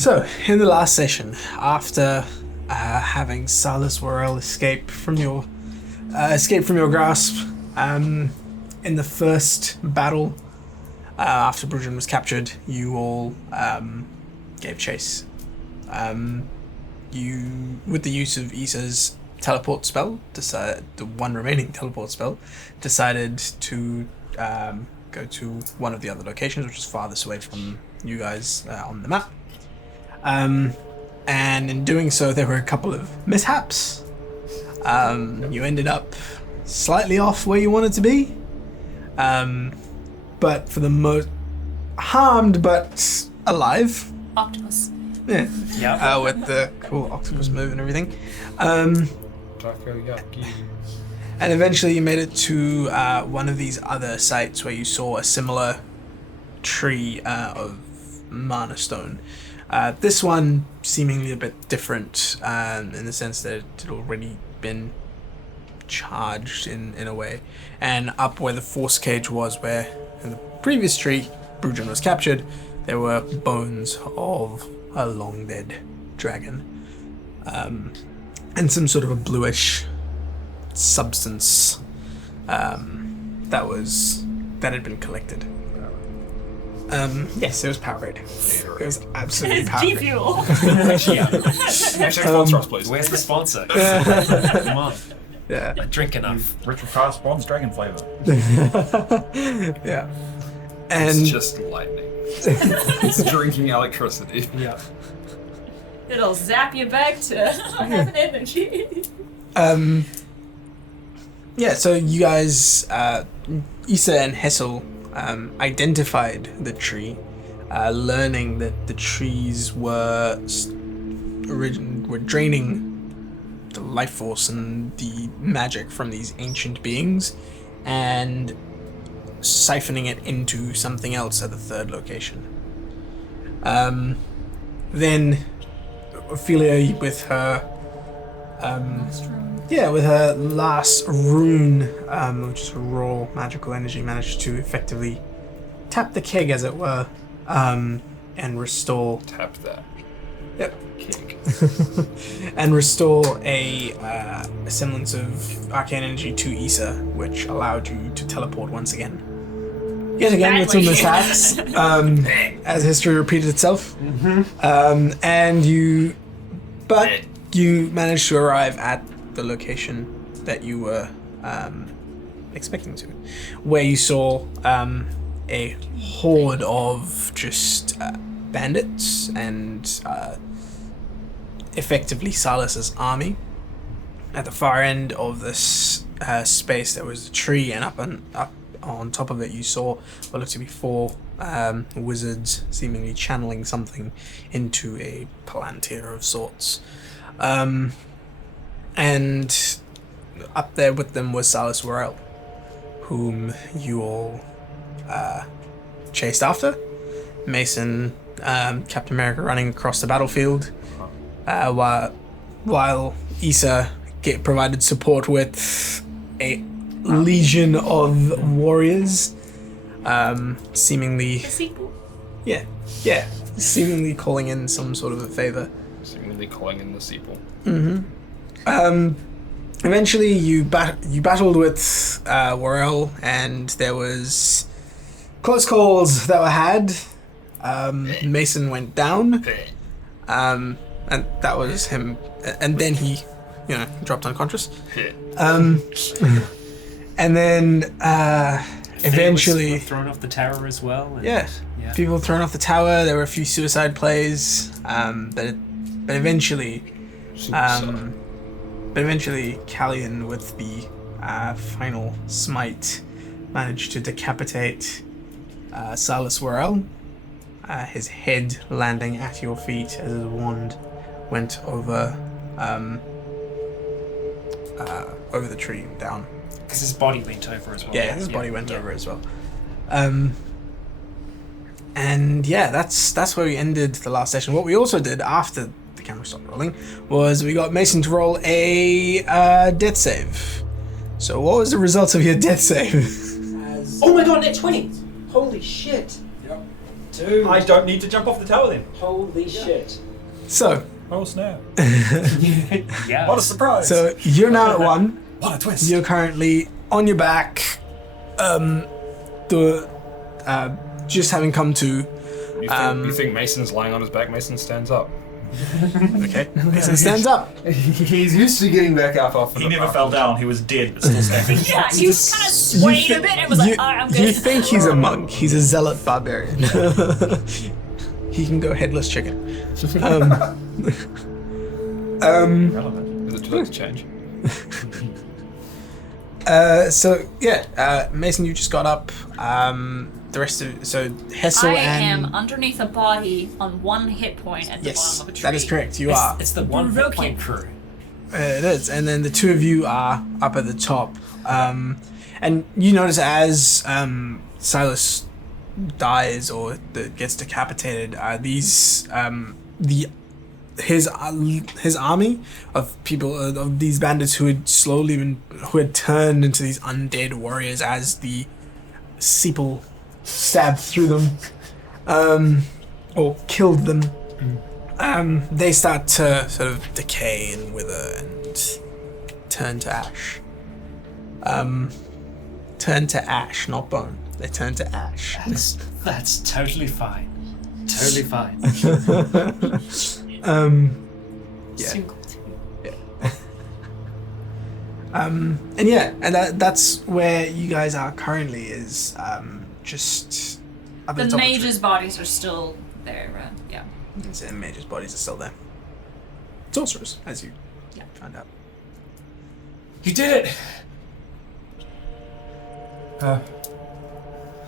So, in the last session, after having Silas Worrell escape from your grasp, in the first battle, after Brujan was captured, you all gave chase. You, with the use of Issa's teleport spell, the one remaining teleport spell, decided to go to one of the other locations, which was farthest away from you guys on the map. And in doing so, there were a couple of mishaps. You ended up slightly off where you wanted to be, but for the most harmed but alive. Octopus. Yeah. With the cool octopus move and everything. And eventually you made it to one of these other sites where you saw a similar tree of mana stone. This one seemingly a bit different in the sense that it had already been charged in a way. And up where the force cage was, where in the previous tree Brujan was captured, there were bones of a long dead dragon. And some sort of a bluish substance that had been collected. Yes, it was Powerade. It was absolutely It's Powerade. G Fuel. Hashtag sponsor us, please. Where's the sponsor? Come on. Yeah. I drink enough. Richard Fast Spawns Dragon flavor. Yeah. And It's just lightning. It's drinking electricity. Yeah. It'll zap you back to having energy. yeah, so you guys, Issa and Hessel, identified the tree, learning that the trees were draining the life force and the magic from these ancient beings and siphoning it into something else at the third location. Then Ophelia, with her with her last rune, which is raw magical energy, managed to effectively tap the keg, as it were, and restore. Tap that. Yep. Cake. And restore a semblance of arcane energy to Issa, which allowed you to teleport once again. Yet again with some mishaps, as history repeated itself. And you managed to arrive at the location that you were expecting to, where you saw a horde of just bandits and effectively Silas's army. At the far end of this space, there was a tree, and up on top of it, you saw what looked to be four wizards seemingly channeling something into a palantir of sorts. And up there with them was Silas Worrell, whom you all chased after. Mason, Captain America running across the battlefield, while Issa provided support with a legion of warriors, seemingly... The sequel. Yeah, seemingly calling in some sort of a favor. Seemingly calling in the sequel. Eventually you battled with Worrell, and there was close calls that were had. Mason went down, and that was him, and then he, dropped unconscious. And then eventually was thrown off the tower as well. And, people were thrown off the tower. There were a few suicide plays, but eventually, Callian, with the final smite, managed to decapitate Silas Worrell. His head landing at your feet as his wand went over the tree and down. Because his body went over as well. Yeah, his body went over as well. And yeah, that's where we ended the last session. What we also did after the camera stopped rolling was we got Mason to roll a death save. So what was the result of your death save? Oh my god, net 20! Holy shit! Yep. Dude. I don't need to jump off the tower then. Holy shit. So, Oh snap! Yeah. What a surprise! so you're now at 1. What a twist! You're currently on your back. Just having come to. You think Mason's lying on his back? Mason stands up. Okay. Mason stands up. He's used to getting back up off. He never fell down. He was dead, but still standing. Yeah, he was kind of swayed a bit and was like, alright, I'm good. You think he's a monk? He's a zealot barbarian. He can go headless chicken. Relevant. Is it too late to change? Mason, you just got up. The rest of Hessel I and am underneath a body on 1 hit point at the bottom of a tree. that is correct. You are. It's the one hit Broken. point crew. It is, and then the two of you are up at the top. And you notice as Silas dies or gets decapitated, his army of people of these bandits who had turned into these undead warriors as the Seeple stabbed through them, or killed them. They start to sort of decay and wither and turn to ash. Turn to ash, not bone. They turn to ash. That's totally fine. Totally fine. Yeah. And that's where you guys are currently, is just up The at the top of mages' bodies are still there, yeah. tree. And mages' bodies are still there. Sorcerers, as you found out. You did it!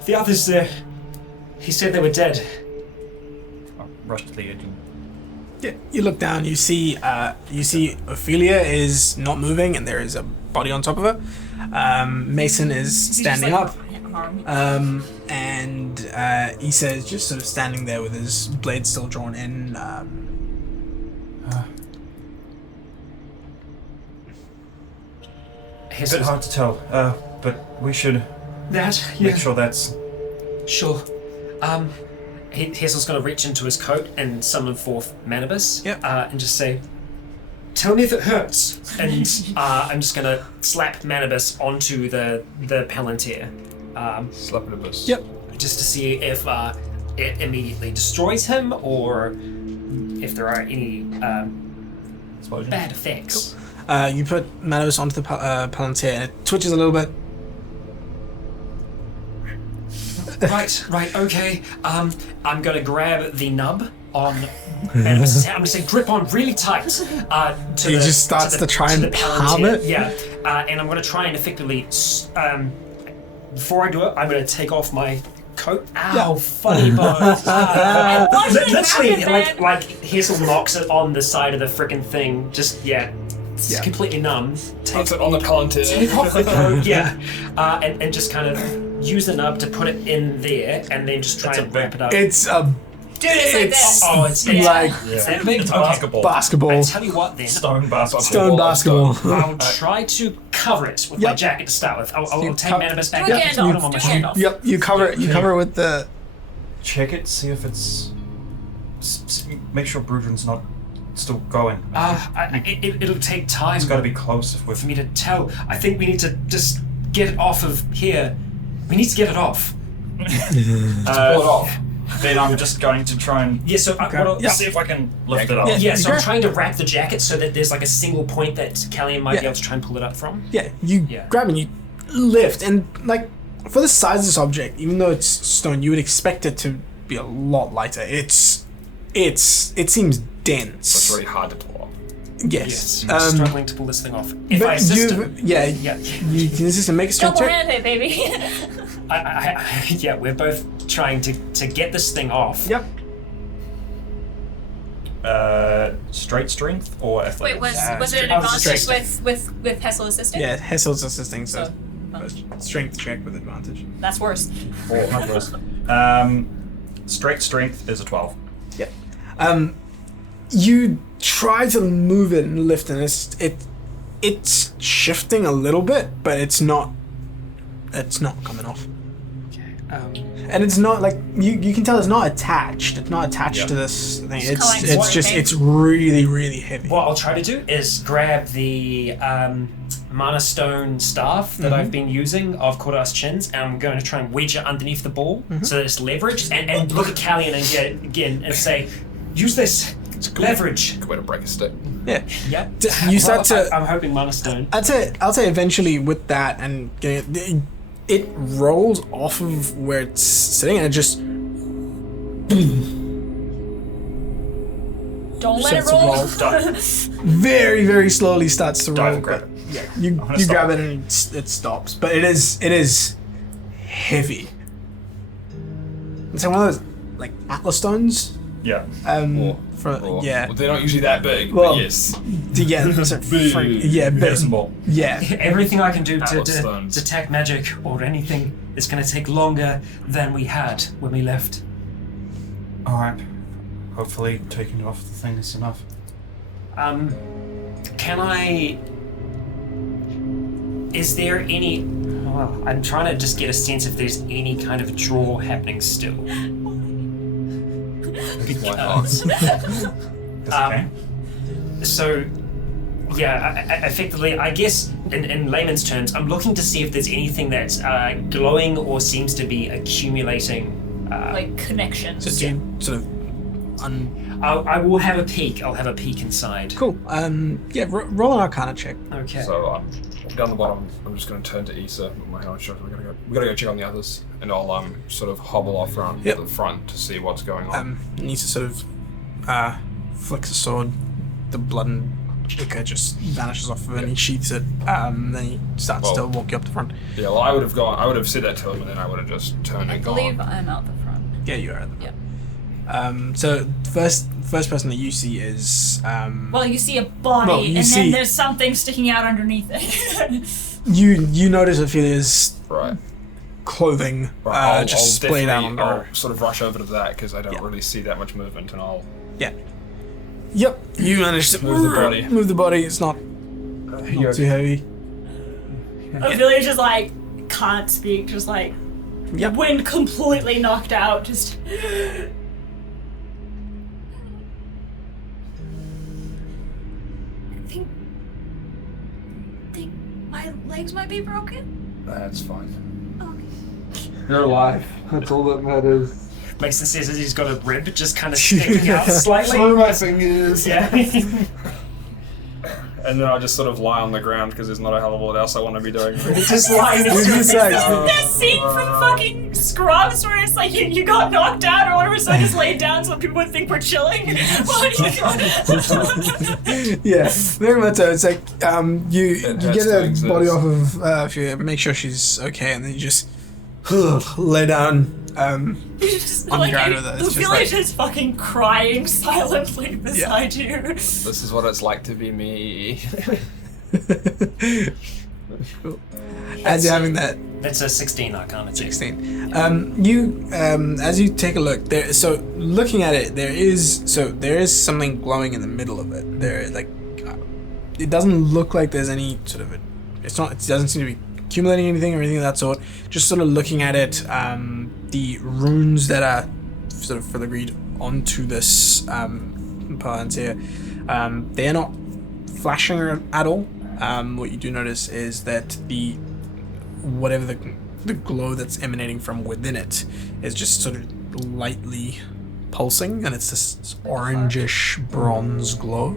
The others there. He said they were dead. I rushed to the edge and... Yeah, you look down, you see Ophelia is not moving and there is a body on top of her. Mason is standing up. And Issa is just sort of standing there with his blade still drawn in. It's a bit hard to tell, but we should make sure that's... Sure. Hazel's going to reach into his coat and summon forth Manibus. Yep. And just say, "Tell me if it hurts." And I'm just going to slap Manibus onto the Palantir. Slap in a bus. Yep. Just to see if it immediately destroys him or if there are any bad effects. You put Manibus onto the Palantir and it twitches a little bit. Right, okay. I'm gonna grab the nub on Manibus' hand. I'm gonna say grip on really tight. He just starts to try and palm it? Yeah, and I'm gonna try and effectively. Before I do it, I'm gonna take off my coat. Ow, funny bone. Literally, like Hazel knocks it on the side of the frickin' thing. It's completely numb. Puts it on the Palantir. Take off the coat, and just kind of use the nub to put it in there, and then just try and wrap it up. It's a... It's like... Is that big? It's a basketball. Basketball. I tell you what then. Stone basketball. Stone basketball. I'll try to cover it with my jacket to start with. I'll take Manibus back Do a up and put him on my Gandalf. shoulder. Yep, you cover it. You cover it with the... Check it, see if it's... Make sure Brudrin's not still going. It'll take time. It's got to be close if we're... for me to tell. I think we need to just get it off of here. We need to get it off. Pull it off. Then I'm just going to try and Yeah, so see if I can lift it up. so I'm trying to wrap the jacket so that there's like a single point that Callian might be able to try and pull it up from. Yeah, you grab and you lift, and like for the size of this object, even though it's stone, you would expect it to be a lot lighter. It seems dense. So it's really hard to pull off. Yes. I'm struggling to pull this thing off. If I assist him, you can assist him. Make a strength check. Double-handed, baby. we're both trying to get this thing off. Yep. Straight strength or athletics? Wait, was it an advantage with Hessel assisting? Yeah, Hessel's assisting, so strength check with advantage. That's worse. 4, not worse. Straight strength is a 12. Yep. You try to move it and lift, and it's shifting a little bit, but it's not coming off. Okay. And it's not like you can tell it's not attached. It's not attached to this thing. It's really, really heavy. What I'll try to do is grab the mana stone staff that I've been using of Kora's chins, and I'm going to try and wedge it underneath the ball so that it's leveraged, and look at Callian and say, use this leverage. Good way to break a stick. Yeah. Yep. You start to. I'm hoping mana stone. I'll say eventually with that and getting it rolls off of where it's sitting and it just Don't let it starts to roll. very, very slowly starts to roll. Dive and grab it. Yeah, you grab it and it stops. But it is heavy. It's one of those like Atlas stones. Yeah. Well, they're not usually that big, Well, but yes. Medicine ball. Yeah. Everything I can do Atlas to stones. detect magic or anything is going to take longer than we had when we left. Alright. Hopefully taking it off the thing is enough. Can I... Is there any... Well, I'm trying to just get a sense if there's any kind of draw happening still. Why not? Okay. So, yeah, effectively, I guess, in layman's terms, I'm looking to see if there's anything that's glowing or seems to be accumulating. Like connections. So do you sort of I will have a peek. I'll have a peek inside. Cool. Roll an Arcana check. Okay. So down the bottom, I'm just going to turn to Issa with my hand shot. We gotta go check on the others, and I'll sort of hobble off around the front to see what's going on. Needs to sort of flicks the sword, the blood and ichor just vanishes off of it, and he sheaths it. Then he starts to walk you up the front. Yeah, well, I would have said that to him, and then I would have just turned I and believe gone. I'm out the front. Yeah, you are at the front. Yep. So first person that you see is Well, you see a body, then there's something sticking out underneath it. you notice Ophelia's Right. clothing I'll just splayed out on I'll her. sort of rush over to that because I don't really see that much movement, and I'll Yep, you managed to Move the body. Move the body. It's not too heavy. Ophelia just like can't speak, just like wind completely knocked out, just. I think my legs might be broken. That's fine. Okay. You're alive. That's all that matters. Mason says that he's got a rib just kind of sticking out slightly. Slow my fingers. Yeah. And then I'll just sort of lie on the ground because there's not a hell of a lot else I want to be doing. Just lying. That scene from fucking Scrubs where it's like you got knocked out or whatever, so I just laid down so people would think we're chilling. Yeah, very much so. It's like you get a body off of Ophelia, make sure she's okay, and then you just lay down Just on the like ground with it. the It's just village like, is fucking crying silently beside you. This is what it's like to be me. cool. As you're having that That's a 16 Arcana check. 16. You as you take a look there, so looking at it, there is something glowing in the middle of it. There, like, it doesn't look like there's any sort of it doesn't seem to be accumulating anything or anything of that sort. Just sort of looking at it, the runes that are sort of filigreed onto this parlance here, they are not flashing at all. What you do notice is that whatever the glow that's emanating from within it is just sort of lightly pulsing, and it's this orangish bronze glow.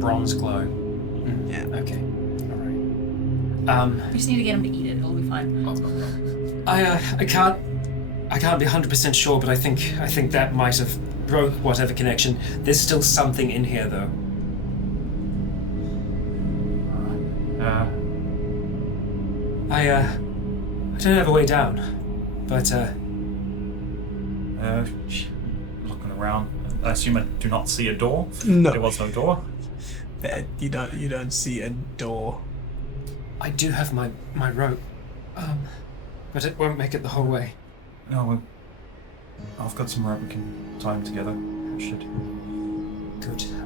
Bronze glow. Yeah. Okay. Alright. We just need to get him to eat it, it'll be fine. I can't be 100% sure, but I think that might have broke whatever connection. There's still something in here though. I don't have a way down, but Looking around. I assume I do not see a door. No. There was no door. You don't see a door. I do have my rope, but it won't make it the whole way. No, I've got some rope. We can tie them together.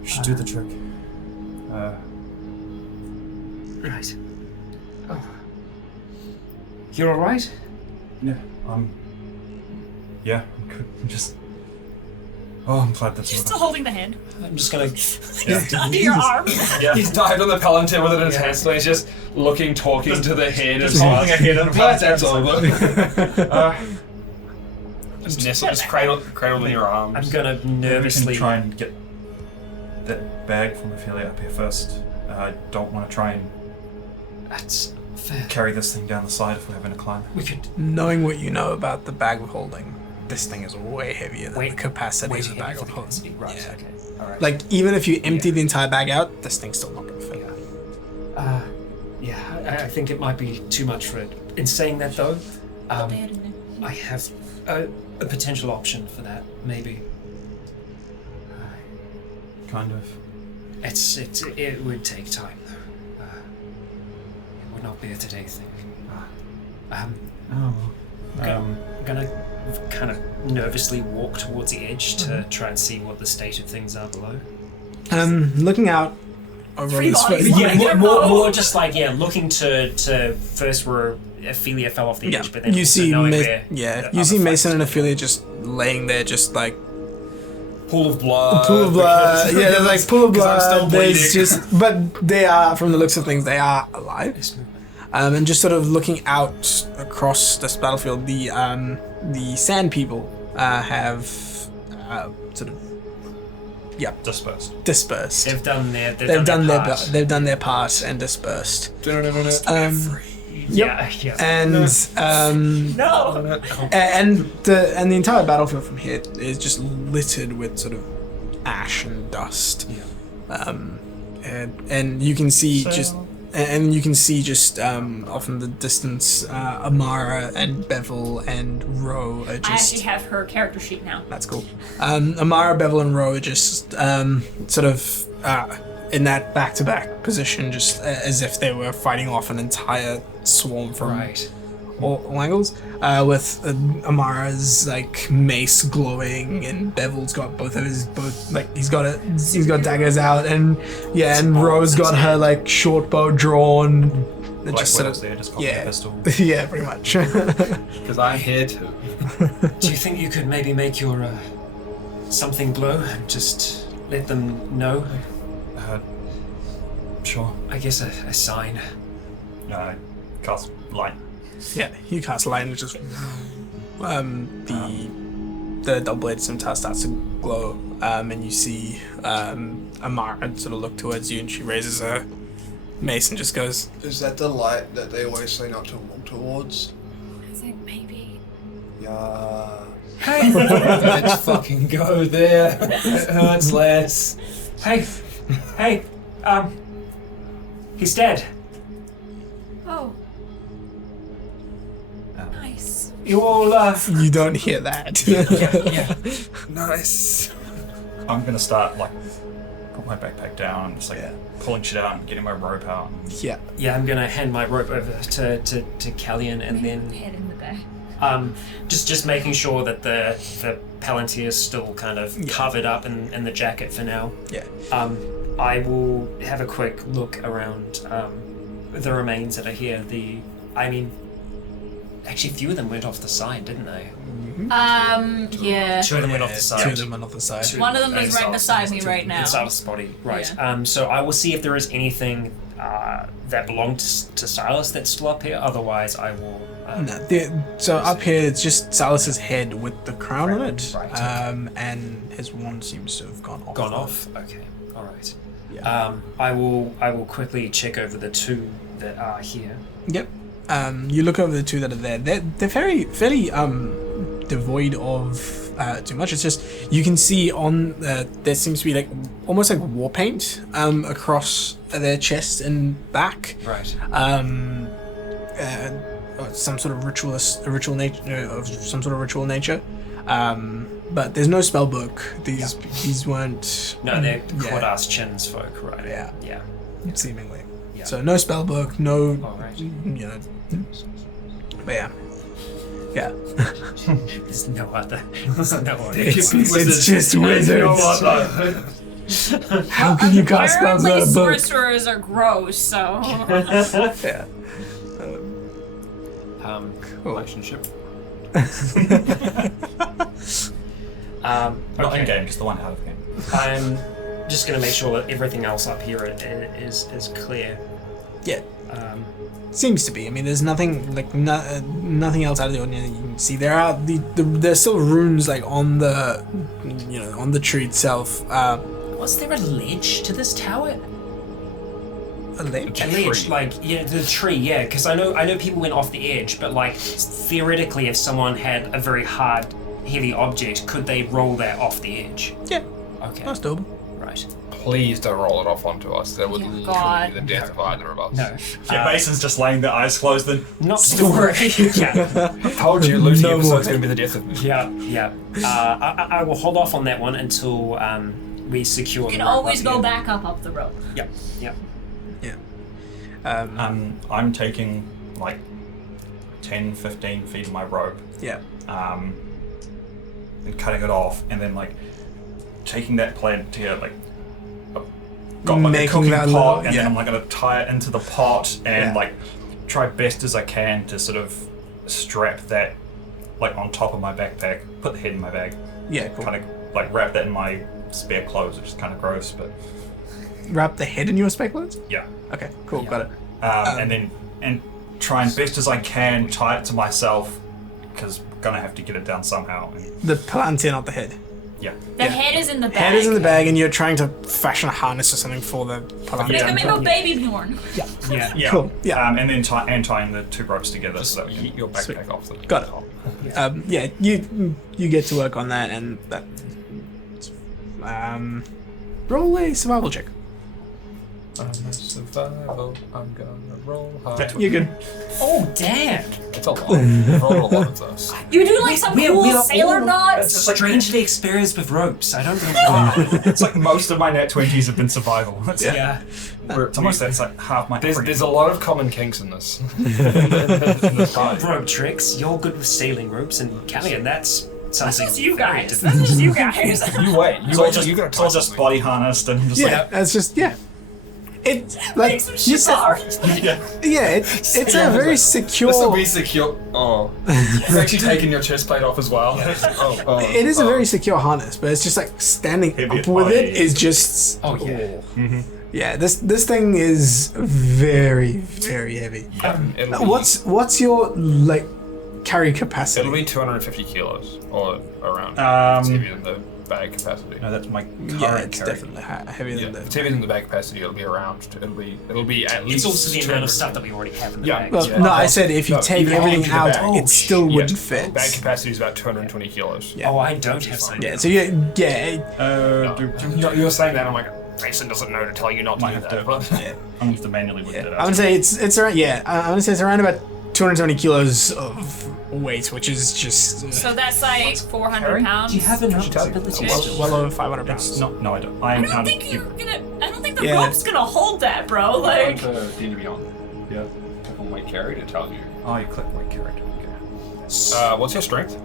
Should do the trick. Right. Oh. You're all right? Yeah, yeah, I'm good. I'm just... Oh, I'm glad that's You're over. still holding the hand. I'm just gonna. Under your arm. He's dived on the palantir with it in his hands, so he's just looking, talking to the head and holding a head on a glad that's over. Just cradled in your arms. I'm gonna maybe we nervously can try and get that bag from Ophelia up here first. I don't want to try and That's fair. carry this thing down the side if we're having to climb. We could Knowing what you know about the bag of holding, this thing is way heavier than Way- the capacity way of the too bag heavy of for holding. capacity. Right. Yeah. Okay. All right. Like, even if you empty the entire bag out, this thing's still not gonna fit. Yeah, I think it might be too much for it. In saying that, though, I have a potential option for that. Maybe Kind of. it would take time, though. It would not be a today thing. Oh. I'm gonna kind of nervously walk towards the edge to try and see what the state of things are below. Looking out over on Free this bodies. way. Yeah, Yeah, more go. more just like looking to first where Ophelia fell off the Yeah, edge, but then you also see, knowing where you the see other Mason and fighters Ophelia just laying there, just like Pool of blood. pool of blood. Yeah, there's like pool of 'cause I'm still blood. There's bleeding. just, but they are, from the looks of things, they are alive. This movement. And just sort of looking out across this battlefield, the Sand People have sort of Dispersed. dispersed. They've done their They've done their part and dispersed. Yeah. And No. and the entire battlefield from here is just littered with sort of ash and dust. And you can see just off in the distance Amara and Bevel and Ro are I just actually have her character sheet now. that's cool. Amara, Bevel, and Ro are just sort of in that back-to-back position, just as if they were fighting off an entire swarm from Right. all angles. With Amara's like mace glowing, and Bevel's got he's got daggers out, and Ro's got her like short bow drawn. They're Like just sort Widow's of there, just got yeah. a pistol. Yeah, pretty much. Because I'm here too. Do you think you could maybe make your something glow and just let them know? Sure. I guess a sign. Cast light. Yeah, you cast light and just the double-bladed scimitar starts to glow, and you see Amara sort of look towards you, and she raises her mace and just goes, Is that the light that they always say not to walk towards? I think maybe. Yeah. Let's fucking go there. It hurts less. Hey, he's dead. Oh. Nice. You all you don't hear that. yeah. Nice. I'm gonna start like put my backpack down and just like pulling shit out and getting my rope out. Yeah. Yeah, I'm gonna hand my rope over to Callian and then Head in the back. just making sure that the palantir is still kind of covered up in the jacket for now. Yeah. I will have a quick look around the remains that are here. Actually, a few of them went off the side, didn't they? Yeah. Two of them went off the side. Two of them went off the side. One of them is right beside me right now. It's Silas' body, right? Yeah. So I will see if there is anything that belonged to Silas that's still up here. Otherwise, I will. So up here, it's just Silas's head with the crown on it, Right. And his wand seems to have gone off. Gone off. Okay. All right. Yeah. I will quickly check over the two that are here. Yep. You look over the two that are there. They're fairly devoid of too much. It's just you can see on there seems to be like almost like war paint across their chest and back. Right. Some sort of ritual nature. But there's no spell book. These weren't. No, they're quad-ass chins folk, right? Yeah. Yeah. Seemingly. Yeah. So no spell book, no. All right. You know. But yeah. Yeah. There's no other. There's no other. It's just wizards. How can you cast spells Apparently without a book? sorcerers are gross, so... Yeah. relationship. Not Okay. in game, just the one out of game. I'm just going to make sure that everything else up here is clear. Yeah. Um, Seems to be. I mean, there's nothing like nothing else out of the ordinary you can see. There are there's still runes like on the on the tree itself. was there a ledge to this tower? A ledge. A ledge, like the tree, yeah. Because I know people went off the edge, but like theoretically, if someone had a very hard, heavy object, could they roll that off the edge? Yeah, Okay. that's doable. Right. Please don't roll it off onto us. That would literally God. be the death of either of us. No. Yeah, Mason's just laying there, eyes closed, and Not to worry. Yeah. I told you, losing No more. episode's going to be the death of me. Yeah. I will hold off on that one until we secure. You can the rope always up go here. back up the rope. Yep. I'm taking like 10, 15 feet of my rope, Yeah. and cutting it off, and then like taking that plant here, like got like a Making cooking that pot, little- and yeah. then I'm like gonna tie it into the pot and Yeah. like try best as I can to sort of strap that like on top of my backpack, put the head in my bag, Yeah. Cool. kind of like wrap that in my spare clothes, which is kind of gross, but Wrap the head in your spec clothes. yeah. Okay. Cool. Yeah. Got it. And then try and best as I can tie it to myself, because gonna have to get it down somehow. And, The plant here, not the head. yeah. The Yeah. head is in the bag. Head is in the bag, and you're trying to fashion a harness or something for the plant. Make Yeah. him a baby Bjorn. Yeah. Yeah. Cool. Yeah. And then tying the two ropes together so that we Yeet can. your backpack off the Got it. Yeah. You get to work on that, and that. Roll a survival check. I'm a survival. I'm gonna roll hard. You're good. Oh damn! It's a lot. I've rolled a lot of those. You do like some cool sailor knots. Strangely experienced with ropes. I don't know why. It's like most of my net 20s have been survival. It's, Yeah. it's almost that's like half my. There's a lot of common kinks in this. in this party. Rope tricks. You're good with sailing ropes, and Callian, that's something. That's just you very guys. different. That's just you guys. You wait. It's all You gotta it's all just body harnessed and just Yeah. It's just It like Make some you shit said, art. like yeah. yeah. It's a very secure. This will be secure. Oh, you've actually taken your chest plate off as well. Oh, It is a very secure harness, but it's just like standing Heavy up with body. it is just. Oh yeah. Yeah, this thing is very very heavy. It'll be, What's your like carry capacity? It'll be 250 kilos or around. It's heavier than the bag capacity. No, that's my current Yeah, it's carry. definitely heavier Yeah, than it's the. heavier than the bag capacity. It'll be around. It'll be at least. It's also the amount of 200. stuff that we already have in the Yeah. bag. Well, Yeah. no, I said if you No, take even everything into the out, bag. it still Yeah. wouldn't fit. Bag capacity is about 220 kilos. Yeah. Oh, I don't have something. Yeah, so yeah. You're saying that I'm like, Mason doesn't know to tell you not to Might do have that. to- But Yeah. I'm going to have to manually work that I out. would say it's around. Yeah, I would say it's around about 270 kilos of weight, which is just So that's like 400 pounds. Do you have enough ability? well over 500 It's pounds. not. No, I don't. I I'm don't think you're gonna. I don't think the Yeah. rope's gonna hold that, bro. Like. D&D Beyond. Yeah. Click on weight carried, it tells you. Oh, you click my character. What's your strength?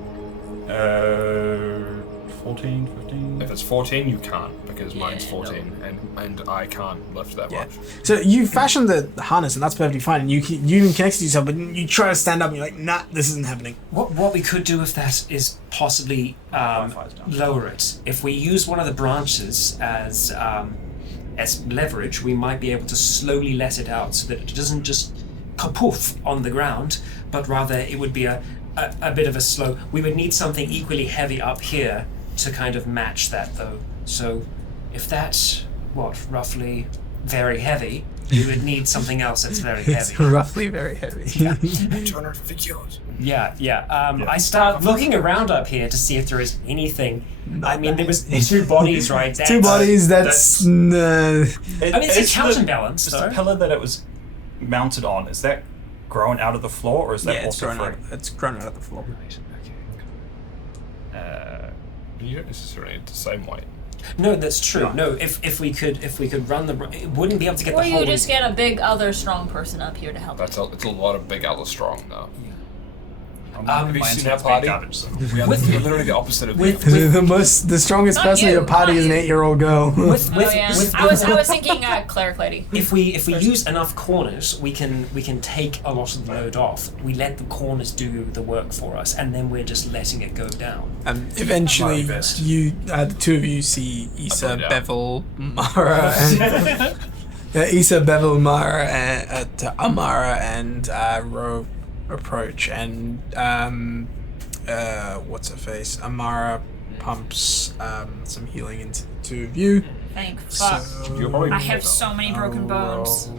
Okay. 14, 15. If it's 14, you can't because mine's 14, and I can't lift that Yeah. much. So you fashion the harness, and that's perfectly fine. And you even connect to yourself, but you try to stand up, and you're like, nah, this isn't happening. What we could do with that is possibly lower it. If we use one of the branches as leverage, we might be able to slowly let it out so that it doesn't just kapoof on the ground, but rather it would be a bit of a slow. We would need something equally heavy up here to kind of match that, though. So if that's roughly very heavy, you would need something else that's very It's heavy. roughly very heavy. 250 kilos. Yeah. I start looking around up here to see if there is anything. I mean, there was two bodies, right? Two bodies. That's. I mean, it's a counterbalance, Is the though. pillar that it was mounted on, is that grown out of the floor, or is that Yeah, it's also grown free? out. It's grown out of the floor. You don't necessarily need the same weight. No, that's true. No. No, if we could run it wouldn't be able to get Or the you whole. just get a big other strong person up here to help. It's a lot of big other strong though. Have you my seen our internet's been party? garbage, so. We are literally the opposite of With- you. the strongest Not person in you, your party not is an you. 8-year-old girl. with, Oh yeah. with- I was thinking cleric lady. If we use enough corners, we can take a lot of the load off. We let the corners do the work for us, and then we're just letting it go down. Eventually, My best. the two of you see Issa, I'll go down. Bevel, Mara, and Issa, Bevel, Mara, and Amara, and Ro approach, and what's her face? Amara pumps some healing into the two of you. Thank fuck. You're probably I have so many broken bones.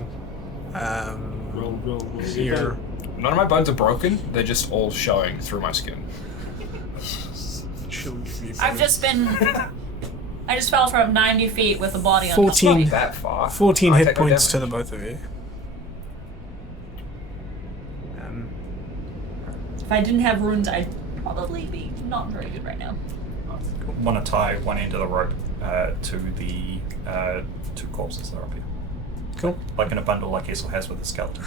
Here. None of my bones are broken. They're just all showing through my skin. I've just been. I just fell from 90 feet with a body on 14. top. That far. 14 I hit take no points to damage. the both of you. If I didn't have runes, I'd probably be not very good right now. Want to tie one end of the rope to the two corpses that are up here. Cool. Like in a bundle like Hazel has with the skeletons.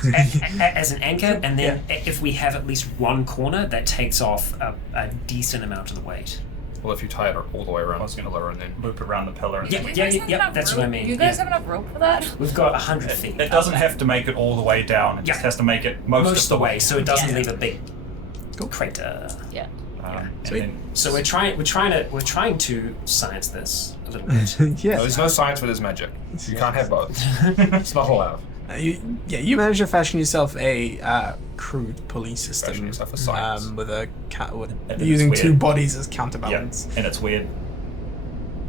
As an anchor, and then if we have at least one corner, that takes off a decent amount of the weight. Well, if you tie it all the way around I was the gonna pillar and then Loop around the pillar. And Yeah, Do you yeah, guys have yeah, enough that's rope? what I mean. Do you guys Yeah. have enough rope for that? We've got 100 feet. It doesn't have to make it all the way down. It just Yeah. has to make it most of the way, so it doesn't Yeah. leave a big crater. Yeah. And Sweet. then So we're trying to science this a little bit. No, Yes. there's no science where there's magic. You can't have both. It's not allowed. You managed to fashion yourself a crude pulley system. Fashion yourself a science. With it's using weird. two bodies as yeah, counterbalance. and it's weird.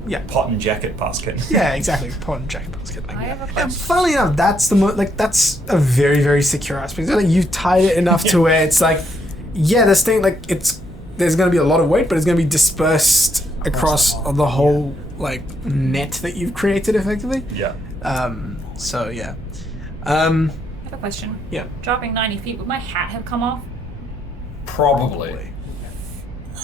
Yeah. Pot and jacket basket. Yeah, exactly. Pot and jacket basket. Like I that. have a And question. funnily enough, that's that's a very, very secure aspect. Like you've tied it enough to where it's like, this thing there's gonna be a lot of weight, but it's gonna be dispersed across the whole net that you've created effectively. Yeah. So yeah. I have a question. Yeah. Dropping 90 feet, would my hat have come off? Probably.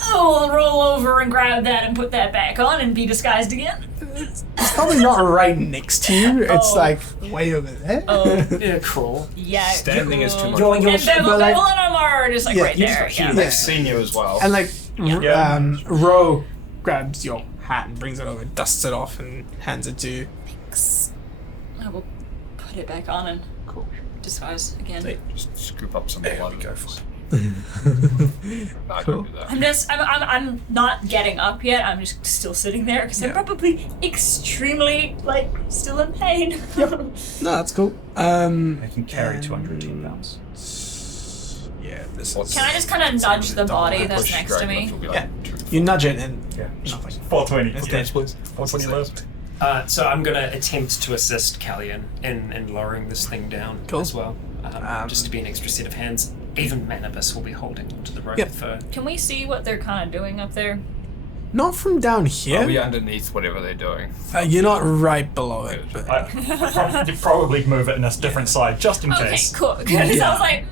Oh, I'll roll over and grab that and put that back on and be disguised again. It's probably not right next to you. It's Oh. way over there. Oh, Yeah, crawl. yeah. Standing is too much. You're And Bevel, but, like- Bevel and Amar are just Yeah, right you there. just- Yeah. yeah. I've seen you as well. And Yeah. Ro grabs your hat and brings it over, dusts it off, and hands it to you. I will put it back on and disguise again. Just scoop up some blood. Go for it. I Cool. don't do that. I'm not getting up yet. I'm just still sitting there because I'm Yeah. probably extremely still in pain. No, that's cool. They can carry 210 pounds. Yeah, this What's- Can I just kind of nudge the body that's Push next to Dragon me? up, it'll be Yeah. two. You nudge it and Yeah. nothing. 420. It's Okay. dead. Please. 420 left. So I'm gonna attempt to assist Callion in lowering this thing down Cool. as well, just to be an extra set of hands. Even Manibus will be holding onto the rope Yep. for. Can we see what they're kind of doing up there? Not from down I'll be here. underneath whatever they're doing. You're not right below it. But You probably move it in a different side just in Okay, case. cool. Because I was like,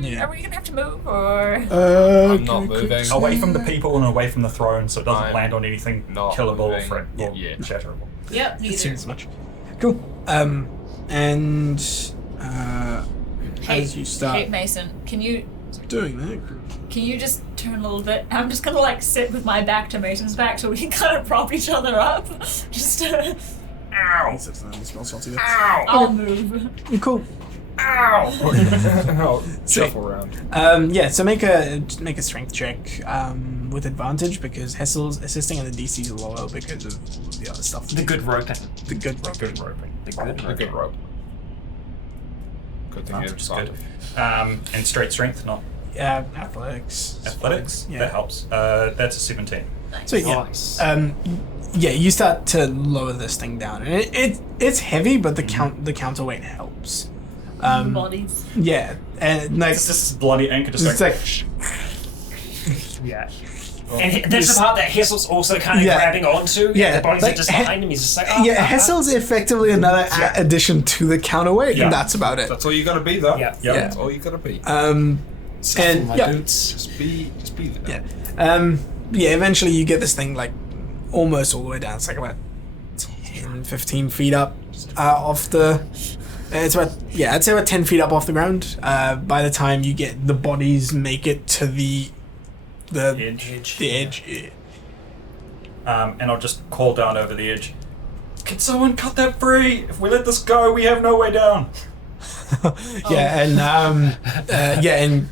yeah. are we gonna have to move or? I'm not moving. Away from the people and away from the throne so it doesn't I'm land on anything not killable or moving or yet. shatterable. Yep, It neither. seems much. Cool. And Hey, as you start hey, Mason, can you doing that, just turn a little bit? I'm just gonna sit with my back to Mason's back so we can kind of prop each other up. Just Ow! I'll move. cool. Ow! See. Shuffle around. So make a strength check with advantage because Hessel's assisting and the DC is lower because of the other stuff. The good roping. The good rope. Good roping. The good A good rope. Good thing you have That's side. good. And straight strength, not Athletics. athletics. Yeah. That helps. That's a 17. So yeah, Nice. you start to lower this thing down, and it's heavy, but the counterweight helps. Bodies. Yeah, and like This is bloody anchor just it's like, like Yeah. And there's the part that Hessel's also kind of Yeah. grabbing onto. Yeah, The bodies like, are just behind him. He's just like, oh, yeah, Hessel's effectively another addition to the counterweight, Yeah. and that's about it. That's all you gotta be, though. Yeah. Yeah. That's all you gotta be. And my yeah, boots. Just be there. yeah. Eventually, you get this thing like almost all the way down. It's like about 10, 15 feet up off the. It's about I'd say about 10 feet up off the ground. By the time you get the bodies make it to the edge. The edge. Yeah. And I'll just call down over the edge. Can someone cut that free? If we let this go, we have no way down. Yeah, and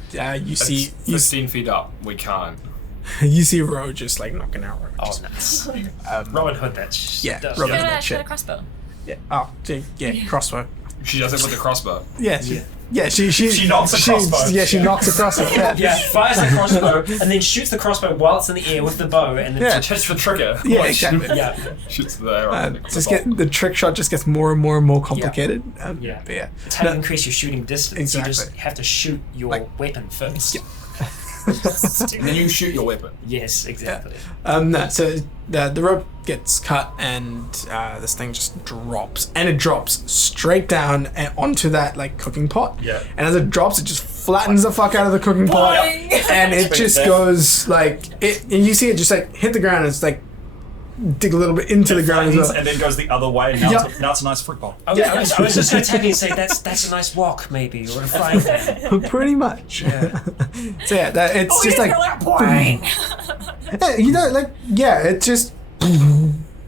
you see 15 feet up. We can't. you see Ro just like knocking out Ro. Oh, nice. Um, Robin Hood, that yeah, does. Robin Got Hood. a Shit. crossbow. Yeah. Oh, yeah. Crossbow. She does it with the crossbow. Yeah. She knocks a crossbow. Yeah, she knocks a crossbow. Yeah. Yeah, fires the crossbow and then shoots the crossbow while it's in the air with the bow, and then Yeah. Hits the trigger. Yeah, Like, exactly. yeah, Shoots the arrow. The trick shot just gets more and more complicated. Yeah. But yeah. it's how you increase your shooting distance. You just Exactly. have to shoot your Like- weapon first. Yeah. And then you shoot your weapon. Yes, exactly. No, so the rope gets cut and this thing just drops, and it drops straight down and onto that like cooking pot. Yeah. And as it drops, it just flattens the fuck out of the cooking pot, Boing. and it just death. goes like it. And you see it just like hit the ground. And it's like dig a little bit into the ground as well. And then goes the other way. Now, Yep. now it's a nice fruit bowl. I was just going to tell you and say that's a nice walk, maybe, or a flying thing. Pretty much. Yeah. So yeah, it's just like boing. yeah, you know, like yeah, it just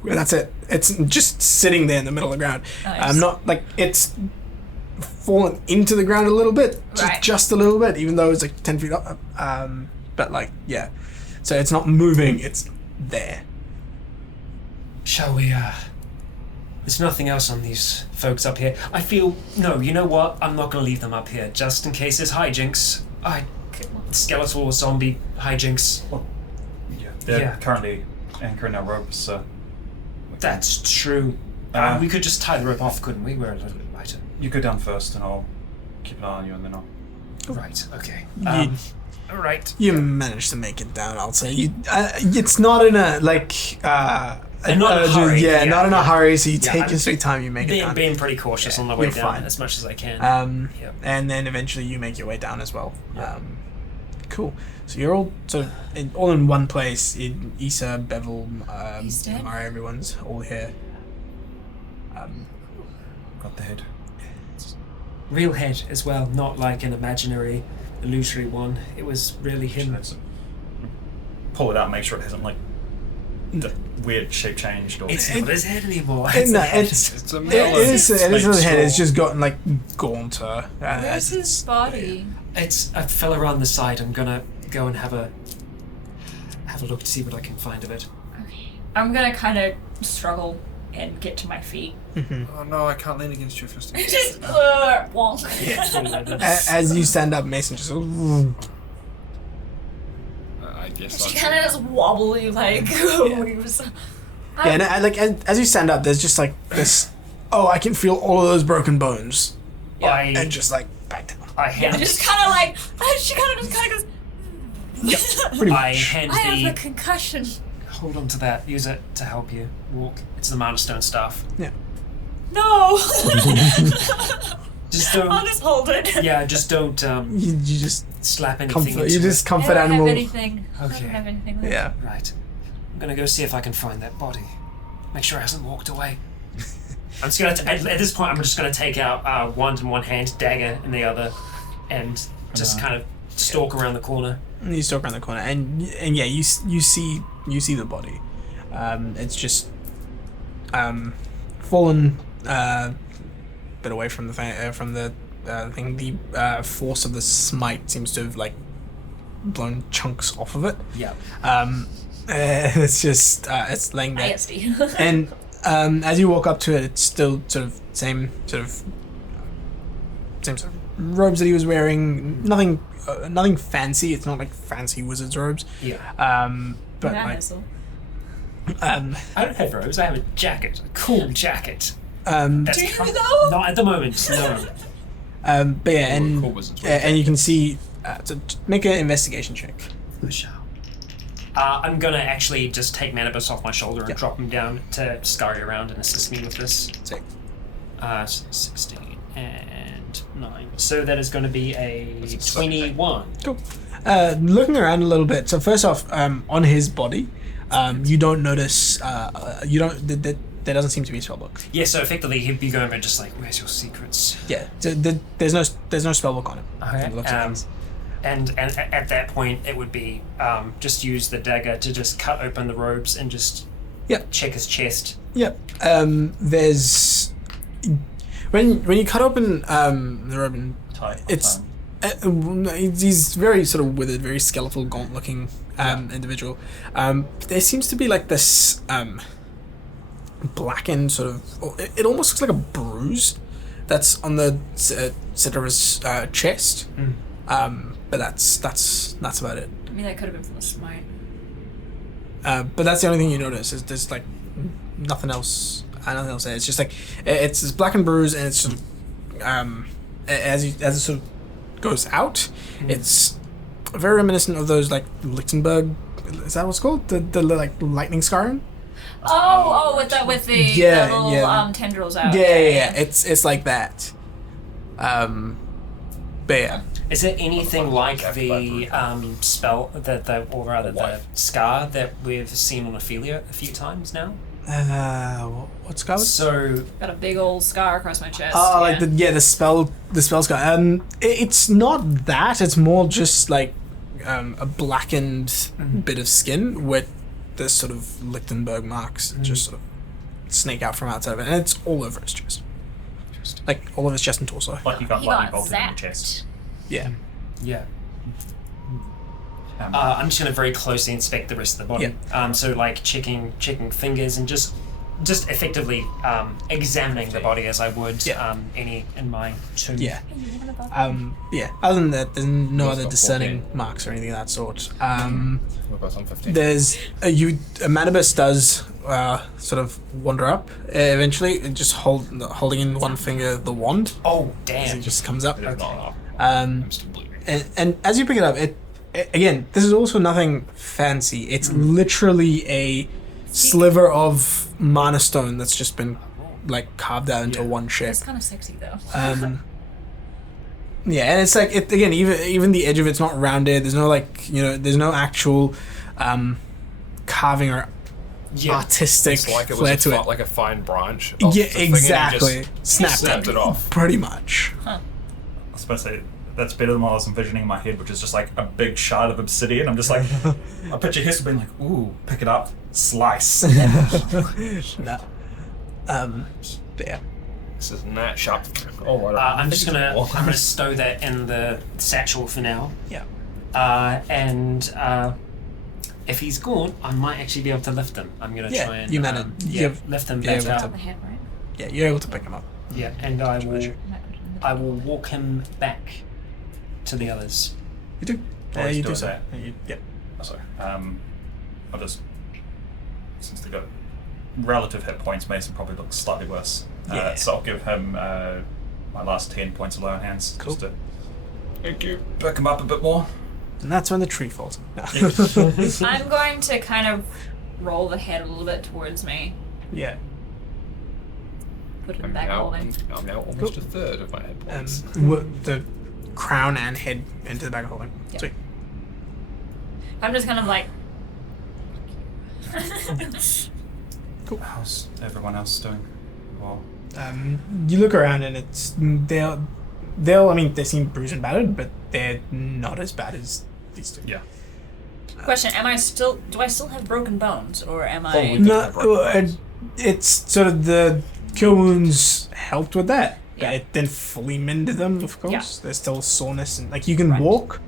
that's it. It's just sitting there in the middle of the ground. Nice. Not like it's fallen into the ground a little bit, Right. just a little bit, even though it's like 10 feet up. But like yeah, so it's not moving. It's there. Shall we, there's nothing else on these folks up here. I feel, no, you know what? I'm not going to leave them up here, just in case there's hijinks. Skeletal or zombie hijinks. Yeah. They're Yeah. currently anchoring our ropes, so That's true. We could just tie the rope off, couldn't we? We're a little bit lighter. you go down first and I'll keep an eye on you and then I'll... Right, okay. You- Alright. You managed to make it down. I'll say you. It's not in a like. And not in a hurry, Yeah, yeah, not in a yeah. hurry. So you Yeah, take I'm your sweet time. You make it down. Being pretty cautious on the way you're down fine. as much as I can. Yep. Yep. And then eventually you make your way down as well. Yeah. Cool. So you're all all in one place. Issa, Bevel, He's dead. Mara, everyone's all here. Got the head. Real head as well, not like an imaginary, illusory one. It was really him. Let's pull it out and make sure it hasn't like the weird shape changed or... It's not his head anymore. No, the head. It's a It melon. is the head. It's straw. just gotten like gaunter. Where's his body? I fell around the side. I'm gonna go and have a look to see what I can find of it. Okay. I'm gonna kind of struggle and get to my feet. Oh no, I can't lean against your fist. Just wonk. As you stand up, Mason just. I guess She I kind of just wobbly like moves. Yeah, and as you stand up, there's just like this. Oh, I can feel all of those broken bones, and just like back down. I hand Just kind of like she kind of just kind of goes. Pretty I much. hand I have the a concussion. hold on to that. Use it to help you walk. It's the Mana Stone staff. Yeah. No. Just I'll don't. just hold it. Yeah, just don't You just slap anything comfort. into You just it. comfort I don't animal. have anything. I Okay. don't have anything left. Yeah. Right. I'm gonna go see if I can find that body. Make sure it hasn't walked away. I'm just gonna at this point. I'm just gonna take out wand in one hand, dagger in the other, and just kind of stalk around the corner. And you stalk around the corner, and yeah, you see the body. It's just fallen bit away from the thing. The force of the smite seems to have like blown chunks off of it. Yeah. It's just it's laying there. ISD. And as you walk up to it, it's still sort of same sort of robes that he was wearing. Nothing fancy. It's not like fancy wizard's robes. Yeah. But That like hassle. I don't have robes. I have a jacket. A cool jacket. That's Do you com- though? Not at the moment. No. but yeah, and Cool wizard's and you can see. So make an investigation check. I shall. I'm gonna actually just take Manibus off my shoulder and drop him down to scurry around and assist me with this. Sick. 16 and 9. So that is going to be a 21. Cool. Looking around a little bit. So first off, on his body, you don't notice. There doesn't seem to be a spellbook. Yeah, so effectively he'd be going around just like, where's your secrets? Yeah. So there's no spellbook on him. Okay. From the looks of things. And at that point, it would be just use the dagger to just cut open the robes and just check his chest. Yep. There's when you cut open the robe, and it's he's very sort of withered, very skeletal, gaunt-looking individual. There seems to be like this blackened sort of. It almost looks like a bruise that's on the center of his chest. But that's about it. I mean, that could have been from the smite. But that's the only thing you notice is there's like nothing else. Nothing else there. It's just like it's this blackened bruise, and it's sort of as it sort of goes out, it's very reminiscent of those like Lichtenberg. Is that what's called? The like lightning scarring? With the little tendrils out. Yeah. It's like that. But yeah. Is it anything like the spell the scar that we've seen on Ophelia a few times now? What's scar? So got a big old scar across my chest. Like the spell scar. It's not that. It's more just like a blackened bit of skin with this sort of Lichtenberg marks just sort of snake out from outside of it, and it's all over his chest, like all of his chest and torso. Like you got lightning bolted in your chest. Yeah. I'm just going to very closely inspect the rest of the body. So like checking fingers and just effectively examining the body as I would any in my tomb. Other than that, there's no other discerning marks or anything of that sort. There's Manibus does sort of wander up eventually, and just holding in one finger the wand. Oh damn! It just comes up. Okay. And as you pick it up, it again, this is also nothing fancy. It's literally a sliver of mana stone that's just been like carved out into one shape. It's kind of sexy though. And it's like again, even the edge of it's not rounded. There's no there's no actual carving or artistic It's like it flair was to it. like a fine branch. Exactly. Snapped it off. Pretty much. I was supposed to say, that's better than what I was envisioning in my head, which is just like a big shard of obsidian. I'm just like, I picture Hester being like, ooh, pick it up, slice. No. But yeah. This is not sharp. Oh, whatever. I'm gonna stow that in the satchel for now. Yeah. And if he's gone, I might actually be able to lift him. I'm gonna try and lift him back able up. to- The head, right? Yeah, you're able to pick him up. Yeah, and I will walk him back to the others. You do. While he's You do doing so. that. Yep. So, I'll just, since they've got relative hit points, Mason probably looks slightly worse. So I'll give him my last 10 points of lone hands. Cool. Just to pick him up a bit more. And that's when the tree falls. No. I'm going to kind of roll the head a little bit towards me. Yeah. Put it I'm back now holding. almost a third of my hit points. The crown and head into the bag of holding. Yeah. Sweet. I'm just kind of like. Cool. How's everyone else doing? Well, You look around and it's they'll I mean they seem bruised and battered, but they're not as bad as these two. yeah. Question: do I still have broken bones, or am I? Probably. No, it's sort of the cure wounds helped with that. Yeah. It didn't fully mend them, of course. Yeah. There's still soreness and like you can walk,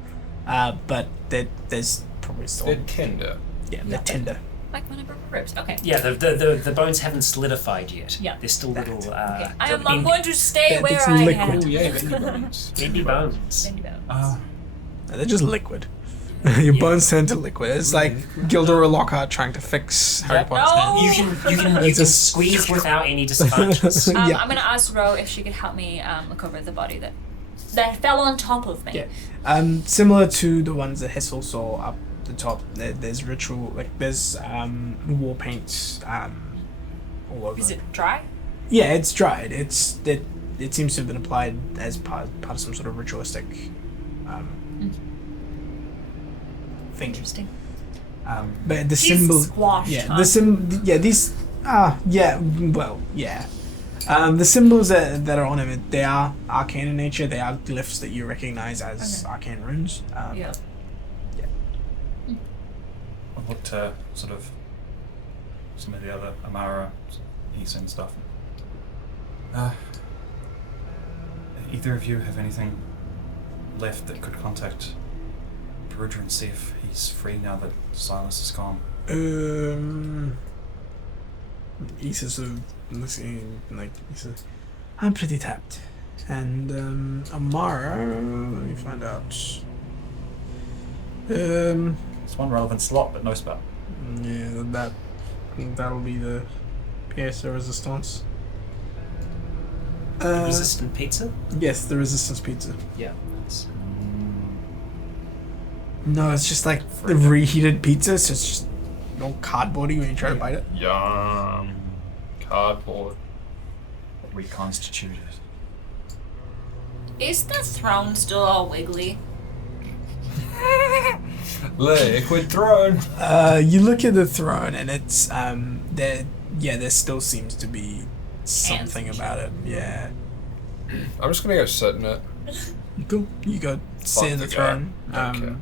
but there's probably still They're tender. they're tender. Like when I broke my ribs. Okay. Yeah, the bones haven't solidified yet. Yeah. They're still little. Okay. I'm bendy- going to stay That where it's I liquid. Oh am. yeah, bendy bones. bendy bones. Bendy bones. They're just liquid. Your bones turn to liquid. It's like Gilderoy Lockhart trying to fix Harry Potter's No! hand. You can It's a squeeze without any disadvantages. Yeah. I'm going to ask Ro if she could help me look over the body that fell on top of me. Yeah. Similar to the ones that Hessel saw up the top, there's ritual, like there's war paint all over. Is it dry? Yeah, it's dried. It seems to have been applied as part of some sort of ritualistic thing. Interesting. But the She's symbol, squashed, yeah, huh? the these, well, yeah. The symbols that are on him, they are arcane in nature. They are glyphs that you recognize as arcane runes. Yeah. I've looked to sort of some of the other Amara, Issa and stuff. Either of you have anything left that could contact Perugia and see if he's free now that Silas is gone? Issa sort of looking like I'm pretty tapped, and Amara. Let me find out. It's one relevant slot, but no spell. Yeah, that'll be the pièce de resistance. Resistant pizza? Yes, the resistance pizza. Yeah. That's... No, it's just like the reheated pizza, so it's just all cardboardy when you try to bite it. Yum. Cardboard. Reconstituted. Is the throne still all wiggly? Liquid throne. You look at the throne and it's there still seems to be something about it. Yeah. I'm just gonna go sit in it. You go sit in the throne. Okay.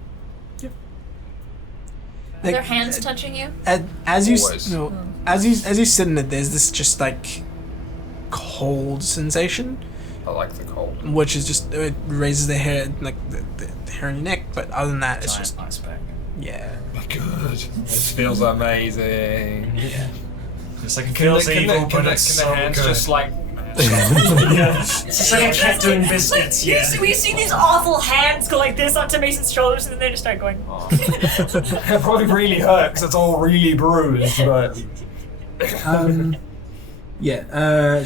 Yep. Are their hands touching you? As you Always. as you sit in it, there's this just like cold sensation, I like the cold. which is just it raises the hair like the hair on your neck. But other than that, it's Giant just ice pack. yeah. Good. This feels amazing. Yeah. It's like it Can feels the, evil, can but the, it's can the so hands good. just like... Yeah. It's just like a cat doing biscuits, We yeah. see these awful hands go like this onto Mason's shoulders, and then they just start going. It probably really hurt because it's all really bruised, but...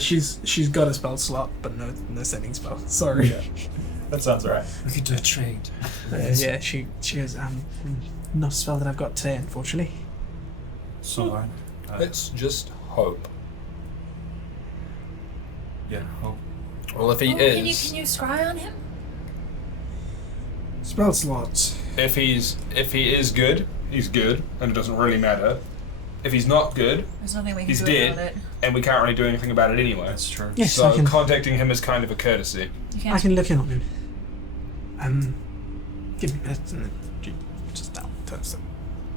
She's got a spell slot, but no saving spell. Sorry. That sounds right. We could do a trade. She goes, not a spell that I've got today, unfortunately. So, It's just hope. yeah. Well, Well, if he Can you scry on him? Spell slots. if he is good, he's good, and it doesn't really matter. If he's not good, There's nothing we can he's do dead, about it. and we can't really do anything about it anyway. that's true. Yes, So I can. contacting him is kind of a courtesy. You I can't. can look in on him. Give me that, and then she just turns them.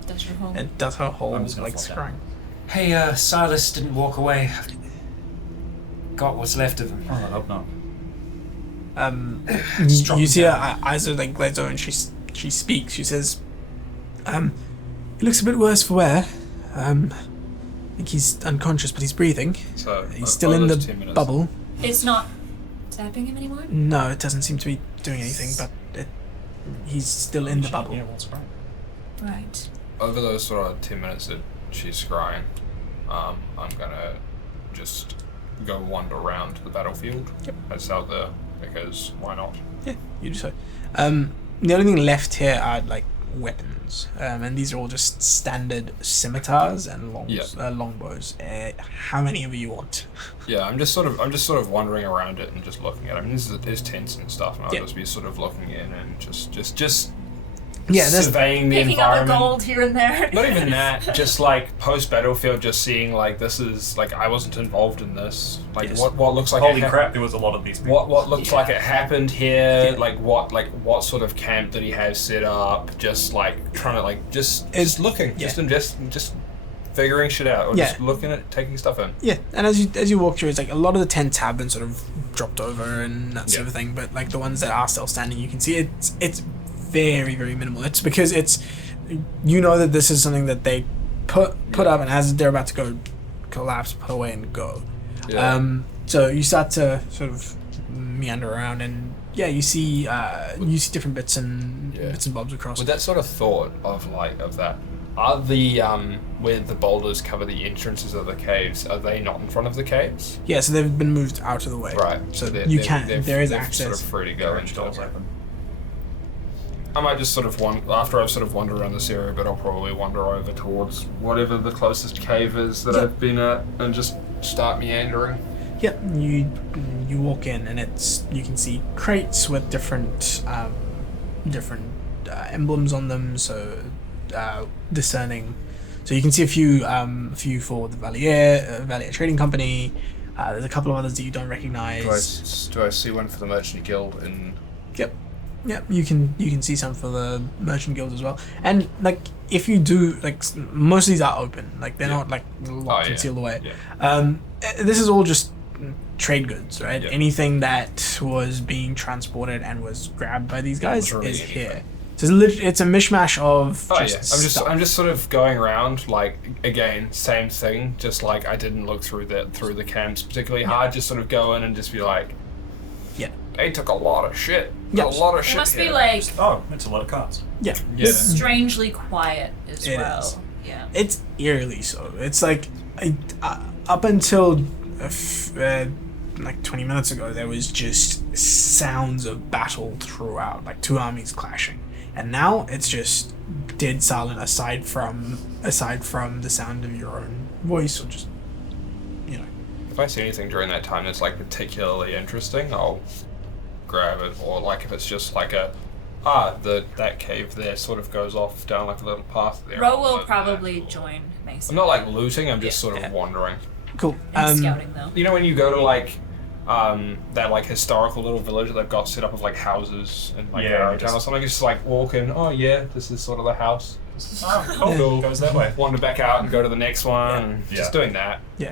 That's your home. And does her whole I'm just gonna like fall down. scrying. Hey, Silas didn't walk away. Got what's left of him. Oh, I hope not. Strong You see down. her eyes are like glaze over, and she speaks. She says, "He looks a bit worse for wear. I think he's unconscious, but he's breathing. So He's still in the 10 minutes. bubble. It's not stabbing him anymore? No, it doesn't seem to be doing anything, but he's still in the bubble. Yeah, what's right? Right. Over those sort of 10 minutes that she's scrying, I'm gonna just go wander around the battlefield. Yep. That's out there because why not? Yeah, you do so. The only thing left here are like weapons, and these are all just standard scimitars and longbows. How many of you want? Yeah, I'm just sort of wandering around it and just looking at it. I mean, there's tents and stuff, and I'll Yeah. just be sort of looking in and just Yeah, there's surveying the Picking up the environment. gold here and there. Not even that, just like post battlefield, just seeing like this is like I wasn't involved in this. Like Yes. what looks like Holy it crap, there was a lot of these people. What looks Yeah. like it happened here? Yeah. Like what sort of camp did he have set up? Just like trying to like just looking, yeah. just figuring shit out, or Yeah. just looking at taking stuff in. Yeah, and as you walk through, it's like a lot of the tents have been sort of dropped over and that sort of thing. But like the ones that are still standing, you can see it's very, very minimal. It's because you know that this is something that they put up, and as they're about to go collapse, put away and go. Yeah. So you start to sort of meander around, and yeah, you see different bits and bobs across. With that sort of thought of that, are the where the boulders cover the entrances of the caves, are they not in front of the caves? Yeah, so they've been moved out of the way. Right. So they're- you they're- can. they're- There is they're access. Sort of free to go Garage into doors them. open. I might just sort of after I've sort of wandered around this area, but I'll probably wander over towards whatever the closest cave is that Yep. I've been at and just start meandering. Yep, you walk in, and you can see crates with different emblems on them. So discerning. So you can see a few for the Valier Trading Company, There's a couple of others that you don't recognize. Do I see one for the Merchant Guild in? Yep. You can see some for the Merchant Guild as well. And like if you do, like most of these are open. Like they're not like locked and sealed away. Yeah. This is all just trade goods, right? Yeah. Anything that was being transported and was grabbed by these guys Literally is anything. here. So it's a mishmash of stuff. I'm just sort of going around, like, again, same thing, just like I didn't look through the camps particularly hard, just sort of go in and just be like, Yeah. they took a lot of shit. Yeah. A lot of It shit must be here. like Oh, it's a lot of cards. Yeah. Yeah. strangely quiet as It well. is. Yeah. It's eerily so. It's like up until like 20 minutes ago, there was just sounds of battle throughout, like two armies clashing, and now it's just dead silent. Aside from the sound of your own voice, or just If I see anything during that time that's like particularly interesting, I'll grab it. Or like if it's just like that cave there sort of goes off down like a little path there. Ro will probably join Mason. I'm not like looting. I'm just sort of wandering. cool. And scouting though. You know when you go to like that like historical little village that they've got set up of like houses and like Yeah, Town or something, just like walk in, oh yeah, this is sort of the house. Oh, cool. Goes that way. Wander back out and go to the next one. And Yeah. Just doing that. Yeah.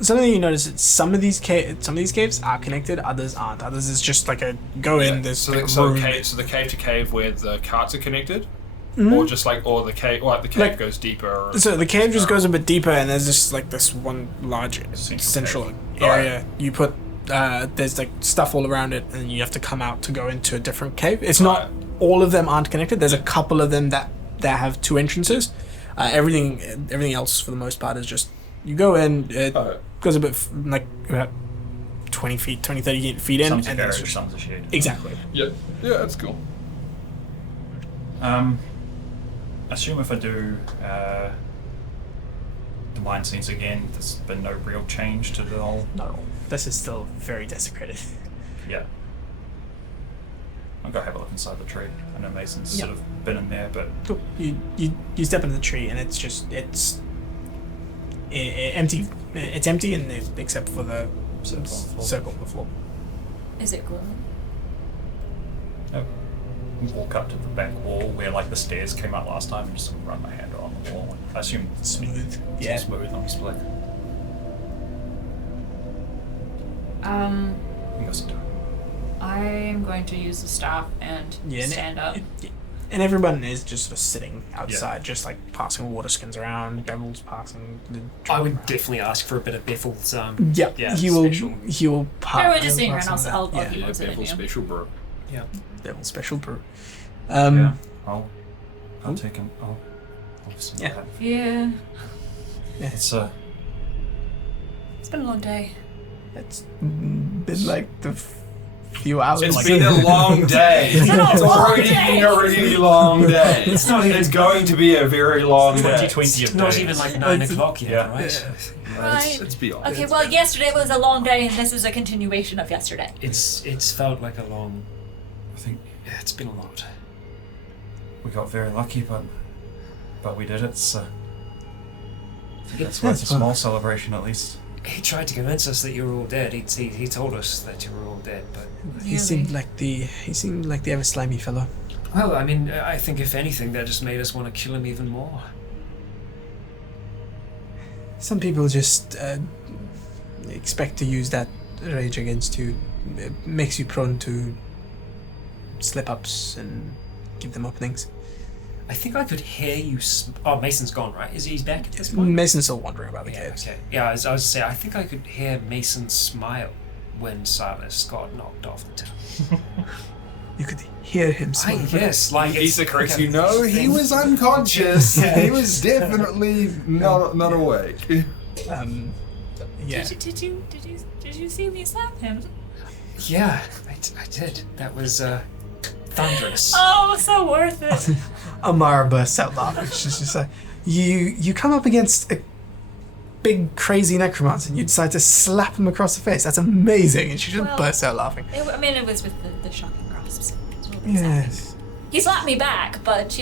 Something you notice is some of these caves are connected, others aren't. Others is just like a go in. There's So like the room. cave to cave where the carts are connected, Mhm. or just like the cave Like- goes deeper. Or, So the cave just goes a bit deeper, and there's just like this one large central area. You put there's like stuff all around it, and you have to come out to go into a different cave. It's not all of them aren't connected. There's a couple of them that have two entrances. Everything else for the most part is just you go in. It goes a bit like about 20 feet, 30 feet in, Some's a and then it's garage, just some's a shed. exactly. yeah, that's cool. Assume if I do the mine scenes again, there's been no real change to the whole. No, this is still very desecrated. Yeah. I'll go have a look inside the tree. I know Mason's Yeah. sort of been in there, but Cool. You step into the tree, and it's just empty. It's empty, and except for the circle on the floor. Is it glowing? walk up to the back wall where like the stairs came out last time and just run my hand on the wall. I assume Smooth. it's Yeah. all smooth, not slick. You guys do. I'm going to use the staff and Yeah, stand up. And everyone is just sort of sitting outside, just like passing water skins around. Bevel's passing. I would definitely ask for a bit of Bevel's. Yeah, he will. special. He will pass. Or we're just seeing her, and I'll yeah. keep on sitting Bevel you. special brew. Yeah. Devil special brew. Yeah. I'll take him. I'll obviously Yeah. have- Yeah, It's it's been a long day. It's been like the few hours. It's like- been a long day. It's been a long already day. been a really long day. It's not even- It's going to be a very long day. 2020 of It's not days. even like 9 o'clock yet, Yeah. right? Right. It's beyond. Okay, well, yesterday was a long day, and this is a continuation of yesterday. It's felt like a long. I think it's been a lot. We got very lucky, but we did it. So that's why it's a small celebration, at least. He tried to convince us that you were all dead. He told us that you were all dead, but He seemed like the ever slimy fellow. well, I mean, I think if anything, that just made us want to kill him even more. Some people just expect to use that rage against you. It makes you prone to slip-ups and give them openings. I think I could hear you. Oh, Mason's gone, right? He's back at this point? Mason's still wandering about the Yeah, caves. okay. Yeah, I was saying, I think I could hear Mason smile when Silas got knocked off the tower. You could hear him smile. Yes, like it's Issa corrects like a you. No, he thing. was unconscious. He was definitely not awake. Yeah. Did you see me slap him? Yeah, I did. That was thunderous. Oh, so worth it. Amara bursts out laughing. She's just like, you come up against a big crazy necromancer and you decide to slap him across the face. That's amazing. And she just Well, bursts out laughing. It was with the shocking grasps. Yes. He slapped me back, but,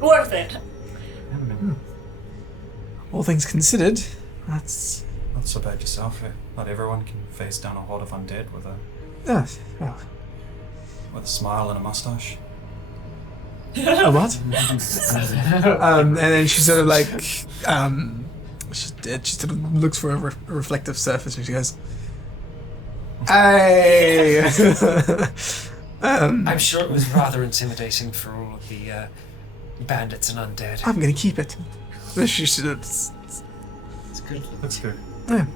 worth it. All things considered, that's Not so bad yourself. Not everyone can face down a horde of undead with a Well, with a smile and a mustache. a what? And then she sort of like, she sort of looks for a reflective surface and she goes, "Hey." I'm sure it was rather intimidating for all of the bandits and undead. I'm gonna keep it. She sort of, It's good. That's good. yeah.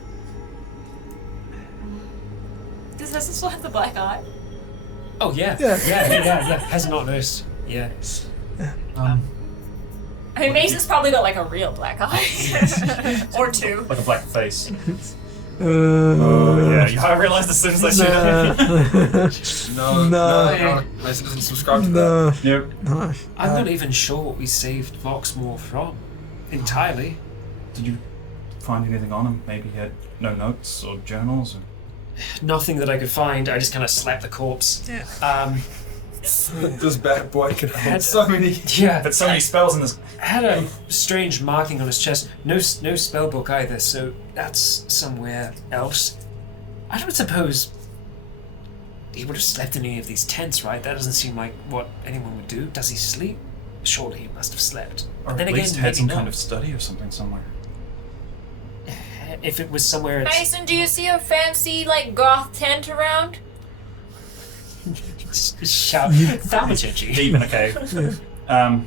Does this still have the black eye? Oh yeah. Yeah. Yeah. Has not noticed. Yeah. I mean, Mason's probably got like a real black eye. Or two. Like a black face. Yeah. I realized as soon as I said it. No. Mason doesn't subscribe to that. No. Yep. No. I'm not even sure what we saved Voxmore from entirely. Did you find anything on him? Maybe he had no notes or journals? Or... Nothing that I could find. I just kind of slapped the corpse. Yeah. This bad boy can hold Had so many. Yeah. But so many spells in this. Had a strange marking on his chest. No spell book either, so that's somewhere else. I don't suppose he would have slept in any of these tents, right? That doesn't seem like what anyone would do. Does he sleep? Surely he must have slept. Or But then at least again, had maybe some not. kind of study or something somewhere. If it was somewhere, it's Mason, do you see a fancy like goth tent around? shout thaumaturgy. Deep in a cave. Well,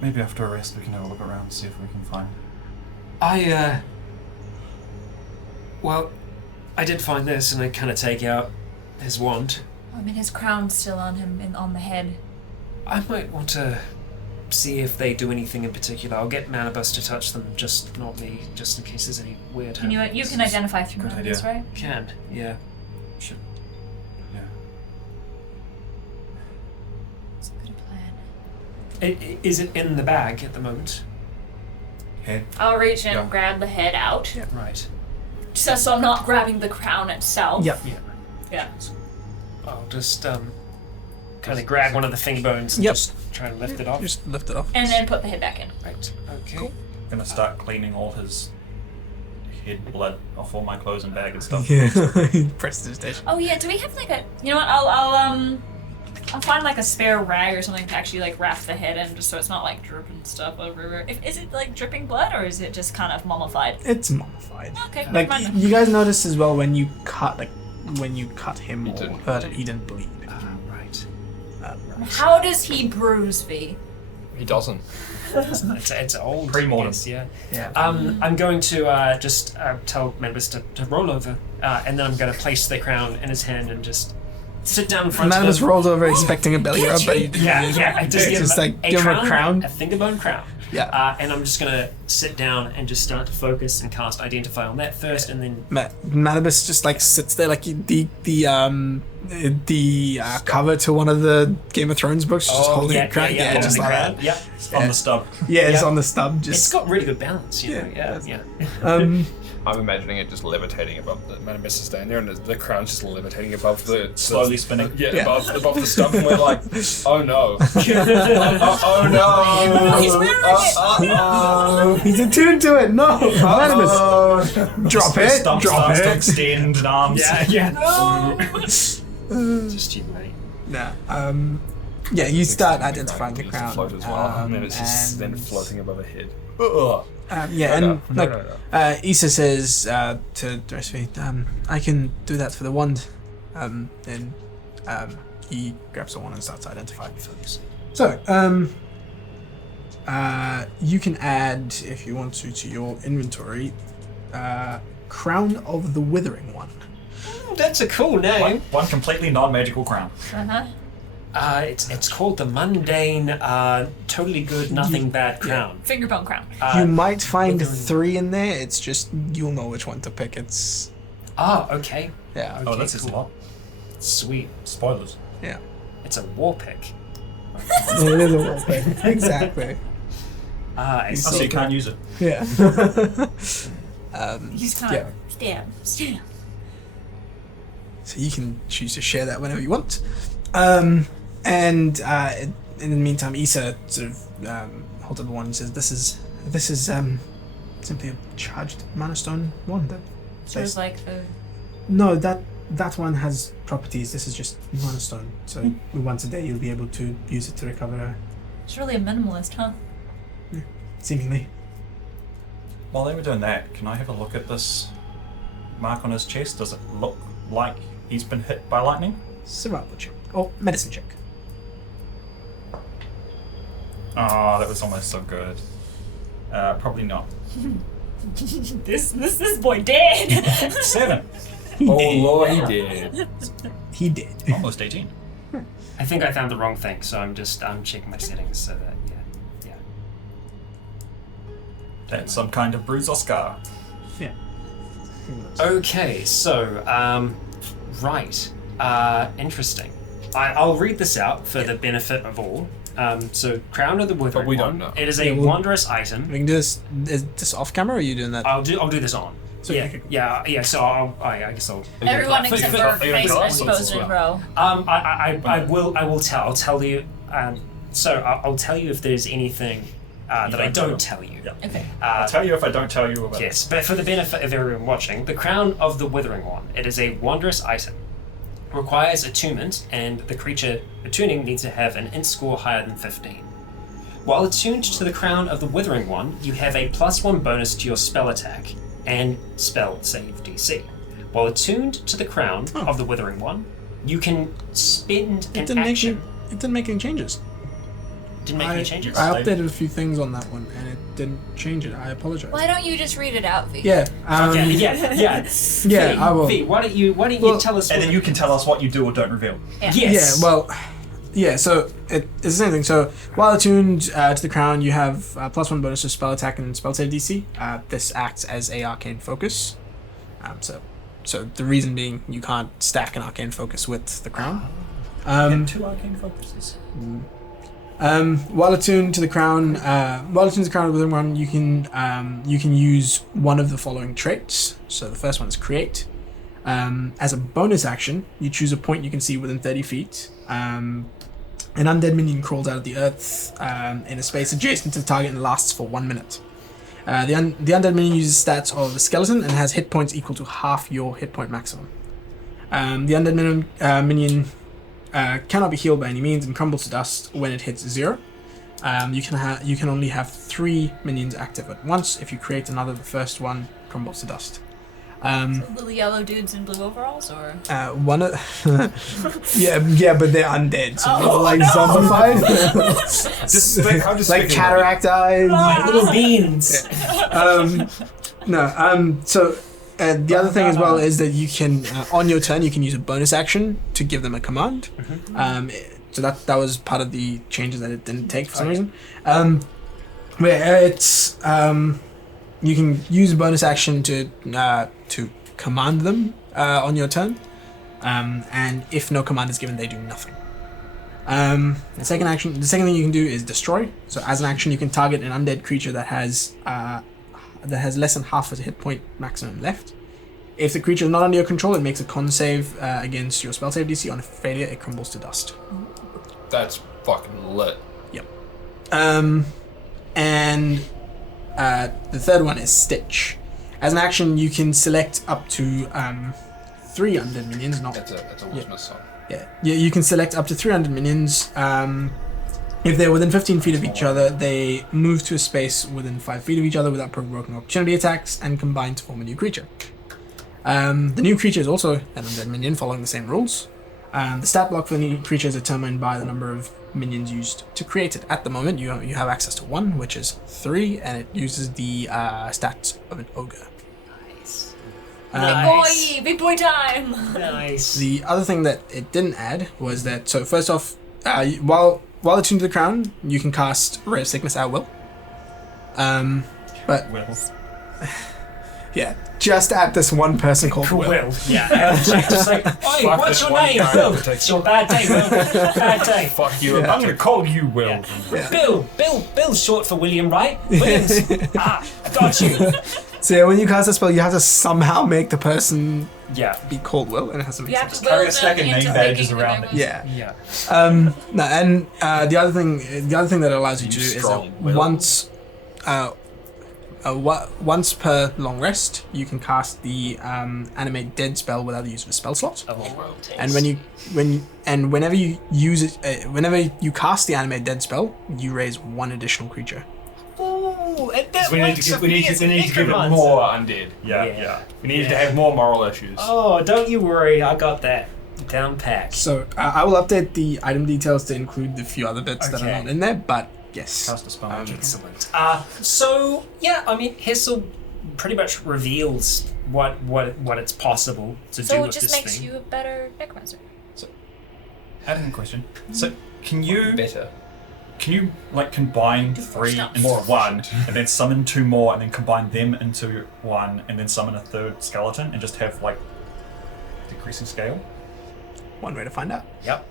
maybe after a rest we can have a look around and see if we can find. Well, I did find this, and I kind of take out his wand. I mean, his crown's still on him on the head. I might want to see if they do anything in particular. I'll get Manibus to touch them, just not me, just in case there's any weird. Can you can identify through Good numbers, idea. right? Can, yeah. Should. Yeah. It's a good plan. Is it in the bag at the moment? Head. I'll reach in Yeah. and grab the head out. Right. So I'm not grabbing the crown itself. Yep. Yeah. Yeah. I'll just kind of grab one of the finger bones and Yep. just try and lift it off. Just lift it off. And then put the head back in. Right. Okay. Cool. Gonna start cleaning all his head blood off all my clothes and bag and stuff. Yeah. Prestidigitation. Oh yeah, do we have like a? You know what? I'll find like a spare rag or something to actually like wrap the head in, just so it's not like dripping stuff everywhere. Is it like dripping blood or is it just kind of mummified? It's mummified. Okay, never Like mind. you guys noticed as well when you cut him He or didn't hurt him, he didn't bleed. Right. How does he bruise me? He doesn't. It's old. Pre-mortem. Yes, yeah. Yeah. I'm going to just tell Manibus to roll over, and then I'm going to place the crown in his hand and just sit down in front Man of was him. rolled over expecting a belly rub, but you didn't. Yeah. I just give Just him like give him a crown. a finger bone crown. Yeah. And I'm just going to sit down and just start to focus and cast Identify on that first, and then Manibus just like sits there like the cover to one of the Game of Thrones books, just holding a crown. holding just the like crown. that. Yeah. On the stub. Yeah, it's Yeah. on the stub. It's Just got really good balance, you know. Yeah, Yeah. I'm imagining it just levitating above the Manibus is standing there, and the crown's just levitating above the Slowly spinning. Yeah, Yeah. above the stump, and we're like, oh no, oh no, He's wearing it. he's attuned to it. No, Manibus, drop The it, stump drop starts to it. extend and arms. Yeah. Just you, mate. Nah. Yeah, you start identifying the Begins to crown. float as well, and then it's just then and- floating above a head. Ugh. Yeah, and No. Issa says to the rest of you, I can do that for the wand. And he grabs the wand and starts identifying things. So, you can add, if you want to your inventory, Crown of the Withering One. Oh, that's a cool name. One completely non-magical crown. It's called the mundane, totally good, nothing bad crown. Fingerbone crown. You might find Withering. 3 in there. It's just you'll know which one to pick. It's Okay. yeah, Oh, Okay, that's a lot. Sweet. Spoilers. yeah. It's a war pick. It is a little bit. Exactly. It's Oh, so you can't use it. Yeah. He's kind yeah. of stab. So you can choose to share that whenever you want. And in the meantime, Issa sort of holds up the one and says, "This is simply a charged mana stone wand. So it's like the. No, that one has properties. This is just mana stone. So once a day you'll be able to use it to recover. It's really a minimalist, huh? Seemingly. While they were doing that, can I have a look at this mark on his chest? Does it look like he's been hit by lightning? Survival check. Or medicine check. Oh, that was almost so good. Probably not. This boy dead. 7. Oh lord, he did. He did. Almost 18. I think I found the wrong thing, so I'm checking my settings so that yeah. That's some kind of bruise or scar. Yeah. Okay, so right, interesting. I'll read this out for the benefit of all. So Crown of the Withering we don't One. know. It is a wondrous item. We can do this. Is this off camera or are you doing that? I'll do this on. So yeah. So I guess I'll. Everyone except for Are you gonna Mason, tell I us suppose, as in a well? row. I will tell. I'll tell you. So I'll tell you if there's anything that I don't tell you. Yeah. Okay. I'll tell you if I don't tell you about Yes, but for the benefit of everyone watching, the Crown of the Withering One. It is a wondrous item. Requires attunement, and the creature attuning needs to have an int score higher than 15. While attuned to the Crown of the Withering One, you have a +1 bonus to your spell attack and spell save DC. While attuned to the Crown of the Withering One, you can spend an action. It didn't make any changes. Didn't make any changes. I updated a few things on that one and it didn't change it. I apologize. Why don't you just read it out, V? Yeah. Okay, yeah. Yeah, V, I will. V, why don't you tell us? And then you can tell us what you do or don't reveal. Yeah. Yes. Yeah, well, yeah, so it's the same thing. So while attuned to the crown, you have +1 bonus to spell attack and spell save DC. This acts as a arcane focus. So the reason being you can't stack an arcane focus with the crown. And 2 arcane focuses. While attuned to the crown, with one, you can use one of the following traits. So the first one is create. As a bonus action, you choose a point you can see within 30 feet. An undead minion crawls out of the earth in a space adjacent to the target and lasts for 1 minute. The undead minion uses stats of a skeleton and has hit points equal to half your hit point maximum. The undead minion cannot be healed by any means and crumbles to dust when it hits 0. You can only have 3 minions active at once. If you create another, the first one crumbles to dust. Little yellow dudes in blue overalls, or One of yeah, but they're undead, so they're like zombified. I'm just like cataract eyes. Little beans. So the other thing as well is that you can on your turn you can use a bonus action to give them a command. So that was part of the changes that it didn't take for some reason. Where it's you can use a bonus action to command them on your turn, and if no command is given, they do nothing. The second thing you can do is destroy. So as an action, you can target an undead creature that has less than half a hit point maximum left. If the creature is not under your control, it makes a con save against your spell save DC. On a failure, it crumbles to dust. That's fucking lit. Yep. And the third one is Stitch. As an action, you can select up to 3 undead minions. That's a Wismus song. Yeah, you can select up to 300 minions. If they're within 15 feet of each other, they move to a space within 5 feet of each other without provoking opportunity attacks and combine to form a new creature. The new creature is also an undead minion following the same rules. The stat block for the new creature is determined by the number of minions used to create it. At the moment, you have access to 1, which is 3, and it uses the stats of an ogre. Nice. big boy time. Nice. The other thing that it didn't add was that, so first off, while attuned to the crown, you can cast Ray of Sickness at will. But yeah, just at this one person called Will. Yeah. Just like, oi, what's your name? Will. It's your bad day, Will. Bad day. Fuck you, I'm gonna call you Will. Yeah. Bill's short for William, right? Williams. I got you. So yeah, when you cast a spell, you have to somehow make the person Yeah. be called Will, and it has to make You have sense. to Carry will a stack them of name into badges making around the it. new Yeah. Yeah. No, and the other thing that it allows you to do is strong that will. once once per long rest, you can cast the animate dead spell without the use of a spell slot. And whenever you use it, whenever you cast the animate dead spell, you raise one additional creature. Ooh, and that We need to give it more undead. Yeah. We need to have more moral issues. Oh, don't you worry, I got that down pat. So I will update the item details to include the few other bits that are Okay. not in there, but yes. Cast a spell. Excellent. So yeah, I mean, Hessel pretty much reveals what it's possible to do So it with just this makes thing. you a better necromancer. Adding a question. So can you Better. like combine 3 stuff. into one, and then summon 2 more, and then combine them into one, and then summon a 3rd skeleton, and just have like decreasing scale? One way to find out. Yep.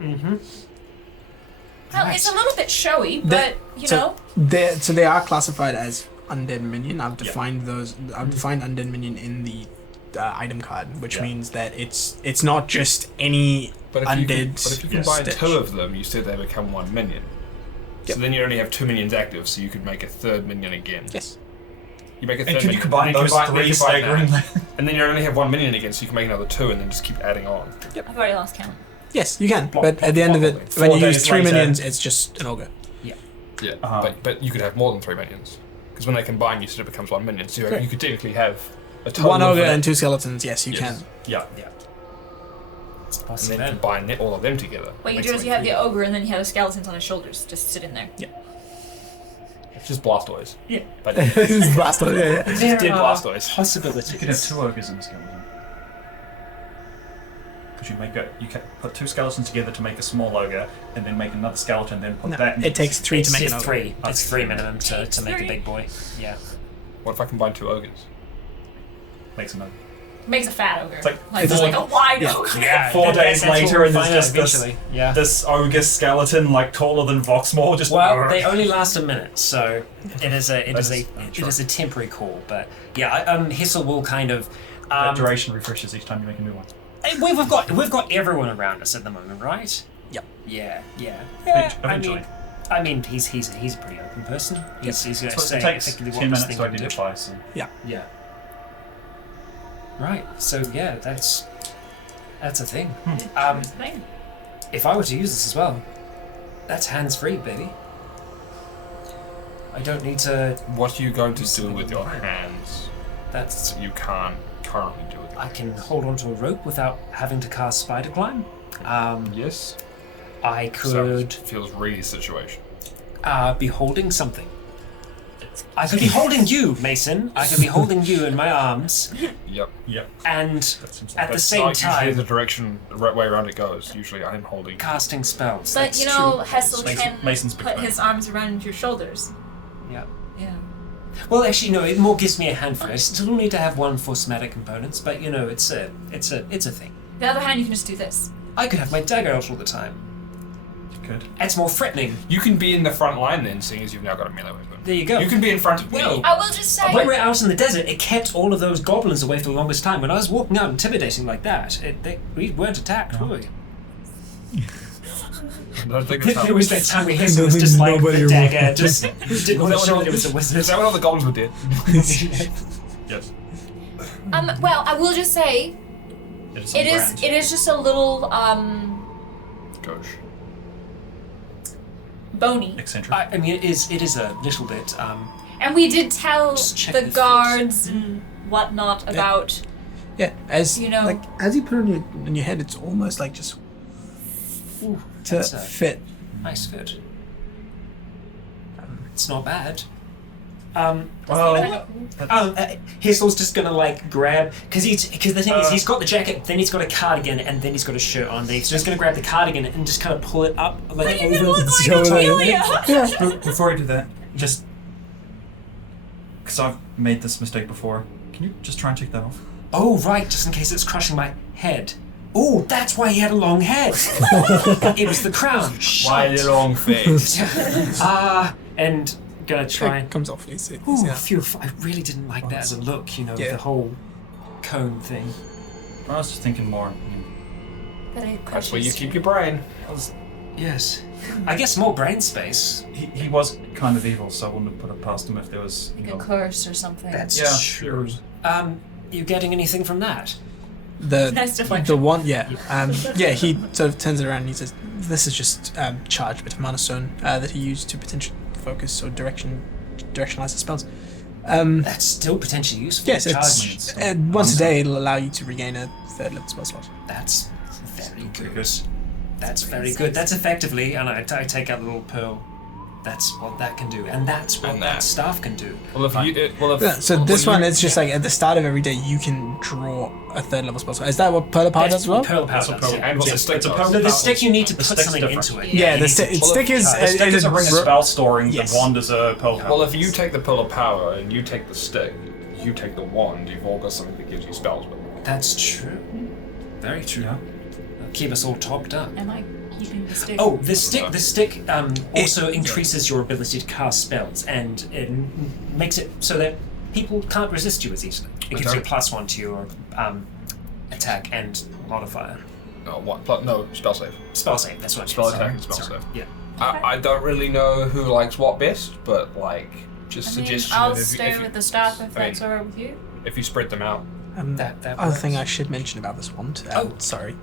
Mm-hmm. Well, it's a little bit showy, but you know. They are classified as undead minion. I've defined those. I've defined undead minion in the item card, which means that it's not just any But if undead. you combine stitch. 2 of them, you said they become 1 minion. Yep. So then you only have 2 minions active, so you could make a 3rd minion again. Yes. You make a 3rd And can minion. you combine then those then 3 combine staggering? that, and then you only have 1 minion again, so you can make another 2 and then just keep adding on. I've already lost count. Yes, you can. But at the end of it, Four when you use days 3 later. minions, it's just an ogre. Yeah, Uh-huh. but you could have more than 3 minions. Because when they combine, you said it becomes 1 minion. So you could technically have a total One of ogre that, and 2 skeletons. Yes, you Yes. can. Yeah. It's and possible. then combine all of them together. What you Makes do is it you have like the ogre and then you have the skeletons on his shoulders just sit in there. It's just Blastoise. Yeah. But This is Blastoise, yeah. just There dead are Blastoise. possibilities. You could have 2 ogres in a skeleton. Because you can put 2 skeletons together to make a small ogre, and then make another skeleton, then put No, that. it takes 3 to It's make an just ogre. 3. Oh, It's 3 minimum to make a big boy. Yeah. What if I combine 2 ogres? Makes an ogre. Makes a fat ogre. It's like it's like a wide Yeah. ogre. Yeah. 4 days that's later, what and we'll there's find out just this, eventually. Yeah. this ogre skeleton, like taller than Voxmore, just. Well, they only last a minute, so it is a That's temporary call. But yeah, Hessel will kind of. That duration refreshes each time you make a new one. We've got everyone around us at the moment, right? Yep. Yeah. Eventually. I mean, he's a pretty open person. He's going to So say it takes effectively 10 what this minutes thing to can do. identify. So. Yeah. Right. So yeah, that's a thing. Thing. If I were to use this as well, that's hands-free, baby. I don't need to. What are you going to do with your hands That's. that you can't currently do with them? I can hold onto a rope without having to cast spider climb. Yes. I So could it feels really situation. be holding something. I could be holding you, Mason. I could be holding you in my arms, Yep. and Seems at the That's same not usually the time direction, the right way around it goes. Usually I'm holding. casting spells. But That's you know, true. Hessel can Mason's big put fan. his arms around your shoulders. Yeah. Yeah. Well, actually, no. It more gives me a handful. I still need to have one for somatic components, but you know, it's a thing. The other hand, you can just do this. I could have my dagger out all the time. You could. It's more threatening. You can be in the front line then, seeing as you've now got a melee weapon. There you go. You can be in front of me. Well, I will just say. When we're out in the desert, it kept all of those goblins away for the longest time. When I was walking out intimidating like that, we weren't attacked, were we? I don't think that's how It was that time we Hessel was just like the dagger, just didn't Was that show when it was a Is wizard. that when all the goblins were dead? Yes. Well, I will just say, It it is just a little Gosh. bony. eccentric. I mean, it is a little bit. And we did tell Just check the the guards and whatnot about. Yeah, as You know- like as you put it on your head, it's almost like just to that's a fit. nice fit. It's not bad. Well, Hessel's just gonna like grab because the thing is he's got the jacket, then he's got a cardigan, and then he's got a shirt on. Then he's just gonna grab the cardigan and just kind of pull it up like over. before I do that, just because I've made this mistake before, can you just try and take that off? Oh right, just in case it's crushing my head. Oh, that's why he had a long head. It was the crown. Why the long face? And gonna try It and. comes off easy. Ooh, Yeah. phew, I really didn't like that as a look. You know, Yeah. the whole cone thing. I was just thinking more. That it That's where you crushes keep your brain. Yes. I guess more brain space. He was kind of evil, so I wouldn't have put it past him if there was, Like a curse or something. That's true. You getting anything from that? Nice deflection. The one, he sort of turns it around and he says, "This is just charged bit of mana stone that he used to potentially focus or directionalize the spells." That's still potentially useful. Yes, Charging it's it. once a day it'll allow you to regain a third level spell slot. That's very good. That's very good. That's effectively, and I take out the little pearl. That's what that can do, and that's what that staff can do. Well, So this one is just like at the start of every day you can draw a third level spell slot. Is that what Pearl of Power does as well? Pearl of Power does. And what's the stick? The stick you need to put stick's something different. into it. Yeah, you the need to- stick is The stick is a ring of spell storing, Yes. the wand is a pearl. Well, if you take the Pill of Power and you take the stick, you take the wand, you've all got something that gives you spells with it. That's true. Very true. Keep us all topped up. Am I keeping the stick? Oh, the stick also increases your ability to cast spells, and it makes it so that people can't resist you as easily. It gives you a +1 to your attack and modifier. No, spell save. Spell save, that's what I mean. Spell attack Sorry. and spell Sorry. save. Yeah. I don't really know who likes what best, but just I mean, suggestion. I'll if you- stay if you- with the staff if I mean, that's alright with you. If you spread them out. That Other works. thing I should mention about this wand. Sorry.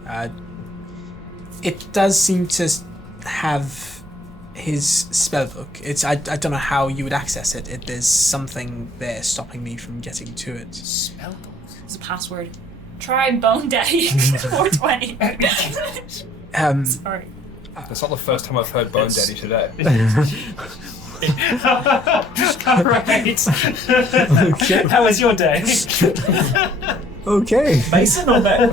It does seem to have his spellbook. I don't know how you would access it. There's something there stopping me from getting to it. Spellbook. It's a password. Try Bone Daddy 420. Sorry. That's not the first time I've heard Bone Daddy today. Right. How was your day? Okay. Mason or Beck?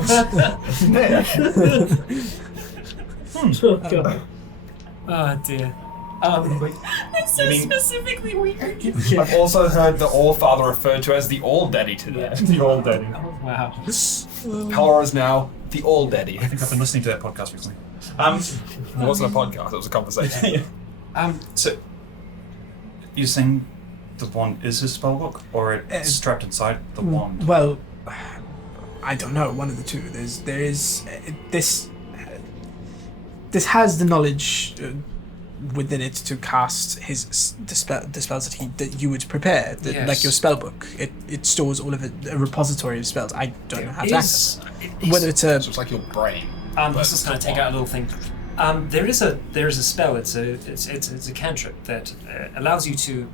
Oh dear. That's so specifically weird. I've also heard the All-Father referred to as the All-Daddy today. The old daddy. Oh, wow. Pelor is now the All-Daddy. I think I've been listening to that podcast recently. It wasn't a podcast, it was a conversation. So, you're saying the wand is his spellbook, or it's strapped inside the wand? Well, I don't know. One of the two. There is this. This has the knowledge within it to cast the spells that you would prepare, Yes. like your spell book. It stores all of it, a repository of spells. I don't know how to access it. Whether it's a So it's like your brain. This is going to take out a little thing. There is a spell. It's a cantrip that allows you to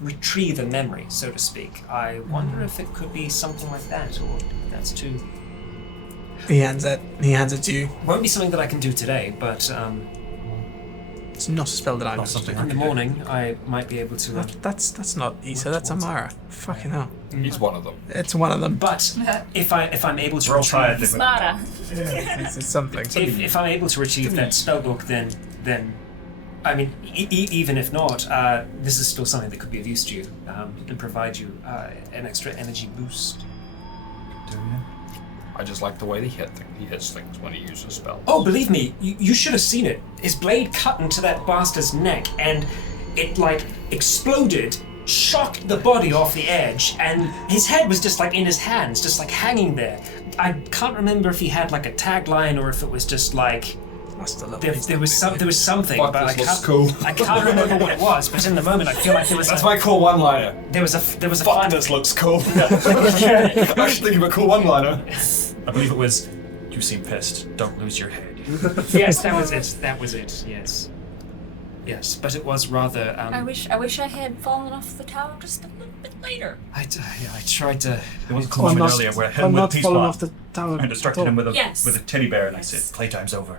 retrieve a memory, so to speak. I wonder if it could be something like that, or if that's too. he hands it to you. Won't be something that I can do today, but It's not a spell that I know. Not something in the morning I might be able to. That's not Issa. That's Amara. Fucking hell. He's one of them. It's one of them. But if I'm able to We're all tired. retrieve, Smarter. It's something. if I'm able to retrieve that spellbook, then I mean, even if not, this is still something that could be of use to you and provide you an extra energy boost. I just like the way he hits things when he uses spells. Oh, believe me, you should have seen it. His blade cut into that bastard's neck, and it exploded, shocked the body off the edge, and his head was just in his hands, just hanging there. I can't remember if he had a tagline or if it was just there was something, Fuck, but this looks cool. I can't remember what it was. But in the moment, I feel like there was That's my cool one-liner. there was a Fuck, final. this looks cool. I should think of a cool one-liner. I believe it was, you seem pissed, don't lose your head. Yes, that was it. That was it. Yes. Yes, but it was rather. I wish I had fallen off the tower just a little bit later. I tried to. There was a comment earlier where I hit him with a peace falling bomb off the tower. and distracted him with Yes. a teddy bear, and Yes. I said, playtime's over.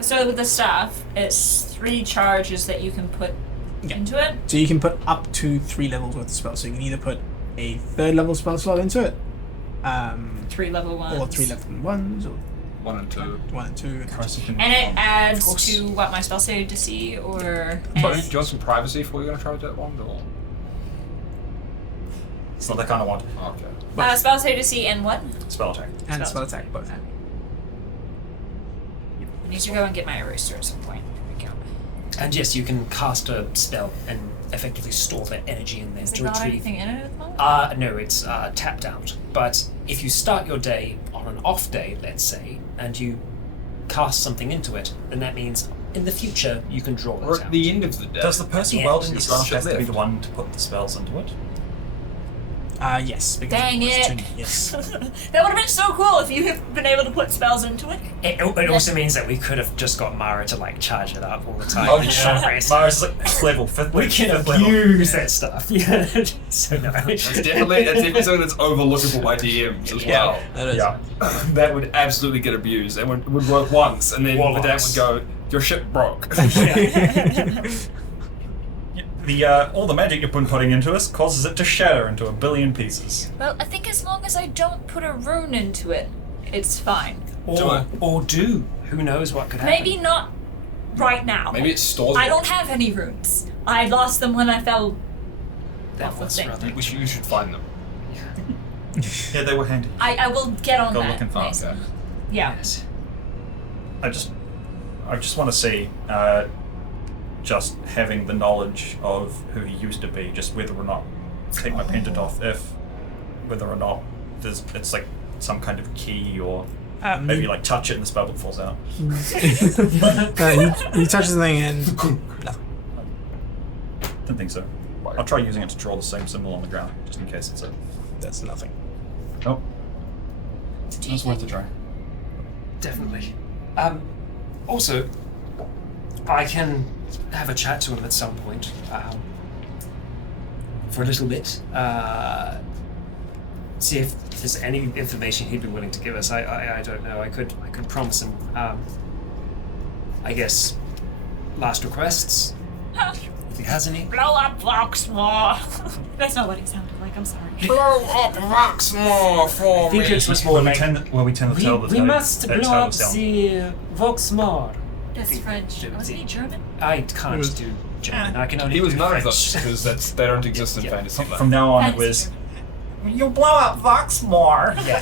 So with the staff, it's 3 charges that you can put into it. So you can put up to 3 levels worth of spells. So you can either put a 3rd level spell slot into it, 3 level ones. or 3 level ones, or 1 and 2. 1 and 2. And it adds to what my spell save DC or. Do you want some privacy before you're going to try that one? Or? It's not that kind of wand. Okay. Spell save DC and what? Spell attack. And spell attack both. I need to go and get my eraser at some point. There we go. And yes, you can cast a spell and effectively store that energy in there Is to there not retrieve. anything in it at the moment? No, it's tapped out. But if you start your day on an off day, let's say, and you cast something into it, then that means in the future you can draw Or those at out. the end of the day. Does the person Yeah, welding the it's staff shit have to be left. the one to put the spells into it? Yes. Because Dang was it. tuning, yes. That would have been so cool if you had been able to put spells into it. It also means that we could have just got Mara to like charge it up all the time. Oh, and yeah. short rest. Mara's like 5th level, 5th level. We can 5th level. abuse that stuff. Yeah. So no. It's definitely something that's overlookable by DMs as well. That is. Yeah. That would absolutely get abused. It would work once, and then the dad Warlocks. would go, "Your ship broke." All the magic you've been putting into us causes it to shatter into a billion pieces. Well, I think as long as I don't put a rune into it, it's fine. Or do. Who knows what could happen? Maybe not right now. Maybe it stores. I don't have any runes. I lost them when I fell That off the was thing. rather. You should find them. Yeah, they were handy. I will get on Go that. looking fast. Mason. Yeah. Yes. I just want to see just having the knowledge of who he used to be, just whether or not take my pendant off, whether or not it's like some kind of key or maybe like touch it and the spellbook falls out. He touches the thing and Didn't think so. I'll try using it to draw the same symbol on the ground, just in case it's a. that's nothing. Oh. It's worth a try. Definitely. Also, I can have a chat to him at some point. For a little bit. See if there's any information he'd be willing to give us. I don't know. I could promise him. I guess last requests. If he has any. Blow up Voxmore. That's not what he sounded like. I'm sorry. Blow up Voxmore for I think me. it was more Well, like we tend to tell the we must blow up down. the Voxmore. That's French. Wasn't he German? I can't do German. I can only He was do none of French. those because they don't exist in Yeah. fantasy. From now on, it Fancy was. German. You blow up Voxmore. Yeah,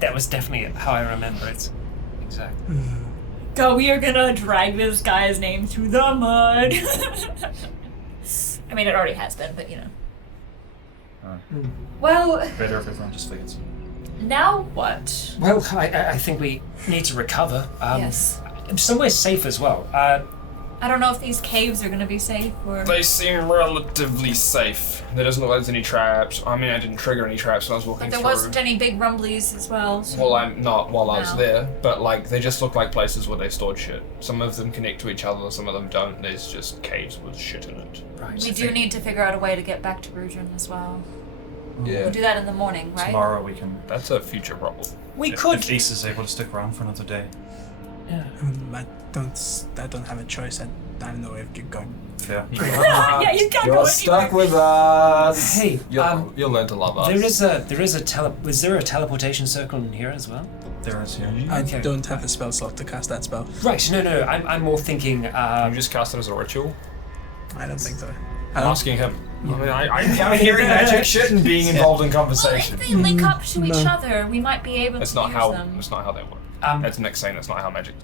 that was definitely how I remember it. Exactly. So we are gonna drag this guy's name through the mud. I mean, it already has been, but you know. Well, Better if everyone just figures. now what? Well, I think we need to recover. Yes. Somewhere safe as well. I don't know if these caves are gonna be safe or. They seem relatively safe. There doesn't look like there's any traps. I mean, I didn't trigger any traps when I was walking But there through. wasn't any big rumblies as well. So. Well, I'm not while I was No. there, but like they just look like places where they stored shit. Some of them connect to each other, some of them don't. There's just caves with shit in it. right. We do need to figure out a way to get back to Rudron as well. Yeah, We'll do that in the morning, right? Tomorrow we can. that's a future problem. We If could. Ace is able to stick around for another day. Yeah. I don't have a choice. I don't know if you're going. Fair. Yeah, you can't go You're anywhere. stuck with us. Hey, You'll learn to love us. was there a teleportation circle in here as well? There is here. I Okay. don't have a spell slot to cast that spell. Right. No. I'm more thinking. Can you just cast it as a ritual? I don't think so. I'm asking him. I mean, I'm hearing magic shit and being involved in Well, conversation. if they link up to each No. other, we might be able That's to not use how. them. That's not how they work. Um, That's Nick saying that's not how magic.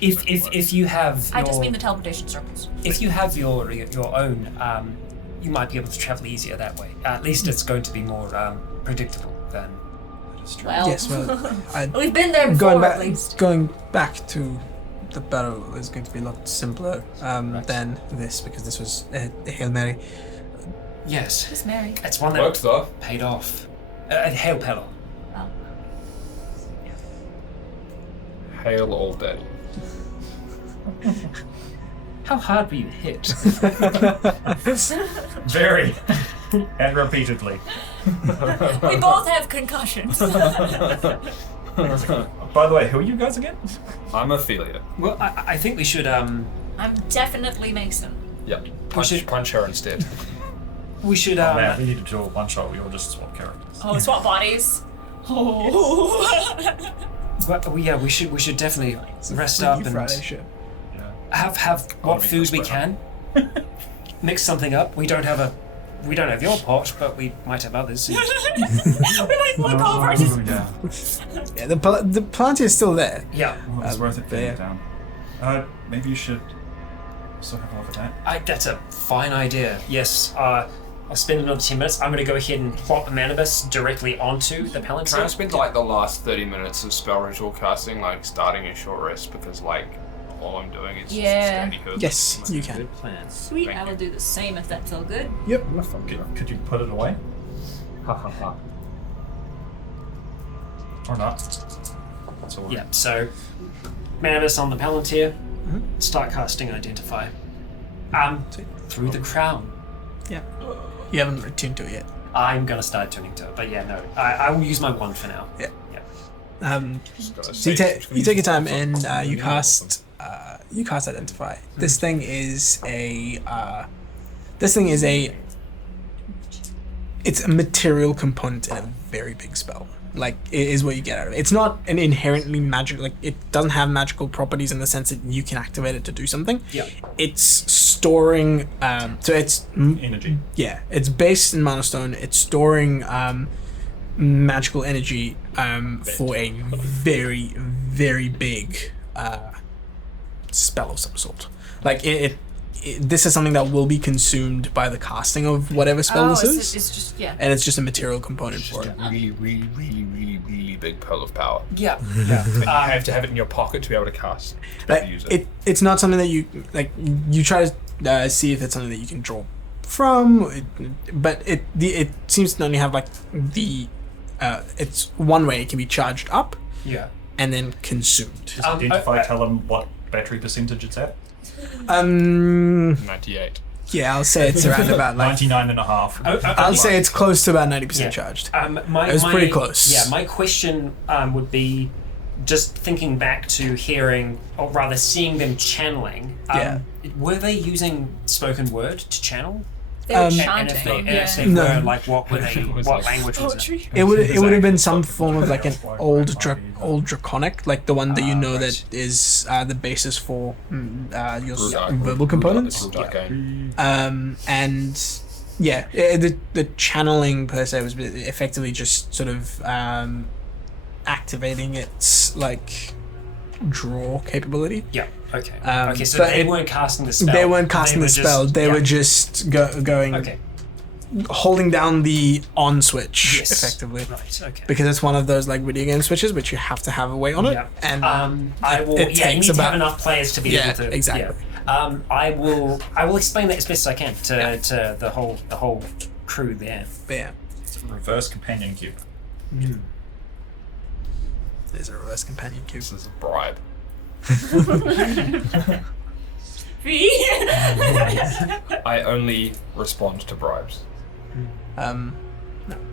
if you have I just your- mean the teleportation circles. if you have your own, you might be able to travel easier that way. At least it's going to be more predictable than. Well, Yes, well, we've been there before going at least. going back to the battle is going to be a lot simpler than this because this was a Hail Mary. Yes, Who's Mary? it's one that Worked though. paid off. Hail Pello. Oh. Hail all day. How hard were you hit? Very. And repeatedly. We both have concussions. By the way, who are you guys again? I'm Ophelia. Well, I think we should I'm definitely Mason. Yep. should- Punch her instead. we should Oh man, we need to do a one shot. We all just swap characters. Oh, swap bodies. Oh. we should definitely rest up and Friday shit. Yeah. have what be foods we desperate. can. Mix something up. We don't have your pot, but we might have others. We like look over. Oh, yeah. Yeah, the plant is still there. Yeah, Well, it's worth it yeah. getting it down. Maybe you should still have a look at that. that's a fine idea. Yes. I'll spend another 10 minutes. I'm going to go ahead and plop Manibus directly onto the Palantir. Can I spend like the last 30 minutes of spell ritual casting, like starting a short rest, because like all I'm doing is just standing here. Yes, you can. Good plan. Sweet, Thank I will you. do the same if that's all good. Yep. Could you put it away? Ha ha ha. Or not? That's all. Yeah, so Manibus on the Palantir. Start casting Identify. Through the crown. Yeah. You haven't attuned to it yet. I'm going to start tuning to it, but yeah, no. I will use my wand for now. Yeah. Yeah. So you take your time and you cast Identify. This thing is it's a material component in a very big spell. Like, it is what you get out of it. It's not an inherently magic, like, it doesn't have magical properties in the sense that you can activate it to do something. Yeah. It's storing, so it's... Energy. Yeah, it's based in Mana Stone. It's storing magical energy for a very, very big spell of some sort. Like, this is something that will be consumed by the casting of whatever spell this is. It's just, yeah. And it's just a material component for it. Really, really, really, really, really big pearl of power. Yeah. You have to have it in your pocket to be able to cast. Like, Use it. it's not something that you you try to see if it's something that you can draw from, but it seems to only have like it's one way it can be charged up Yeah. and then consumed. Just Identify, tell them what battery percentage it's at. 98. Yeah, I'll say it's around about like 99.5. I'll say it's close to about 90% charged. It was pretty close. Yeah, my question would be, just thinking back to hearing, or rather seeing them channeling, were they using spoken word to channel? They were And chanting. if they No. were, like, what were they? What language was it? It would have been some form of like an old draconic, like the one that you know that is the basis for your verbal components. And yeah, the channeling per se was effectively just sort of activating its like draw capability. Yeah. Okay. Okay, so they weren't casting the spell. They weren't casting the spell. They were just going. Okay. Holding down the on switch, Yes. effectively. Right. Okay. Because it's one of those like video game switches which you have to have a weight on it, Yeah. and I will. it You takes need to about have enough players to be able to. exactly. Yeah. I will explain that as best as I can to the whole crew there. But yeah, It's a reverse companion cube. there's a reverse companion cube. This is a bribe. I only respond to bribes. No.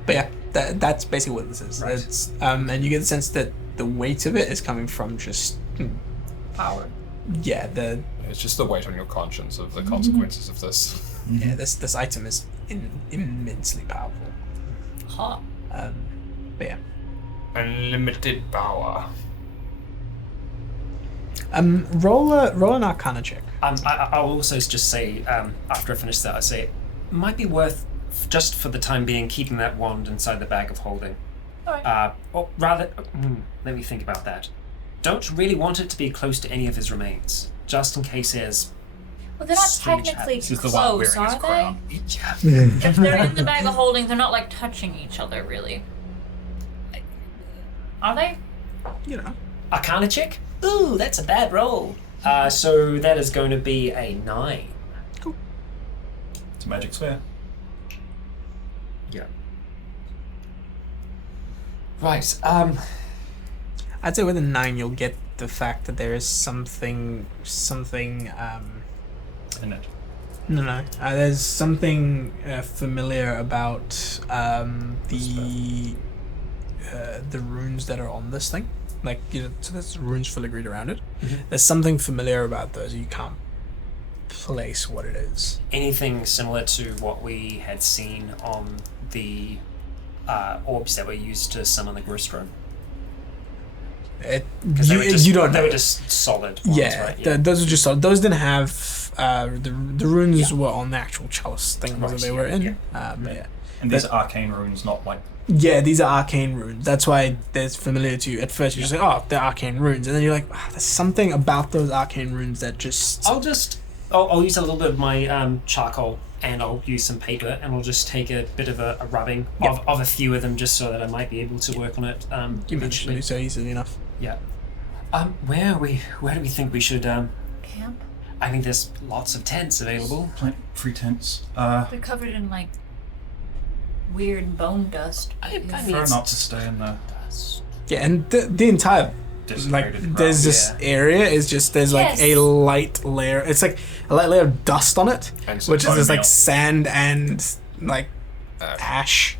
But yeah, that's basically what this is. Right. It's and you get the sense that the weight of it is coming from just Power. yeah It's just the weight on your conscience of the consequences of this. this item is immensely powerful. Hot. But yeah. Unlimited power. Roll an Arcana check. I'll also just say, after I finish that, I say it might be worth, just for the time being, keeping that wand inside the bag of holding. Alright. Or rather, let me think about that. Don't really want it to be close to any of his remains, just in case there's... Well, they're not strange technically This is the one close, wearing his are they? crown. If they're in the bag of holding, they're not like touching each other, really. Are they? You know. Arcana check? Ooh, that's a bad roll. So that is going to be a 9. It's a magic sphere. Yeah. Right. I'd say with a 9 you'll get the fact that there is something In it. no there's something familiar about the runes that are on this thing, like, you know, so there's runes filigreed around it. There's something familiar about those. You can't place what it is. Anything similar to what we had seen on the orbs that were used to summon the Gristro? Because You don't know. They were just solid ones, right? Those were just solid. Those didn't have the runes were on the actual chalice things that they were in. But yeah. And these are arcane runes, not like... Yeah, these are arcane runes. That's why they're familiar to you. At first, you're just like, oh, they're arcane runes. And then you're like, there's something about those arcane runes that just... I'll use a little bit of my charcoal and I'll use some paper, and I'll just take a bit of a rubbing of a few of them, just so that I might be able to work on it. You managed to do so easily enough. Yeah. Where are we? Where do we think we should? Camp? I think there's lots of tents available. Free tents. They're covered in like weird bone dust. I mean, Prefer not to stay in the Yeah, and the entire desecrated ground. there's this area is just there's like a light layer. It's like a light layer of dust on it, And some which is just bone like meal. sand and like ash.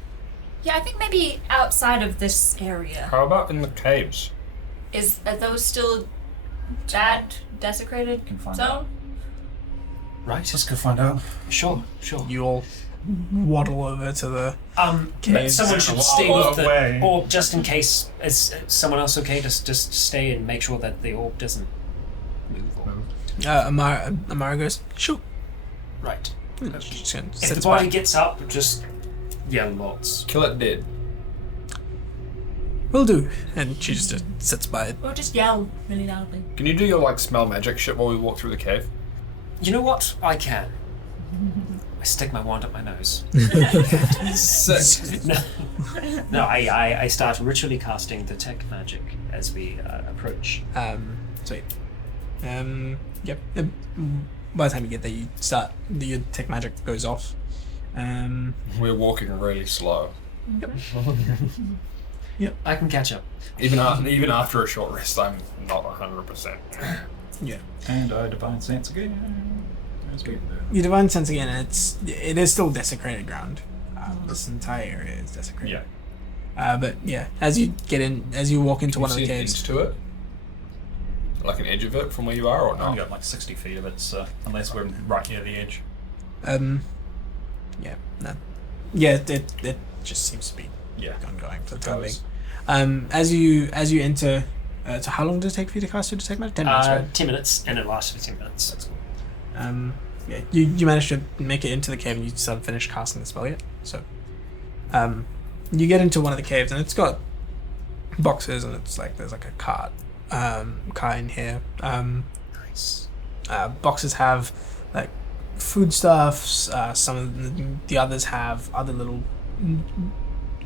Yeah, I think maybe outside of this area. How about in the caves? Are those still bad, desecrated Can find zone? out. Right. Let's go find out. Sure. You all waddle over to the caves. Someone should Walk stay with away. the orb, just in case. Is someone else okay? Just stay and make sure that the orb doesn't move. Amara goes, sure. Right. She's gonna If sit the body by. gets up, just yell lots. Kill it dead. Will do. And she just sits by it. Or just yell really loudly. Can you do your like smell magic shit while we walk through the cave? You know what? I can. I stick my wand up my nose. Sick. No, I start ritually casting detect magic as we approach. Sweet. Yep. By the time you get there, you start. Your tech magic goes off. We're walking really slow. I can catch up. Even after a short rest, I'm not 100%. Yeah. And I divine sense again. You divine sense again, and it is still desecrated ground. This entire area is desecrated. Yeah. But yeah, as you walk into one of the Can you see an caves. edge to it? Like an edge of it from where you are, or I've only not? got like 60 feet of it, so unless we're right near the edge. Yeah, no. Yeah, it just seems to be ongoing for the time being. As you enter, so how long does it take for you to cast your detect magic? 10 minutes, right? 10 minutes, and it lasts for 10 minutes. That's cool. Yeah, you managed to make it into the cave, and you still haven't finished casting the spell yet. So, you get into one of the caves, and it's got boxes, and it's like there's like a cart in here. Nice. Boxes have like foodstuffs. Some of the others have other little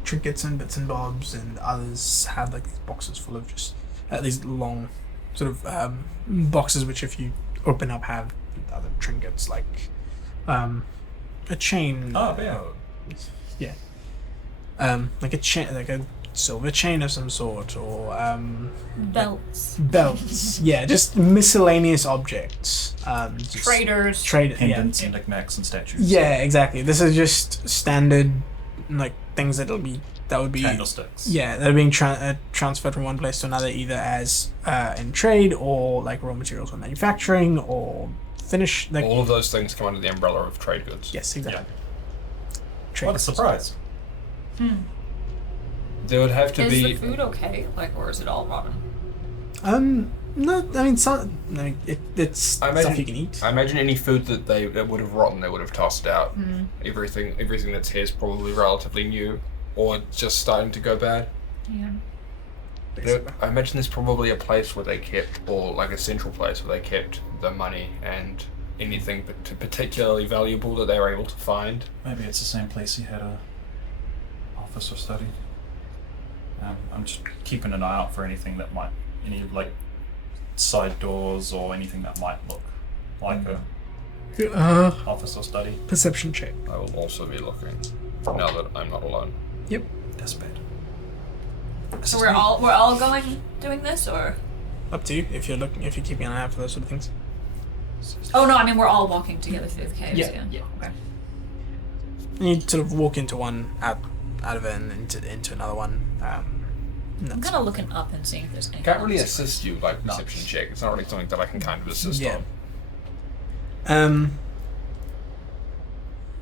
trinkets and bits and bobs, and others have like these boxes full of just these long sort of boxes, which if you open up have other trinkets like a chain. Oh, yeah. Like a chain, like a silver chain of some sort, or Belts. belts. Yeah, just miscellaneous objects. Traders. Pendants and knickknacks and statues. Yeah, exactly. This is just standard, like things that would be Candlesticks. yeah, that are being transferred from one place to another, either as in trade or like raw materials for manufacturing or finish. Like All of those things come under the umbrella of trade goods. yes, exactly. Trade What a goods. surprise. There would have to Is be. the food okay? Like, or is it all rotten? No, I mean, it's stuff you can eat. I imagine any food that would have rotten, they would have tossed out. Everything that's here is probably relatively new, or just starting to go bad. Yeah. I imagine there's probably a place where they kept, or like a central place where they kept the money and anything particularly valuable that they were able to find. Maybe it's the same place he had a office or study. I'm just keeping an eye out for anything that might, any like side doors or anything that might look like a office or study. Perception check. I will also be looking now that I'm not alone. Yep. That's bad. So we're all doing this, or? Up to you if you're keeping an eye out for those sort of things. Oh no, I mean we're all walking together through the caves. Yeah. Okay. And you sort of walk into one, out of it, and into another one. I'm kind of looking up and seeing if there's anything. I can't really else. assist you like perception check. It's not really something that I can kind of assist Yeah. on.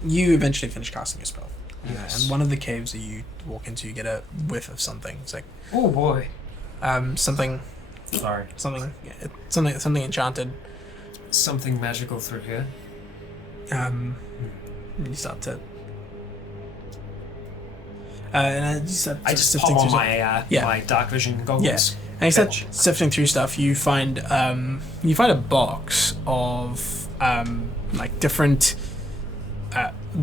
You eventually finish casting your spell. Yes. And one of the caves that you walk into, you get a whiff of something. It's like Oh boy. something, Sorry. something enchanted. Something magical through here. You start to. And you start I just sifting pop on through my my dark vision goggles. Yes. And you start sifting through stuff. You find a box of like different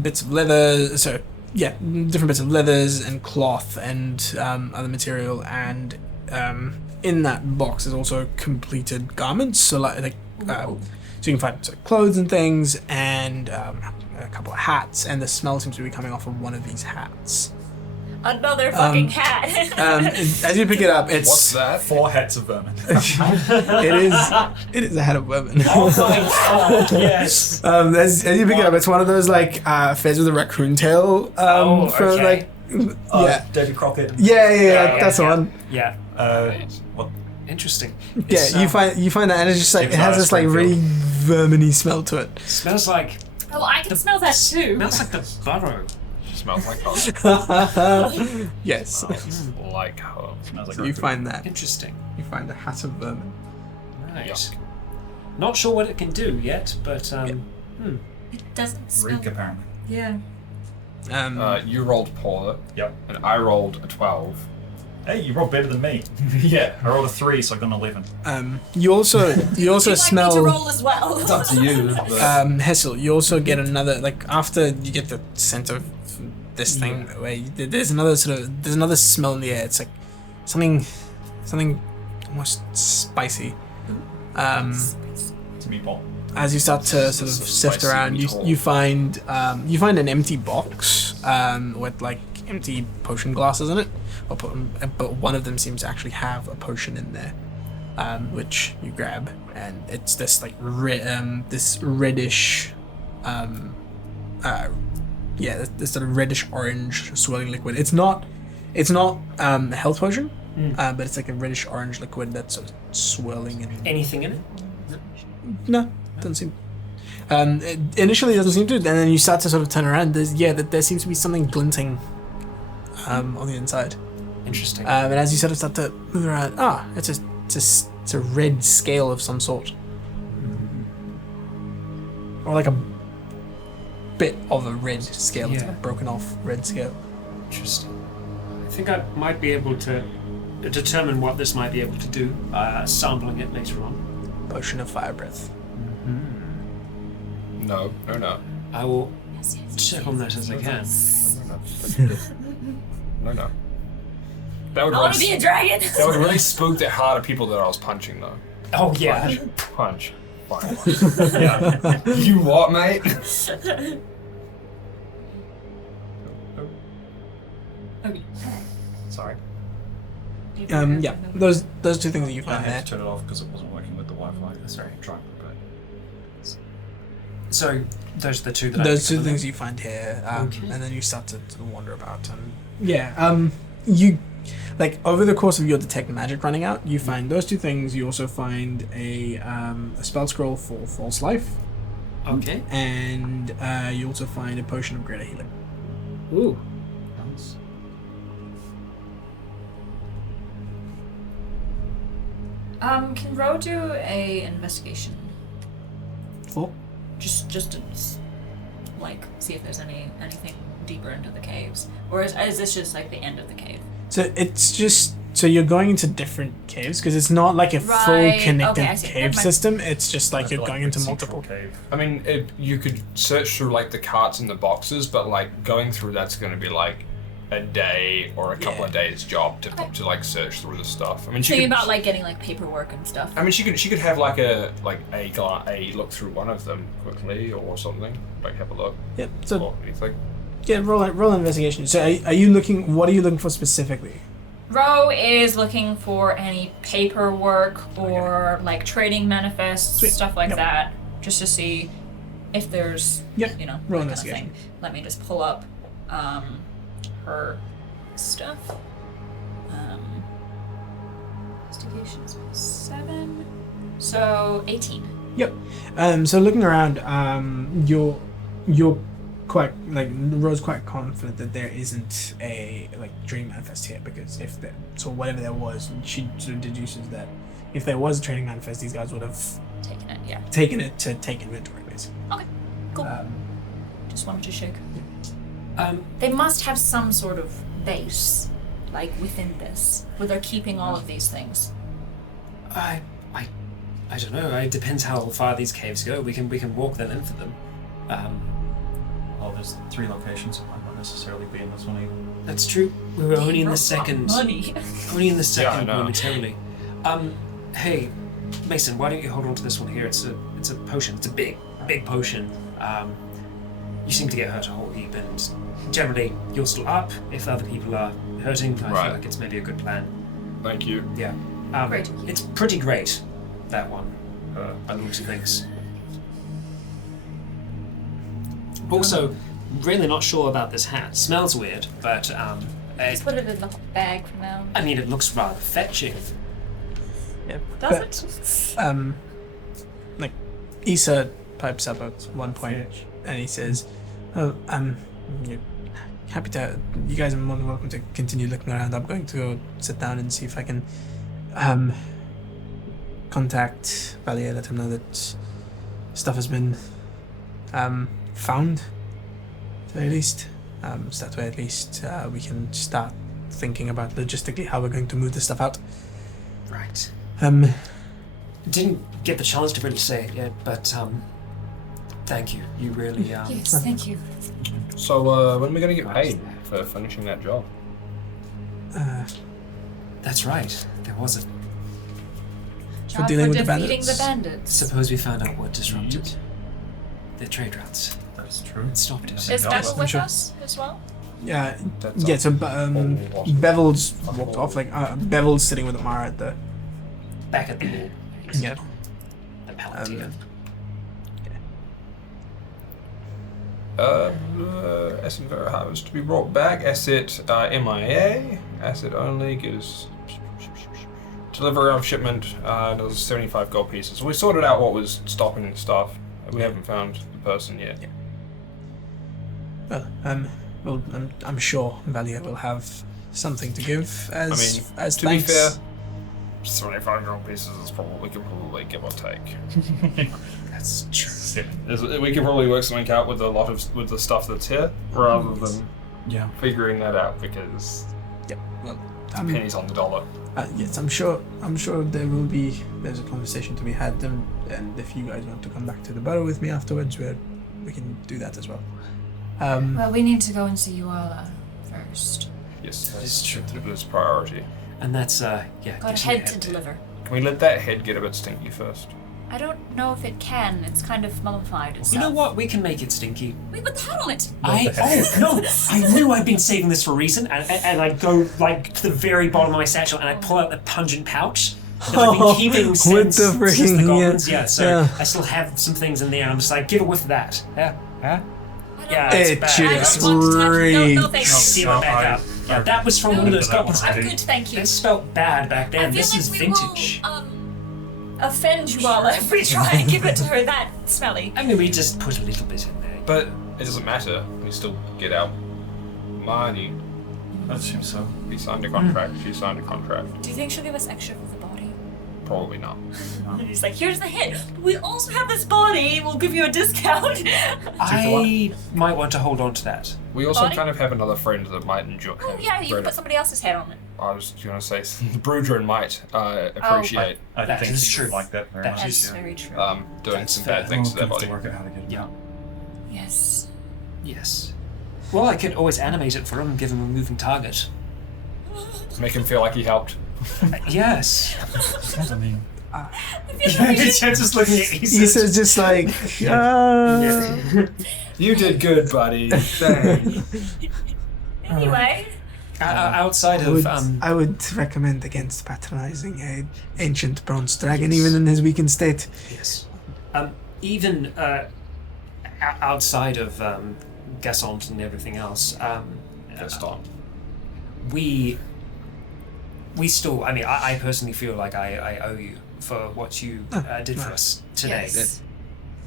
bits of leather. So yeah, different bits of leathers and cloth and other material, and in that box is also completed garments. So so you can find clothes and things, and a couple of hats, and the smell seems to be coming off of one of these hats. Another fucking hat. As you pick it up, it's What's that? 4 hats of vermin. it is a hat of vermin. Oh my god, yes. As you pick it up, it's one of those fez with a raccoon tail. Okay. Yeah. David Crockett. Yeah, that's the one. Yeah. What? Interesting. Yeah, It's, you find that, and it's just like Seems it has like this like really verminy smell to it. Smells like Oh, I can smell that too. smells like the burrow. Smells like home. Yes. Smells like home. Smells like So you raccoon. find that. Interesting. You find a hat of vermin. Nice. Yuck. Not sure what it can do yet, but It doesn't smell. Reek, apparently. Yeah. You rolled poorly, Yep. and I rolled a 12. Hey, you rolled better than me. Yeah. I rolled a 3, so I got an 11. You also You'd like me to smell. roll as well. It's up to you. But Hessel, you also get another after you get the scent of this thing. Where there's another smell in the air. It's like something almost spicy. It's a meatball. As you start to sort of sift Spicy around, meatball. you find an empty box with like empty potion glasses in it, but one of them seems to actually have a potion in there, which you grab, and it's this like this reddish, this sort of reddish orange swirling liquid. It's not a health potion, but it's like a reddish orange liquid that's sort of swirling and anything in it? no, doesn't seem. Initially, it doesn't seem to, and then you start to sort of turn around. There seems to be something glinting on the inside. Interesting. And as you sort of start to move around, it's a red scale of some sort, or like a bit of a red scale. It's Yeah. like a broken off red scale. Interesting. I think I might be able to determine what this might be able to do, sampling it later on. Potion of fire breath. no. I will Yes, check on that as I can. No. That would I want to be a dragon. that would really spook the heart of people that I was punching though. Oh yeah. Punch. Fire. Yeah. You what, mate? Okay. Sorry. Yeah, those two things that you I find there. had to turn it off because it wasn't working with the Wi-Fi. Sorry, trying but So those are the two that Those I two things you find here, Okay. and then you start to wander about. You like over the course of your detect magic running out, you find those two things. You also find a spell scroll for false life, Okay. and you also find a potion of greater healing. Ooh. Can Ro do a investigation? Four. Just to like see if there's anything deeper into the caves, or is this just like the end of the cave? So it's just you're going into different caves because it's not like a full Right, connected okay, I see. cave Never mind. system. It's just like I you're feel going we're into in multiple. Central Cave. I mean, you could search through like the carts and the boxes, but like going through that's going to be like a day or a couple of days job to like search through the stuff. I mean, she Thinking could, about like getting like paperwork and stuff. I mean, she could have like a look through one of them quickly or something. Like have a look Yep. So or anything. yeah, roll an investigation. So are you looking? What are you looking for specifically? Ro is looking for any paperwork or like trading manifests, Sweet. stuff like Yep. that, just to see if there's Yep. you know Roll that kind of investigation. thing. Let me just pull up her stuff. Investigations 7. So 18. Yep. So looking around, you're quite like Ro's quite confident that there isn't a like trading manifest here, because if there, so whatever there was, she sort of deduces that if there was a trading manifest, these guys would have Taking it, yeah. taken it to take inventory, basically. Okay, cool. Um, Just wanted to check. They must have some sort of base, like within this, where they're keeping all of these things. I don't know. It depends how far these caves go. We can walk them in for them. Oh, there's 3 locations, it might not necessarily be in this one either. That's true. We were only in the Roadblock second. money. Only in the second know. momentarily. Hey, Mason, why don't you hold on to this one here? It's a potion. It's a big potion. You seem to get hurt a whole heap, and generally you're still up. If other people are hurting, I Right. feel like it's maybe a good plan. Thank you. Yeah. Great. It's pretty great, that one, by the looks of things. Also, really not sure about this hat. Smells weird, but Just put it in the bag for now. I mean, it looks rather fetching. Yeah. Does But, it? like, Issa pipes up at one point and he says, "Oh, you're happy to. You guys are more than welcome to continue looking around. I'm going to go sit down and see if I can contact Valier, let him know that stuff has been found, at the very least. So that way, at least we can start thinking about logistically how we're going to move this stuff out." Right. Um, Didn't get the chance to really say it yet, but thank you. You really Yes, thank you. So, when are we going to get paid for finishing that job? That's right. There was a. For dealing with the defeating bandits. the bandits. Suppose we found out what disrupted the trade routes. That's true. It stopped it. Is Bevel with Sure. us as well? Yeah, That's yeah. So all. Bevel's walked off. Like Bevel's sitting with Amara at the Back at the yeah. Palantir. Asset Verhaus to be brought back. Asset MIA. Asset only gives delivery of shipment. Does 75 gold pieces. We sorted out what was stopping the stuff. We haven't found the person yet. Well, I'm sure Valia will have something to give as as to thanks. be fair, 75 gold pieces is probably give or take. That's true. We could probably work something out with with the stuff that's here, rather than figuring that out because Yep. Well, pennies on the dollar. yes, I'm sure there's a conversation to be had, and if you guys want to come back to the borough with me afterwards, we can do that as well. Well, we need to go and see Uala first. Yes, That is true. It's priority. And that's Got a getting head ahead. to deliver. Can we let that head get a bit stinky first? I don't know if it can. It's kind of mummified and stuff. You know what? We can make it stinky. Wait, put the hat on it. I knew I'd been saving this for a reason, and I go like to the very bottom of my satchel and I pull out the pungent pouch that I've been keeping With since, the since freaking- the goblins. Yeah, so yeah. I still have some things in there. And I'm just like, give a whiff of that. Yeah, I don't yeah, know. it's It bad. just I don't want to touch it. No, thank you. Seal it back up. Yeah, that was from one of those goblins. I'm good, thank you. It smelled bad back then. I feel This like is we vintage. will offend Uala if we try and give it to her that smelly. I mean, we just put a little bit in there. But it doesn't matter. We still get our money. I assume so. We signed a contract. She signed a contract. Do you think she'll give us extra for the body? Probably not. And he's like, here's the hit. We also have this body. We'll give you a discount. I might want to hold on to that. We also Body? kind of have another friend that might enjoy. Oh yeah, you can put somebody else's head on it. I was going to say the Brudrin might appreciate I That think is she true. would like that very That much. That's is- very true. doing That's some fair. bad things to their We'll body. work out how to get it Yeah. out. Yes. Yes. Well, I could always animate it for him and give him a moving target. Make him feel like he helped. Yes. I mean, Just looking at Issa's just like, You did good, buddy. Thanks. Anyway, outside I would recommend against patronizing a ancient bronze dragon, even in his weakened state. yes. Even outside of Gasont and everything else, Gaston. we still. I mean, I personally feel like I owe you for what you did for us today. yes.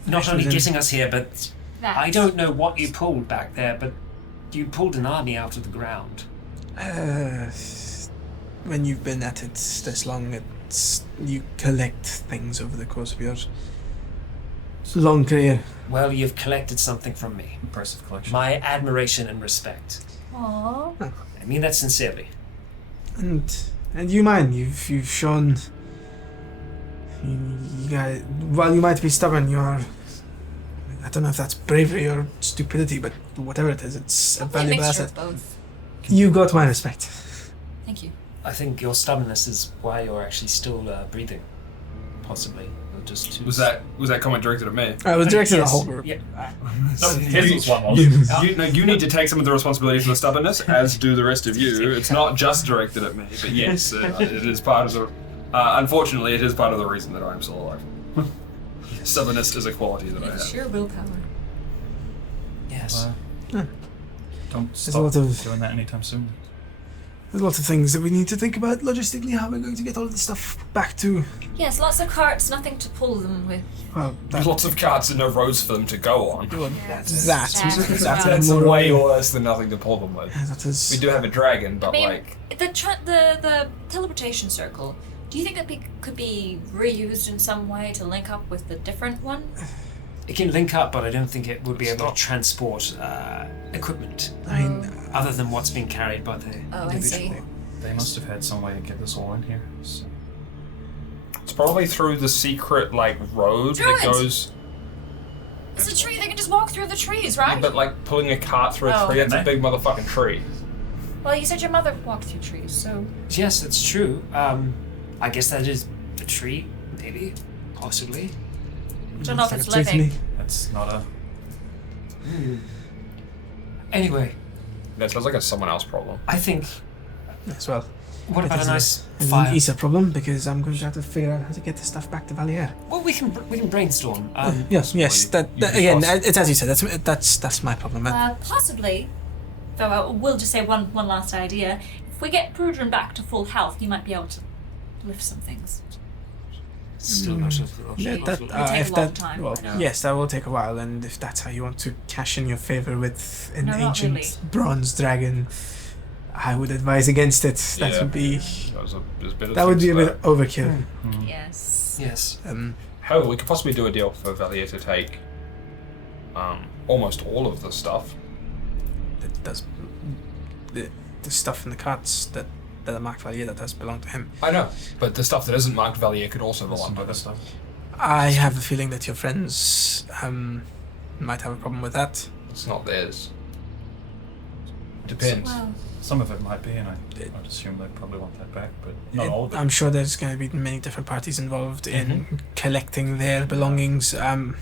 Not only getting us here, but That. I don't know what you pulled back there, but you pulled an army out of the ground. When you've been at it this long, you collect things over the course of your long career. Well, you've collected something from me. impressive collection. My admiration and respect. Aww. I mean that sincerely. And you mind, you've shown. You guys, while you might be stubborn, you are I don't know if that's bravery or stupidity, but whatever it is, it's a Probably a valuable mixture asset. of both. You got my respect. Thank you. I think your stubbornness is why you're actually still breathing. Possibly. Or just to... Was that comment directed at me? I was directed at the Yes. whole group. Yeah. Hazel's one was. You need to take some of the responsibility for the stubbornness, as do the rest of you. It's not just directed at me, but yes, it is part of the. Unfortunately, it is part of the reason that I am still alive. Stubbornness is a quality that I It's have. sheer willpower. Yes. Don't a stop lot of- doing that anytime soon. There's lots of things that we need to think about logistically, how we're going to get all of this stuff back to. Yes, lots of carts, nothing to pull them with. Well, There's lots of carts and no roads for them to go on. that's That's more way worse than nothing to pull them with. That is. We do have a dragon, but I mean, like, the teleportation circle. Do you think that could be reused in some way to link up with the different one? It can link up, but I don't think it would be able to transport equipment I mean, other than what's being carried by the Oh, I see. individual. They must have had some way to get this all in here. So. it's probably through the secret like road Druids! that goes. It's a tree. They can just walk through the trees, right? But like pulling a cart through a Oh. tree, that's a big motherfucking tree. Well, you said your mother walked through trees, so Yes, it's true. I guess that is a tree, maybe, possibly. don't know if like it's a tree to living. me. That's not a. Anyway, That sounds like a someone else problem. I think. As well. What about a nice It's fire? an Issa problem because I'm going to have to figure out how to get this stuff back to Valier. Well, we can brainstorm. Yes, well, you again, can it's as you said. That's my problem. Possibly. Though I will just say one last idea. If we get Prudren back to full health, you might be able to lift some things. Still not sure. Yeah, It that, would take if a long that, time, well, I know. yes, that will take a while, and if that's how you want to cash in your favor with an No, not ancient really. bronze dragon, I would advise against it. That Yeah. would be There's better that would things be a there. bit overkill. Yes. Yes. However, we could possibly do a deal for Valier to take almost all of the stuff. It does the stuff in the carts that are marked Valier that does belong to him. I know, but the stuff that isn't marked Valier could also belong Some to other him. stuff. I have a feeling that your friends might have a problem with that. It's not theirs. Depends. Well, Some of it might be, and I'd assume they probably want that back, but not all of it. I'm sure there's going to be many different parties involved in collecting their belongings. I'm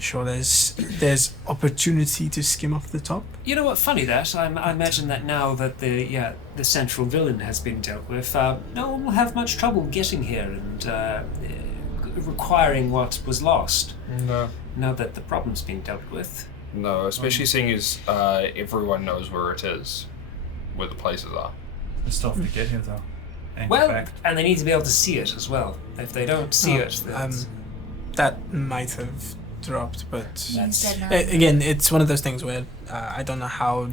sure there's opportunity to skim off the top. You know what? Funny that I imagine that now that the central villain has been dealt with, no one will have much trouble getting here and requiring what was lost. No. Now that the problem's been dealt with. No, especially seeing as everyone knows where it is, where the places are. They still have to get here, though. And Well, back. and they need to be able to see it as well. If they don't see it, then That might have dropped, but Instead now. again, it's one of those things where I don't know how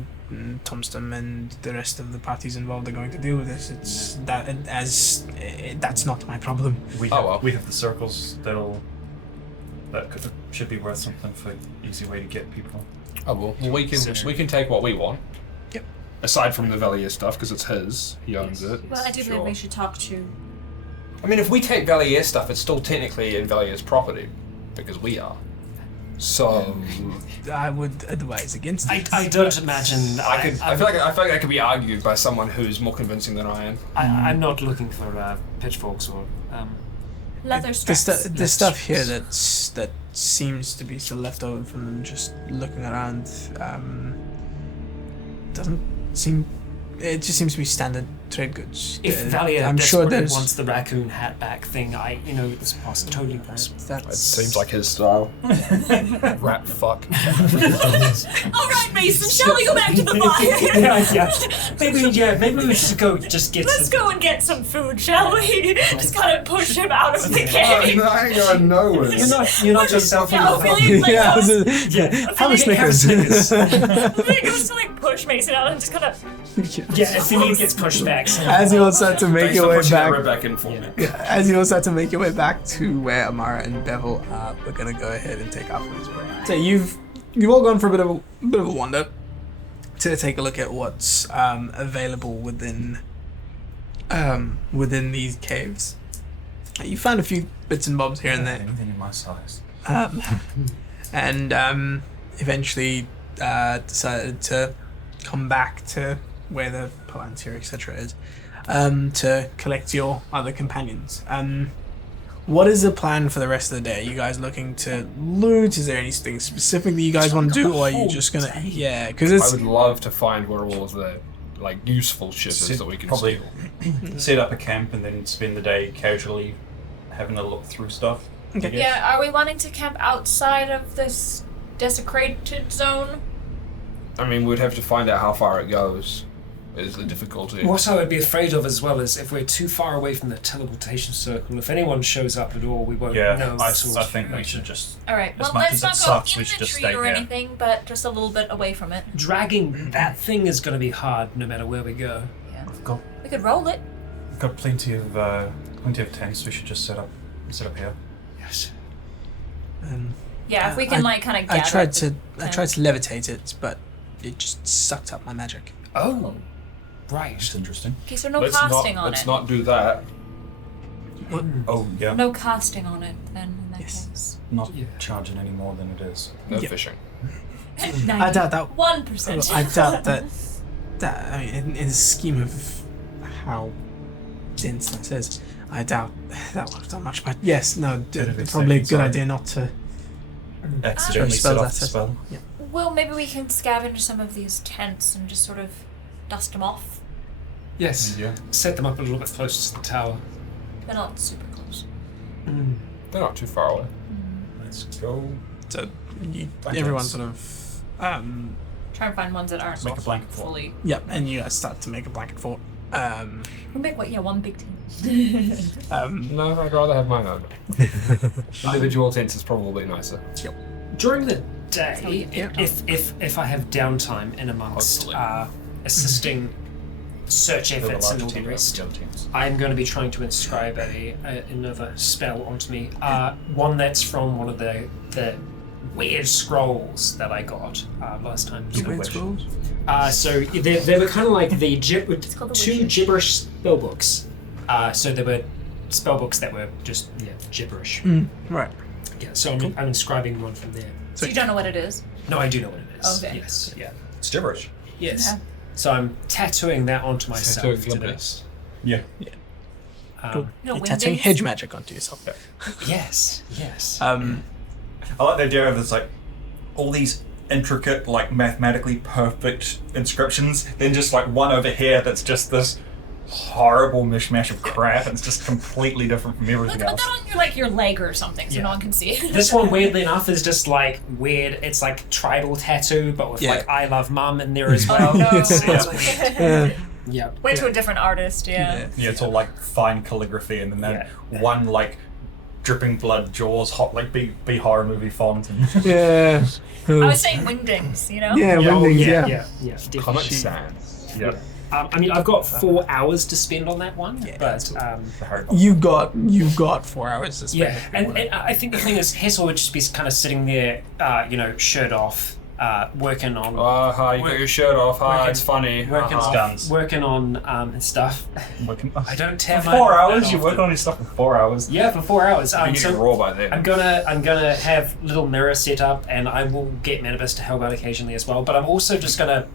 Tomstom and the rest of the parties involved are going to deal with this. It's that's not my problem. We Oh, have, well. we have the circles should be worth something for easy way to get people. Oh well, we can take what we want. Yep. Aside from the Valier stuff, because it's his, he owns it. well, I do Sure. believe we should talk to. I mean, if we take Valier stuff, it's still technically in Valier's property, because we are. So I would advise against it. I don't imagine. I feel like that could be argued by someone who's more convincing than I am. I'm not looking for pitchforks or. Leather the, straps. the stuff here that seems to be still left over from just looking around doesn't seem. It just seems to be standard trade goods. If Valier I'm sure desperately there's. wants the raccoon hat back thing, it's totally possible. It seems like his style. Rat fuck. All right, Mason. Shall we go back to the fire? Maybe we should go just get Let's some. go and get some food, shall we? Just kind of push him out of the cave. I ain't going nowhere. You're not just self Yeah, Ophelia like yeah, goes, how many Snickers? Ophelia goes to like push Mason out and just kind of. Yeah, Ophelia gets pushed back. As you all start to make Thanks your for way pushing that back, right back in for me. as you all start to make your way back to where Amara and Bevel are, we're gonna go ahead and take off this way. So you've all gone for a bit of a wander to take a look at what's available within these caves. You found a few bits and bobs here and there. Anything in my size. and eventually decided to come back to where the Palantir, etc. is, to collect your other companions. What is the plan for the rest of the day? Are you guys looking to loot? Is there anything specific that you guys want to do, or are you just gonna? Yeah, because I would love to find where all of the like useful shit is that we can probably steal. set up a camp and then spend the day casually having a look through stuff. Okay. Yeah, are we wanting to camp outside of this desecrated zone? I mean, we'd have to find out how far it goes. Is the difficulty? What I would be afraid of as well is if we're too far away from the teleportation circle, if anyone shows up at all, we won't know. I think we should just. Alright, well, As much let's as it not go sucks, in we the should just tree stay or here. anything, but just a little bit away from it. Dragging that thing is going to be hard no matter where we go. Yeah. Got, We could roll it. we've got plenty of tents. We should just set up here. Yes. Yeah, if we can kind of I gather. tried the to levitate it, but it just sucked up my magic. Oh, right. Just interesting. Okay, so no let's casting on let's it. not do that. Oh yeah. No casting on it, then, in that Yes. case. Not charging any more than it is. No Yeah. fishing. I doubt that. 1%. I doubt that. I mean, in the scheme of how dense that is, I doubt that would have done much. But yes, no, probably a good idea not to. Accidentally spell set off that the as- spell. Yeah. Well, maybe we can scavenge some of these tents and just sort of dust them off. Yes. Yeah. Set them up a little bit closer to the tower. They're not super close. They're not too far away. Let's go. So Blankets. everyone sort of. Try and find ones that aren't Make a blanket fort. fully. Yep, and you guys start to make a blanket fort. We'll make one big team. No, I'd rather have mine own. Individual tents is probably nicer. During the day, Yeah. if I have downtime in amongst Hopefully. assisting search Build a efforts and larger all the team of rest, young teams. I'm going to be trying to inscribe another spell onto me. One that's from one of the weird scrolls that I got last time. Weird scrolls? So they were kind of like the called the two Witches. gibberish spell books. So there were spell books that were just gibberish. Right. Yeah, so I'm inscribing one from there. So you don't know what it is? No, I do know what it is. Okay. Yes. Yeah. It's gibberish. Yes. Yeah. So I'm tattooing that onto myself Tattoo today. flippers. Yeah. Cool. No You're tattooing wingdings? hedge magic onto yourself. Yes. Yes. I like the idea of this, like, all these intricate, like, mathematically perfect inscriptions, then just, like, one over here that's just this horrible mishmash of crap, and it's just completely different from Put everything that else. on your leg or something so Yeah. no one can see it. This one, weirdly enough, is just like weird. It's like tribal tattoo, but with Yeah. like "I love mum" in there as well. Oh no. It's weird. Yeah. Went to a different artist, yeah. Yeah, it's all, like, fine calligraphy, and then that one, like, dripping blood jaws, hot, like, B horror movie font. And Yeah. I was saying wingdings, you know? Yeah, Oh, wingdings, yeah, yeah. yeah, definitely. Comic Sans. yeah. I mean, I've got 4 hours to spend on that one, but The Harry Potter. You've got 4 hours to spend. yeah. And I think the thing is, Hessel would just be kind of sitting there, shirt off, working on. You got your shirt off. Working- It's funny. Working on, Guns. working on his stuff. I don't have For 4 hours? You work on your stuff for 4 hours? Yeah, for 4 hours. You can get raw by then. I'm gonna have little mirror set up, and I will get Manibus to help out occasionally as well. But I'm also just gonna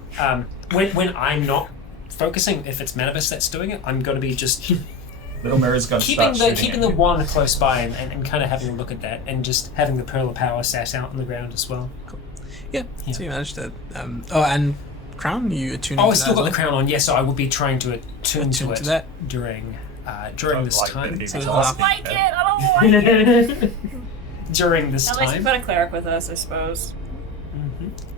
when I'm not focusing, if it's Manibus that's doing it, I'm gonna be just Little Mirror's gonna keeping start the shooting at you. one close by and kind of having a look at that, and just having the Pearl of Power sat out on the ground as well. Yeah. So you managed to. And crown, you attuning Oh, I to still that got as the well? crown on. Yes, so I will be trying to attune to Attune it to that. during this Like time. that, So I it's don't not- like it. I don't like it. During this At least time. we've got a cleric with us, I suppose.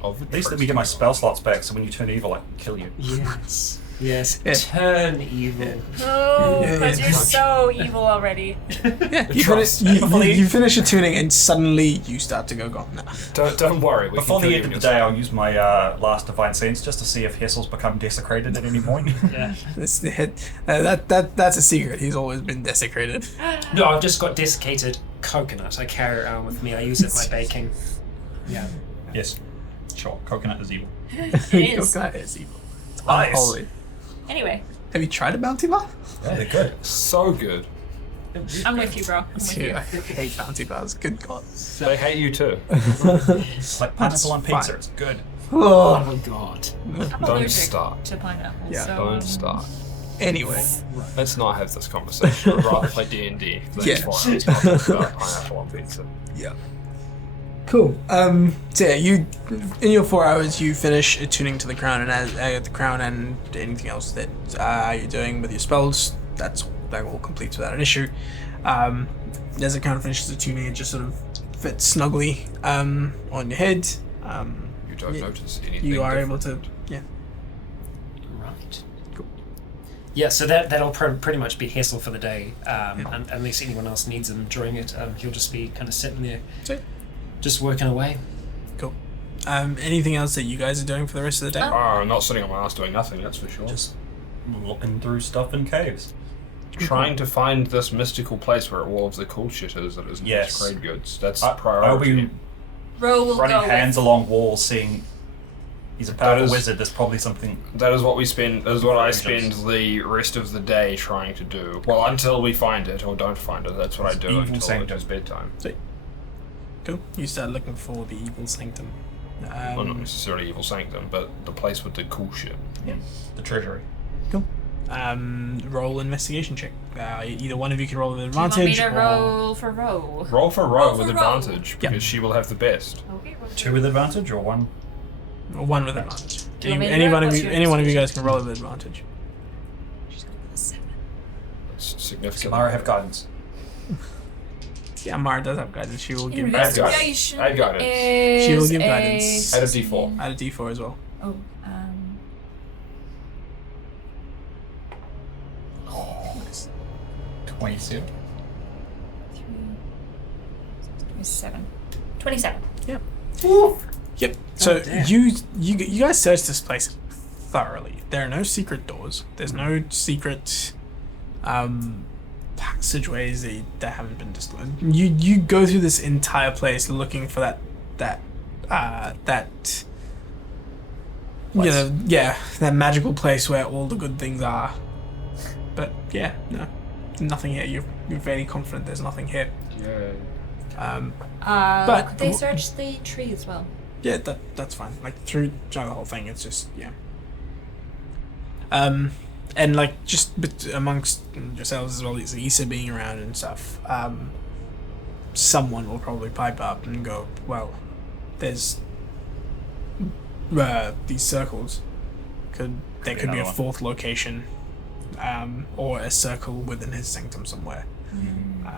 At least let me get my spell slots back, so when you turn evil, I can kill you. Yes. Yes. Yeah. Turn evil. No, Yeah, because yeah. you're so evil already. Yeah, you Trust. finish, you finish attuning and suddenly you start to go gone. No. Don't worry. We Before can the kill end you of the when day, you're I'll use my last Divine Sense just to see if Hessel's become desecrated at any point. Yeah. That's the hit. That's a secret. He's always been desecrated. No, I've just got desiccated coconut. I carry it around with me. I use it in my baking. Yeah. Yes. Sure, coconut is evil. It is. Coconut is evil. It's Nice. unholy. Anyway, Have you tried a bounty bar? Yeah, they're good. So good. I'm with you, bro. I'm with you. I hate bounty bars. Good God. They hate you too. It's like pineapple on pizza. fine. It's good. Oh my god. I'm Don't allergic start. to pineapple. Yeah, so, Don't start. Anyway, Let's not have this conversation. I'd rather play D&D for the next Yeah. 4 hours talking about pineapple on pizza. yeah. Cool. So yeah, you in your 4 hours you finish attuning to the crown and the crown and anything else that you're doing with your spells. That all completes without an issue. As the crown finishes attuning, it just sort of fits snugly on your head. You don't Yeah. notice anything. You are able different. to, yeah. Right. Cool. Yeah, so that'll pretty much be Hessel for the day, unless anyone else needs him during it. He'll just be kind of sitting there, Sweet. just working away. Cool. Anything else that you guys are doing for the rest of the day? Oh, I'm not sitting on my ass doing nothing, that's for sure. Just looking through stuff in caves. Trying to find this mystical place where all of the cool shit is that isn't Yes. just trade goods. That's I'll priority. be Ro will running go hands with. along walls, seeing he's a powerful is- wizard. There's probably something. That is what we spend. That is what I Intelligence. spend the rest of the day trying to do. Well, until we find it or don't find it. That's what I It's do evil until sanctum. it is bedtime. Cool. You start looking for the evil sanctum. Well, not necessarily evil sanctum, but the place with the cool shit. The treasury. Roll investigation check. Either one of you can roll with Do you want me advantage. to or- roll for Ro? Roll for Roll row for with row. advantage Yeah. because she will have the best. Okay. Two with advantage or one? or one with advantage. Do you want me to Any roll? one of What's you, your any one of you guys investigation? can roll with advantage. She's going with a 7. It's significant. Samara have guidance. Yeah, Mara does have guidance. She will give. Investigation I got it. is She will give a guidance. Add a D4. Add a D4 as well. Oh, 22. 27. 27. Yep. Woo! Yep. So damn. you guys search this place thoroughly. There are no secret doors. There's no secret passageways that haven't been disclosed. You go through this entire place looking for that you Place. know, yeah, that magical place where all the good things are. But yeah, no, nothing here. You're very confident there's nothing here. Yeah. But- could they search the tree as well? Yeah, that's fine. Like through the whole thing, it's just yeah. And like just amongst yourselves as well as Issa being around and stuff, someone will probably pipe up and go, well, there's these circles. There could be another a one. fourth location, or a circle within his sanctum somewhere,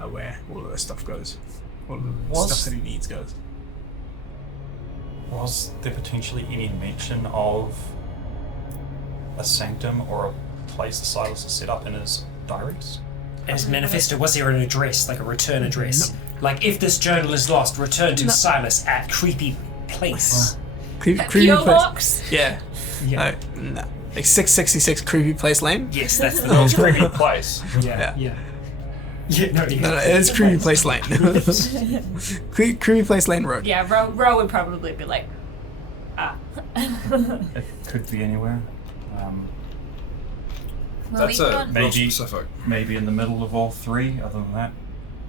where all of this stuff goes, all of the Was- stuff that he needs goes. Was there potentially any mention of a sanctum or a place that Silas has set up in his diaries? In his manifesto, was there an address, like a return address? Like, if this journal is lost, return to Silas at creepy place. Creepy P.O. place. box? Yeah. Yeah. No. Like 666 Creepy Place Lane? Yes, that's the No, it's creepy place. Yeah. Yeah, no, No, it is Creepy Place Lane. Creepy Place Lane Road. Yeah, Ro would probably be like, It could be anywhere. well, That's we a can't- real Maybe- specific. Maybe in the middle of all three, other than that.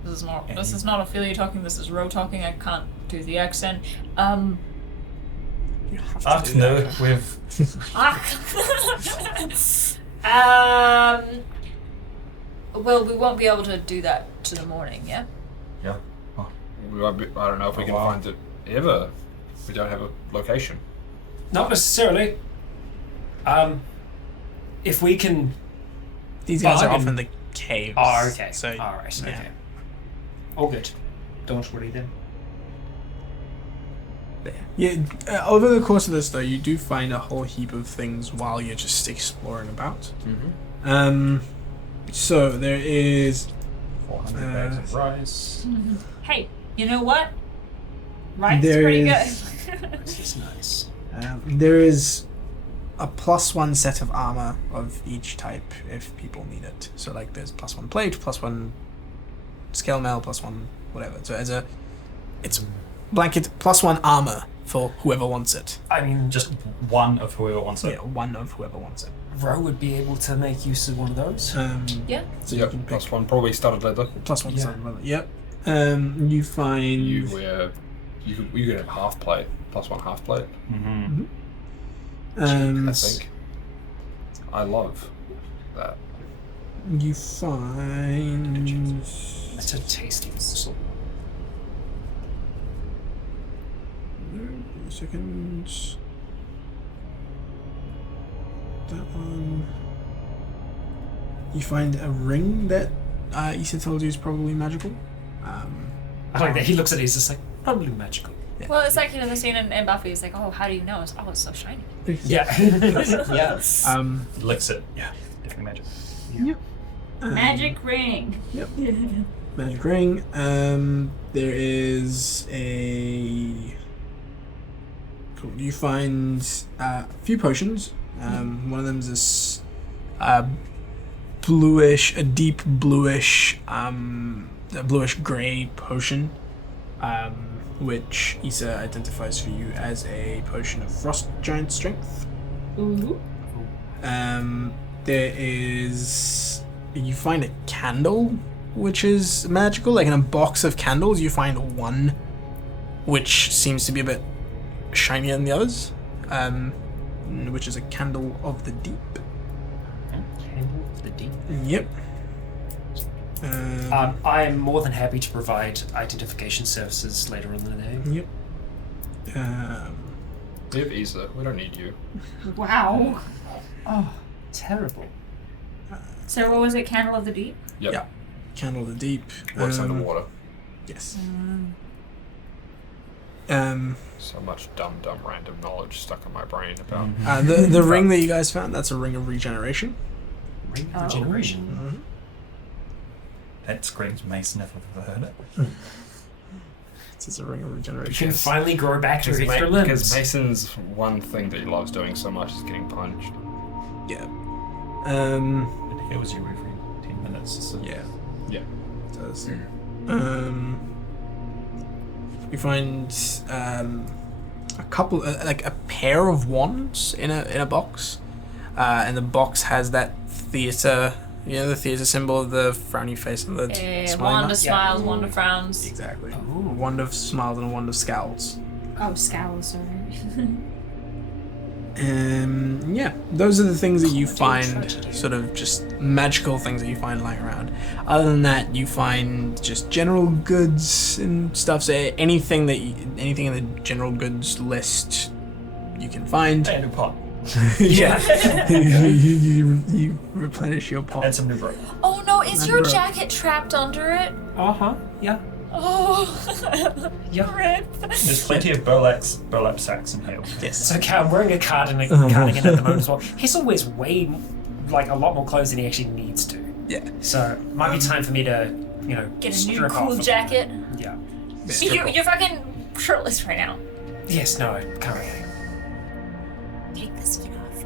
This is not Ophelia talking, this is Ro talking, I can't do the accent. You have to do No, that. we've. Well, we won't be able to do that to the morning, yeah? Yeah. I don't know if we can wow. find it ever. We don't have a location. Not necessarily. If we can. These guys are Bargain. off in the caves. Oh, okay. So, Alright, yeah. okay. All good. Don't worry then. Yeah, over the course of this, though, you do find a whole heap of things while you're just exploring about. So there is 400 bags of rice. Hey, you know what? Rice There pretty is- good. This is nice. there is a +1 set of armor of each type if people need it. So like there's +1 plate, +1 scale mail, +1 whatever. So it's blanket +1 armor for whoever wants it. I mean, Just one of whoever wants it. Yeah, one of whoever wants it. Ro would be able to make use of one of those. Yeah. So you Yep, can pick plus one, probably studded leather. plus one Yeah. side leather. Yep. You find You wear, you can have half plate, plus one half plate. Mm-hmm. I think. I love that. you find That's a tasty morsel. seconds. That one. You find a ring that Issa told you is probably magical. I like that. He looks at it, he's just like, probably magical. Well, it's like, the scene in Buffy. It's like, oh, how do you know? It's, oh, it's so shiny. Yeah. Yes. Licks it. Yeah, definitely magic. Magic ring. Yep. Magic ring. There is a. Cool. You find a few potions. One of them is this bluish, a deep bluish, a bluish gray potion, which Issa identifies for you as a potion of frost giant strength. Ooh. There is. You find a candle, which is magical. Like in a box of candles, you find one, which seems to be a bit shinier than the others, which is a candle of the deep. Candle of the deep. Yep. I am more than happy to provide identification services later on in the day. Yep. We have Issa. We don't need you. Wow. Oh, terrible. So what was it? Candle of the Deep? Yep. Yeah. Candle of the deep. Works underwater. Yes. So much dumb random knowledge stuck in my brain about. The ring that you guys found, that's a ring of regeneration. Ring of regeneration. That screams Mason if I've ever heard it. It's a ring of You regeneration. can finally grow back to extra limbs. Because Mason's one thing that he loves doing so much is getting punched. Yeah. It heals you every 10 minutes. So Yeah. Yeah. It does. You find a couple, like a pair of wands in a box, and the box has that theater, the theater symbol of the frowny face and the smiling Wand of mouth. smiles, wand of frowns. Exactly. A wand of smiles and a wand of scowls. Oh, scowls, sorry. Yeah, those are the things that you find, sort of just magical things that you find lying around. Other than that, you find just general goods and stuff. So anything anything in the general goods list, you can find. and a pot. Yeah, you replenish your pot. And some new rope. Oh no, is your Remember- jacket trapped under it? Uh-huh. Yeah. Oh. Yeah. Rip. There's plenty of burlap sacks in here. Yes. So okay, I'm wearing a cardigan at the moment as well. Hessel wears a lot more clothes than he actually needs to. Yeah. So it might be time for me to, Get a new strip cool off. jacket. Yeah. You're fucking shirtless right now. Yes, no, currently. Take this skin off.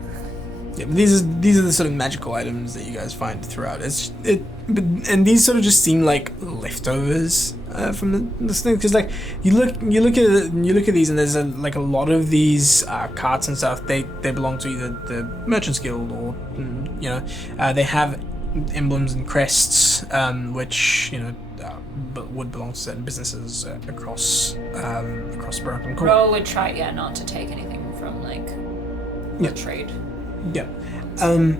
Yeah, but these are the sort of magical items that you guys find throughout. And these sort of just seem like leftovers from this thing, because like you look at these and there's a lot of these carts and stuff. They belong to either the Merchants Guild or they have emblems and crests, which but would belong to certain businesses across Broken Court. Ro would try, not to take anything from the trade. Yeah. And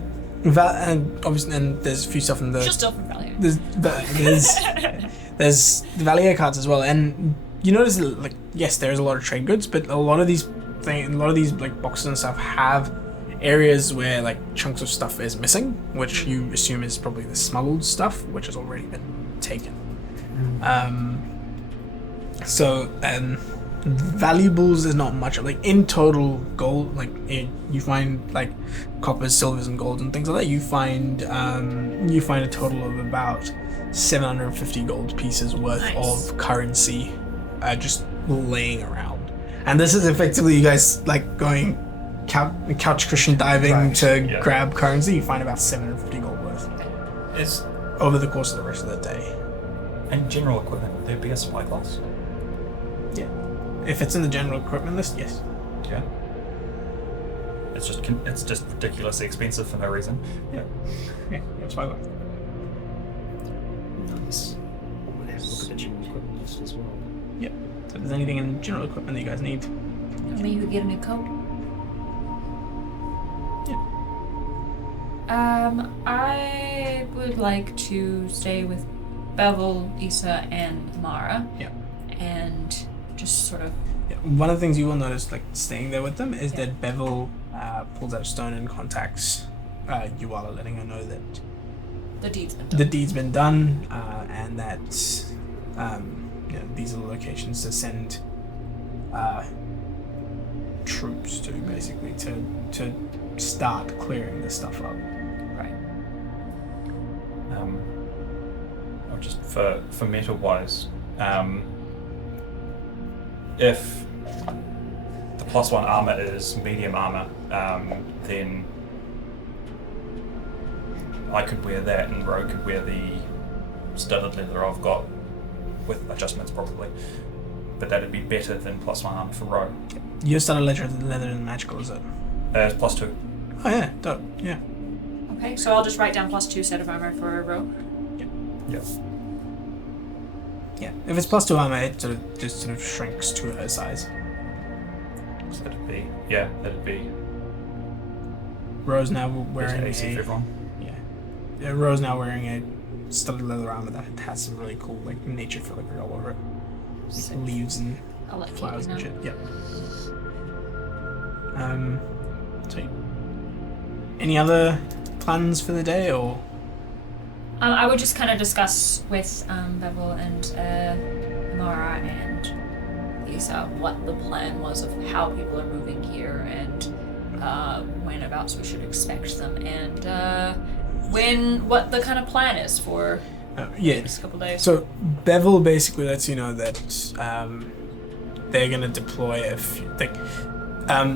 obviously, and there's a few stuff in the. She'll steal from Valier. There's the Valier cards as well, and you notice that, yes, there is a lot of trade goods, but a lot of these boxes and stuff have areas where chunks of stuff is missing, which you assume is probably the smuggled stuff, which has already been taken. Valuables is not much. In total, gold, you find coppers, silvers, and golds and things like that. You find a total of about 750 gold pieces worth of currency, just laying around. And this is effectively you guys going couch cushion diving to grab currency. You find about 750 gold worth over the course of the rest of the day. And general equipment, would there be a supply class? Yeah. If it's in the general equipment list, yes. Yeah. It's just ridiculously expensive for no reason. Yeah. Yeah, that's why. Nice. I'm gonna have a look at the general equipment list as well. Yep. So if there's anything in general equipment that you guys need. Maybe you could get a new coat. Yeah. I would like to stay with Bevel, Issa, and Mara. Yeah. And just sort of. Yeah. One of the things you will notice, like staying there with them, is that Bevel pulls out a stone and contacts Yuala, letting her know that The deed's been done. the deed's been done, and that these are the locations to send troops to, basically, to start clearing this stuff up. Right. Or just for meta wise, if the +1 armor is medium armor, then I could wear that, and Ro could wear the studded leather I've got with adjustments probably. But that'd be better than +1 armor for Ro. You started leather and magical, is it? It's +2. Oh yeah, dope. Yeah. Okay, so I'll just write down +2 set of armor for a row. Yeah. Yeah. If it's +2 armor, it just shrinks to her size. So that'd be Rose now better wearing AC for everyone. yeah, Rose now wearing a studded leather armor that has some really cool like nature filigree all over it, Sick. like leaves and I'll let flowers Katie and know. shit. Yeah. Sweet. Any other plans for the day, or? I would just kind of discuss with Bevel and Mara and Issa what the plan was of how people are moving here and whenabouts we should expect them and what the kind of plan is for the Yeah. next couple days. So Bevel basically lets you know that they're gonna deploy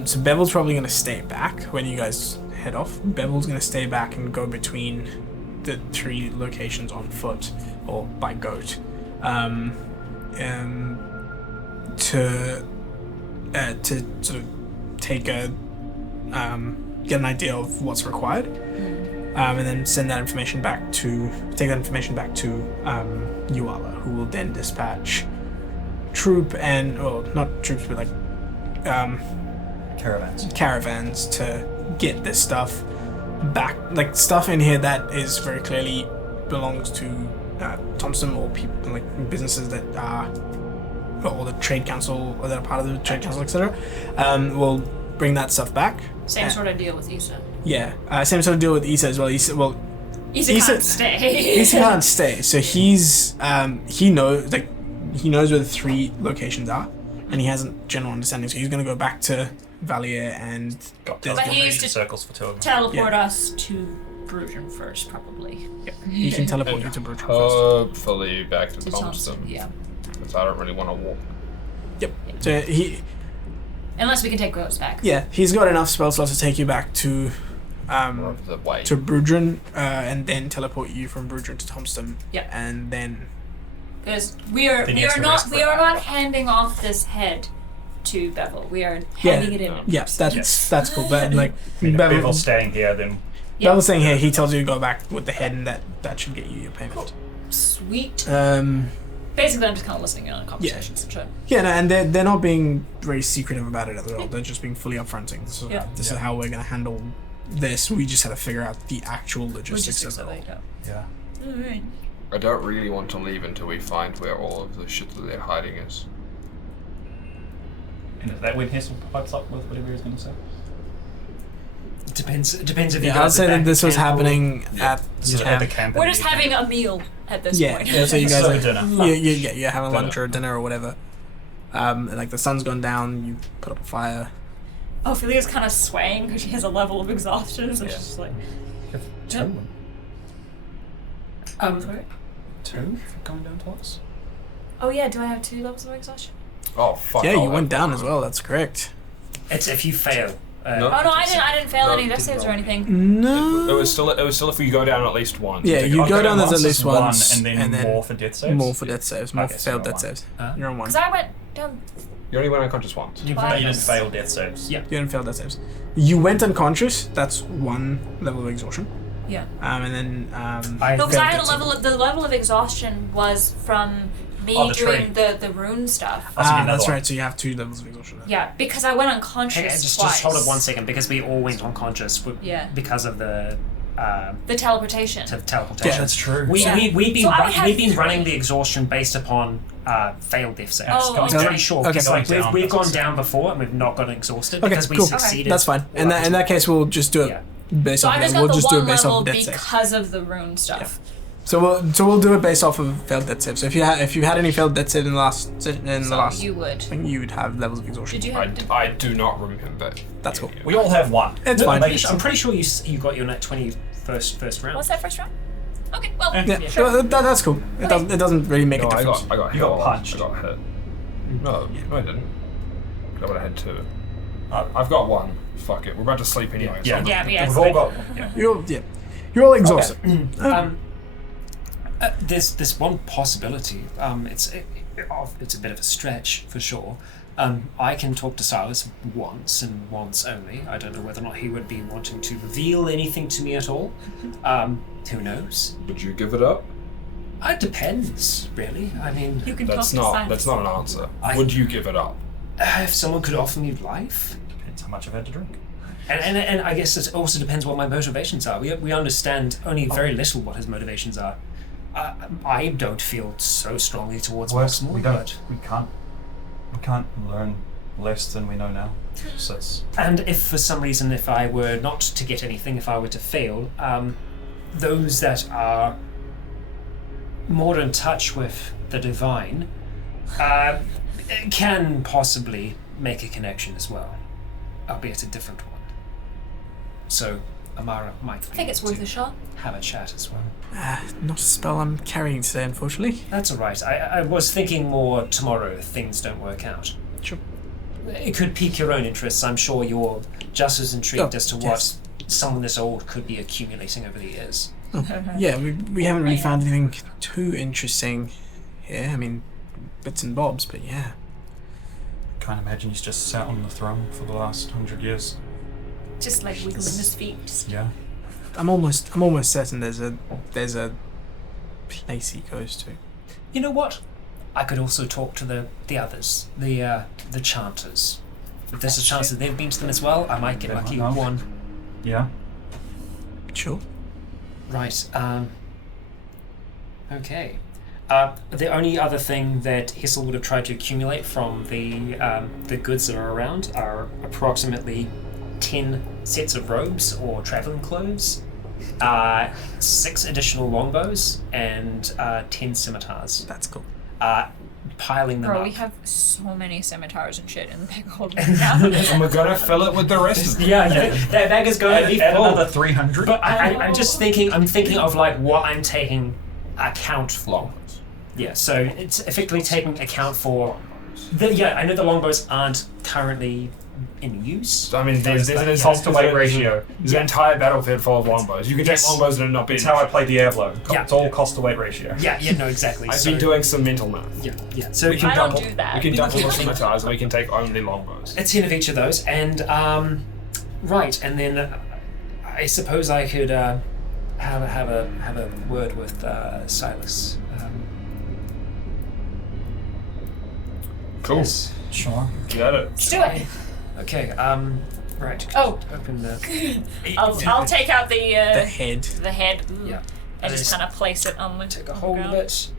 so Bevel's probably gonna stay back when you guys head off. Bevel's gonna stay back and go between the 3 locations on foot or by goat, to sort of take get an idea of what's required, and then take that information back to Yuala, who will then dispatch not troops, but like caravans to get this stuff back, like stuff in here that is very clearly belongs to Thompson or people like businesses that are or the trade council or that are part of the trade council, etc. We'll bring that stuff back. Same sort of deal with Issa. Yeah, same sort of deal with Issa as well. Issa can't stay. Issa can't stay, so he knows where the 3 locations are, and he has a general understanding. So he's going to go back to Valier and Got But he needs to circles for 2 of them. teleport us to Bruges first, probably. he can teleport you to Bruges first. Hopefully back to To Thompson. Yeah. Because I don't really want to walk. Yep. So Unless we can take goats back. he's got enough spell slots to take you back to The way. to Brudren, and then teleport you from Brudren to Thompson. Yep. And then Because we are not handing off this head to Bevel. We are handing it in. Yes, that's cool. But like Bevel's staying here, then Bevel's saying here, he tells you to go back with the head, and that should get you your payment. Sweet. Basically, I'm just kind of listening in on conversations. Yeah. Yeah, no, and they're not being very secretive about it at all. They're just being fully upfronting. So this is how we're gonna handle this. We just had to figure out the actual logistics of it all. yeah. Alright. I don't really want to leave until we find where all of the shit that they're hiding is. And is that when Hessel pipes up with whatever he's going to say? It depends if you Yeah, guys I'd say are that back this was camp or- happening at This is at the camp. We're just having a meal at this point. Yeah, so you guys So are dinner. you're having lunch Dinner. or dinner or whatever. Like the sun's gone down, you put up a fire. Ophelia's kind of swaying because she has a level of exhaustion, so Yeah. she's just like, Two. sorry? 2 going down twice? Oh yeah, do I have 2 levels of exhaustion? Oh fuck! Yeah, I'll you went have down one. as well. That's correct. It's if you fail. No. Oh no, I didn't fail No, any death didn't saves or roll. anything. No. It was still if you go down at least once. Yeah, you go down there's at least one, once, and then more for death saves? More for death saves, more Okay, for so failed you're death on one. saves. Huh? You're on 1. Because I went down You only went unconscious once. But you didn't fail death saves. Yeah. You didn't fail death saves. You went unconscious. That's 1 level of exhaustion. Yeah. And then No, because I had the level of exhaustion was from me Oh, the doing the rune stuff. Must be another that's one. right. So you have 2 levels of exhaustion. Yeah, because I went unconscious Hey, twice. just hold it 1 second, because we all went unconscious because of the teleportation. teleportation. Yeah, that's true. We've been So I had running 3. the exhaustion based upon failed death saves. Oh, I'm okay. pretty sure. Okay. Because, like, Going we've down gone doesn't down before and we've not gotten exhausted Okay, because we cool. succeeded. That's fine. In that case, we'll just do it Yeah. based So off I that. just got We'll the just do it 1 based level off death saves. because of the rune stuff. So we'll do it based off of failed death saves. So if you had any failed death saves in the last You would. thing, you would have levels of exhaustion. Did you have? I do not remember. That's cool. We all have 1. It's No, fine. I'm pretty sure you got your net 20 first round. What's that first round? Okay, well. Yeah, that's cool. It doesn't really make No, a I difference. got You got hit. punched. I got hit. No, I didn't. I would have had 2. I've got 1. Fuck it. We're about to sleep anyway. Yeah. So Yeah, We've all got 1. Yeah. You're all exhausted. There's one possibility. It's a bit of a stretch for sure. I can talk to Silas once and once only. I don't know whether or not he would be wanting to reveal anything to me at all. Who knows? would you give it up? It depends, really. I mean, You can That's talk to Silas. that's not an answer. I- Would you give it up? if someone could offer me life, Depends how much I've had to drink. and I guess it also depends what my motivations are. We understand only very little what his motivations are. I don't feel so strongly towards Maximal, we but can't learn less than we know now. So it's and if for some reason, if I were not to get anything, if I were to fail, those that are more in touch with the divine can possibly make a connection as well, albeit a different one. So Amara might I think it's worth a shot. have a chat as well. Not a spell I'm carrying today, unfortunately. That's all right. I was thinking more tomorrow if things don't work out. Sure. It could pique your own interests. I'm sure you're just as intrigued Oh, as to what yes. someone this old could be accumulating over the years. Yeah, we haven't really found anything too interesting here. I mean, bits and bobs, but yeah. can't imagine he's just sat on the throne for the last 100 years. Just like wiggling his feet. Just Yeah. I'm almost certain there's a place he goes to. You know what? I could also talk to the others, the chanters. If there's a chance that they've been to them as well, I might get They lucky might with know. one. Yeah. Sure. Right. Okay. The only other thing that Hissel would have tried to accumulate from the goods that are around are approximately 10 sets of robes or traveling clothes, 6 additional longbows, and 10 scimitars. That's cool. Piling them Bro, up. we have so many scimitars and shit in the bag hold right now. And we're gonna fill it with the rest of them. Yeah, that bag is going to be Add full. another 300. But I'm just thinking. I'm thinking of like what I'm taking account for. Longbows. Yeah, so it's effectively taking account for. I know the longbows aren't currently in use. I mean, there's an cost to weight ratio. There's an entire battlefield full of longbows. You can Yes. take longbows and not be. It's how I play Diablo. Yeah. It's all cost to weight ratio. Yeah, no, exactly. I've So- been doing some mental math. Yeah. So We can I don't double. do that. We can double the scimitars, and we can take only longbows. a 10 of each of those, and right, and then I suppose I could have a word with Silas. Cool. Yes. Sure. Get it. Let's do it. Okay. Right. Oh. Open the. I'll take out the head. head. Yeah. And just kind of place it on the Take a on the hold of ground. it.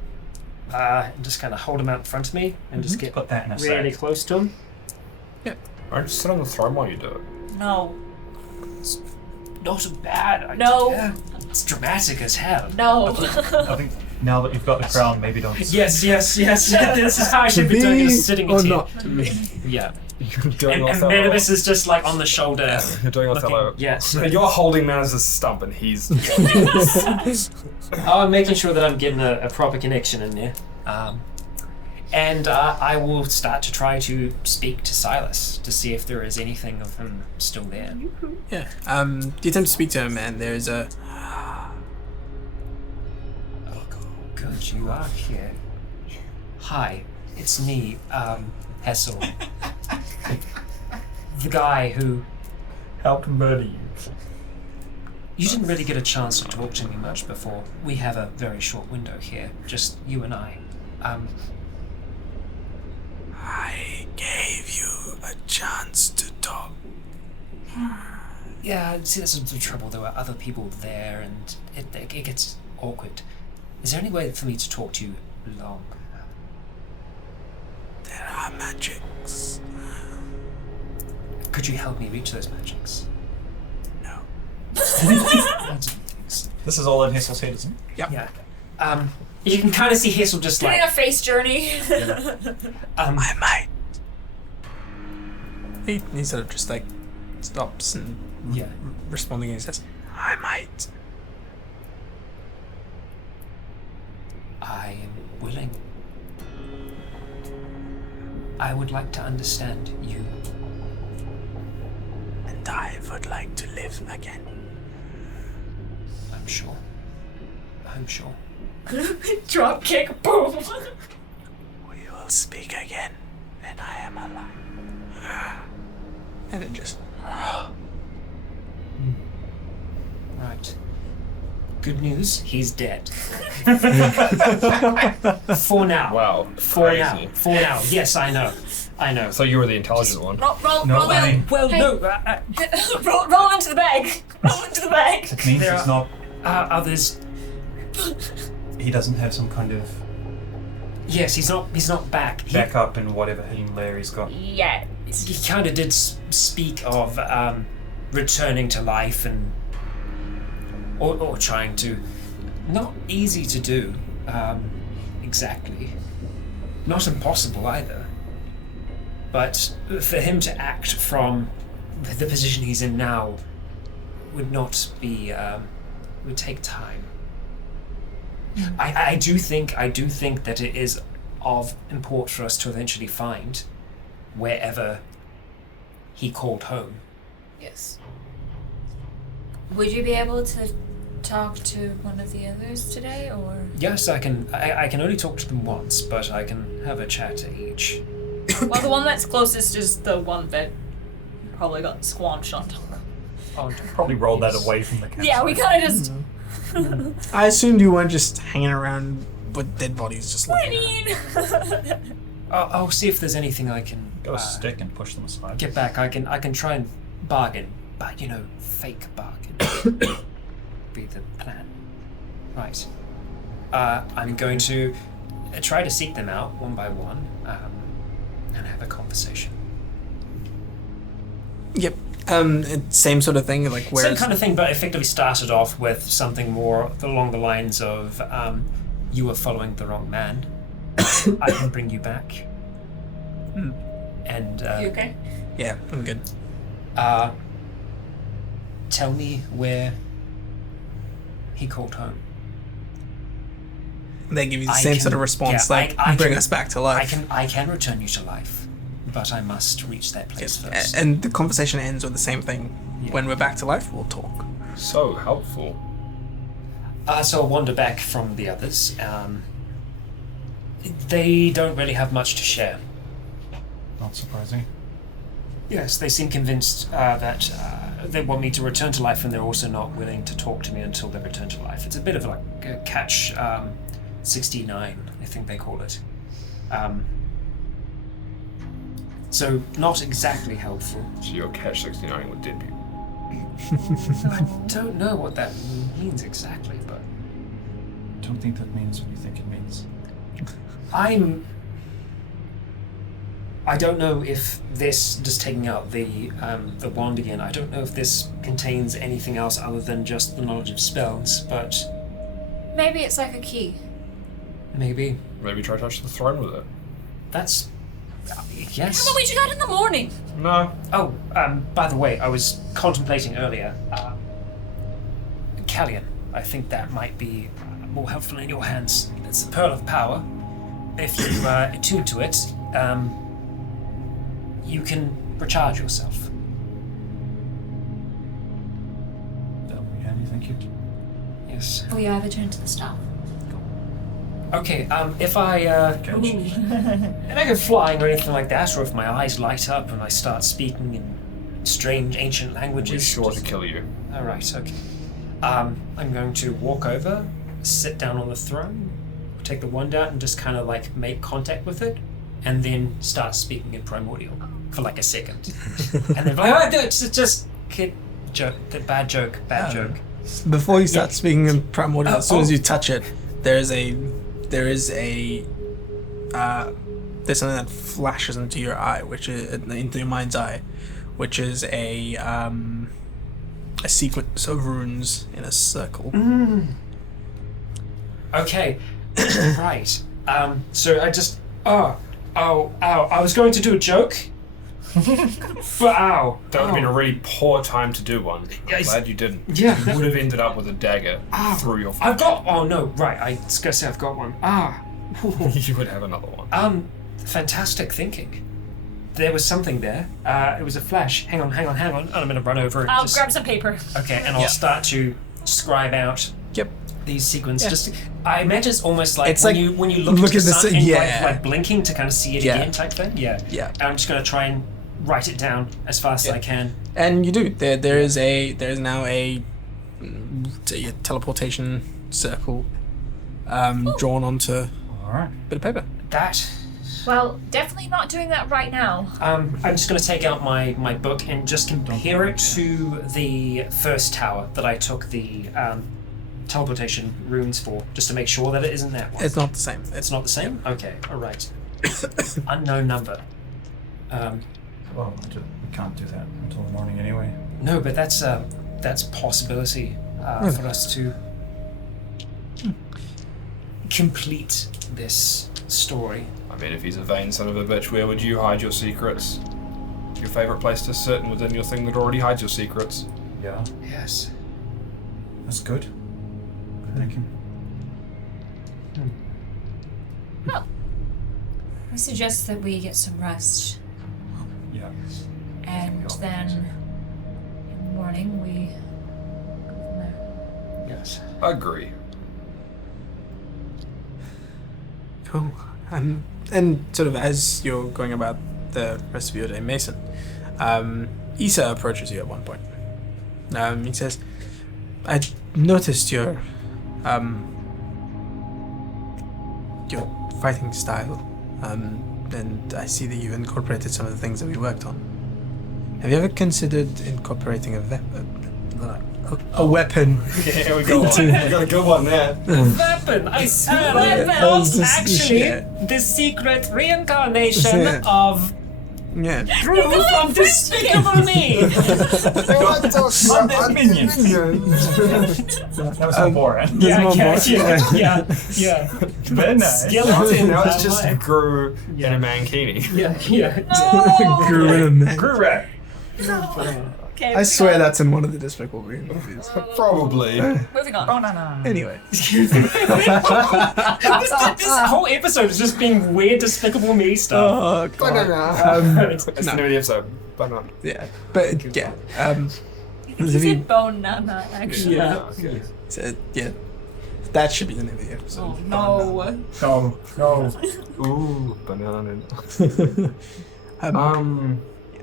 And just kind of hold him out in front of me, and just get Put that in a really sack. close to him. Don't just sit on the throne while you do it. No. Not a bad idea. No. It's dramatic as hell. No. I think now that you've got the crown, maybe don't. Yes. This is how I should be doing it, sitting or here. not to me. Yeah. You're doing And Othello. Manibus is just like on the shoulder. You're doing Othello. Looking, yes. You're holding Manus' stump, and he's. I'm making sure that I'm getting a proper connection in there. And I will start to try to speak to Silas to see if there is anything of him still there. Yeah. You attempt to speak to him, and there is a. Good, you are here. Hi, it's me. Hessel. The guy who... Helped murder you. You didn't really get a chance to talk to me much before. We have a very short window here, just you and I. I gave you a chance to talk. Yeah, see, there's some trouble. There were other people there, and it gets awkward. Is there any way for me to talk to you long? There are magics. Could you help me reach those magics? No. I don't think so. This is all in Hessel's head, isn't it? Yep. Yeah. You can kind of see Hessel just Doing like... a face journey. I might. He sort of just like stops and responding and he says, I might. I am willing. I would like to understand you. And I would like to live again. I'm sure. Drop kick, boom. We will speak again when I am alive. And it just... Right. Good news, he's dead. For now. Wow. For crazy. now. For now. Yes, I know. So you were the intelligent one. Roll No, I in. mean, Well, Hey. no. Roll into the bag. Roll into the bag. it means There he's not. Others. He doesn't have some kind of Yes, he's not back. backup in whatever hidden lair he's got. Yeah. He kind of did speak of returning to life and or trying to. Not easy to do, exactly. Not impossible either. But for him to act from the position he's in now would not be. Would take time. I do think that it is of import for us to eventually find wherever he called home. Yes. Would you be able to talk to one of the others today, or? Yes, I can. I can only talk to them once, but I can have a chat to each. Well, the one that's closest is the one that probably got squanched on top. Probably rolled that away from the campsite. Yeah, we kind of just. I assumed you weren't just hanging around with dead bodies just I looking at. mean. I'll see if there's anything I can Got a stick and push them aside. get back. I can try and bargain, but fake bargain be the plan. Right. I'm going to try to seek them out one by one and have a conversation. Yep. Same sort of thing, like where Same kind of thing, but effectively started off with something more along the lines of you were following the wrong man. I can bring you back. And You okay? Yeah, I'm good. tell me where he called home. They give you the I same can- sort of response, yeah, like I bring can- us back to life. I can return you to life, but I must reach that place first. And the conversation ends with the same thing. Yeah. When we're back to life, we'll talk. So helpful. So I'll wander back from the others. They don't really have much to share. Not surprising. Yes, they seem convinced that they want me to return to life, and they're also not willing to talk to me until they return to life. It's a bit of like a catch 69, I think they call it. So not exactly helpful. So you're catch 69 with dead people. I don't know what that means exactly, but Don't think that means what you think it means. I don't know if this, just taking out the wand again, I don't know if this contains anything else other than just the knowledge of spells, but Maybe it's like a key. maybe. Maybe try to touch the throne with it. That's... How yes. about we do that in the morning? No. Oh, by the way, I was contemplating earlier, Callian, I think that might be more helpful in your hands. It's the Pearl of Power. If you attune to it, you can recharge yourself. That'll be handy, thank you. Yes. Oh yeah, I've returned to the staff. Okay, if I, and I go flying or anything like that, or if my eyes light up and I start speaking in strange ancient languages. We're sure to kill you. Alright, okay. I'm going to walk over, sit down on the throne, take the wand out and just kind of like make contact with it, and then start speaking in primordial for like a second. And then like, oh, just kid joke, bad joke. Before you start speaking in primordial, as soon as you touch it, there's something that flashes into your eye, which is into your mind's eye, which is a sequence of runes in a circle. Okay, right. So I just ow! I was going to do a joke, but ow! That would have been a really poor time to do one. I'm glad you didn't. Yeah. You would have ended up with a dagger through your I've got. Oh no! Right, I was gonna say I've got one. You would have another one. Fantastic thinking. There was something there. It was a flash. Hang on. And I'm gonna run over and I'll just... grab some paper. Okay, and I'll start to scribe out these sequences. Just, I imagine it's almost like It's when like, you look look into at this- something yeah. like blinking to kind of see it again type thing. Yeah. Yeah. And I'm just gonna try and write it down as fast as I can. And you do. There is now a teleportation circle drawn onto a Alright. bit of paper. That. Well, definitely not doing that right now. I'm just going to take out my book and just compare it to the first tower that I took the teleportation runes for, just to make sure that it isn't that one. It's not the same. It's not the same? Okay, alright. Unknown number. Well, we can't do that until the morning anyway. No, but that's a possibility for us to complete this story. I mean, if he's a vain son of a bitch, where would you hide your secrets? Your favourite place to sit and within your thing that already hides your secrets. Yeah, Yes. that's good. Thank you. Well, I suggest that we get some rest, Yeah. and then in the morning we go from there. Yes. Agree. Cool. And sort of as you're going about the rest of your day, Mason, Issa approaches you at one point. He says, "I noticed your fighting style, and I see that you've incorporated some of the things that we worked on. Have you ever considered incorporating a weapon?" Yeah, we got one. We got a good one there. Weapon! I swear that was actually the secret reincarnation of Yeah. from Despicable Me! That was more boring. Yeah. Very nice. Skeleton. Now it's just grew in a mankini. Yeah. Grew in a man. Grew rat. Okay, I swear that's in one of the Despicable Me movies. Probably. moving on. Anyway. This whole episode is just being weird Despicable Me stuff. Oh, God. It's the name of the episode. Banana. Yeah. But, yeah. He said bone nana, actually. So, yeah. That should be the name of the episode. Oh, no. No. Ooh, banana.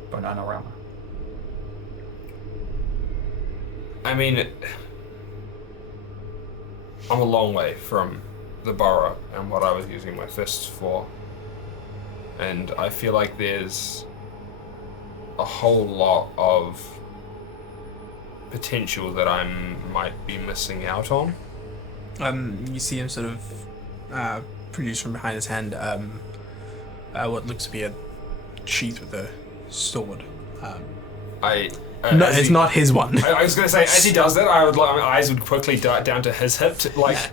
Banana Rama. I mean, I'm a long way from the borough and what I was using my fists for. And I feel like there's a whole lot of potential that I might be missing out on. You see him sort of produce from behind his hand what looks to be a sheath with a sword. No, it's not his one. I was going to say, as he does that, my eyes would quickly dart down to his hip,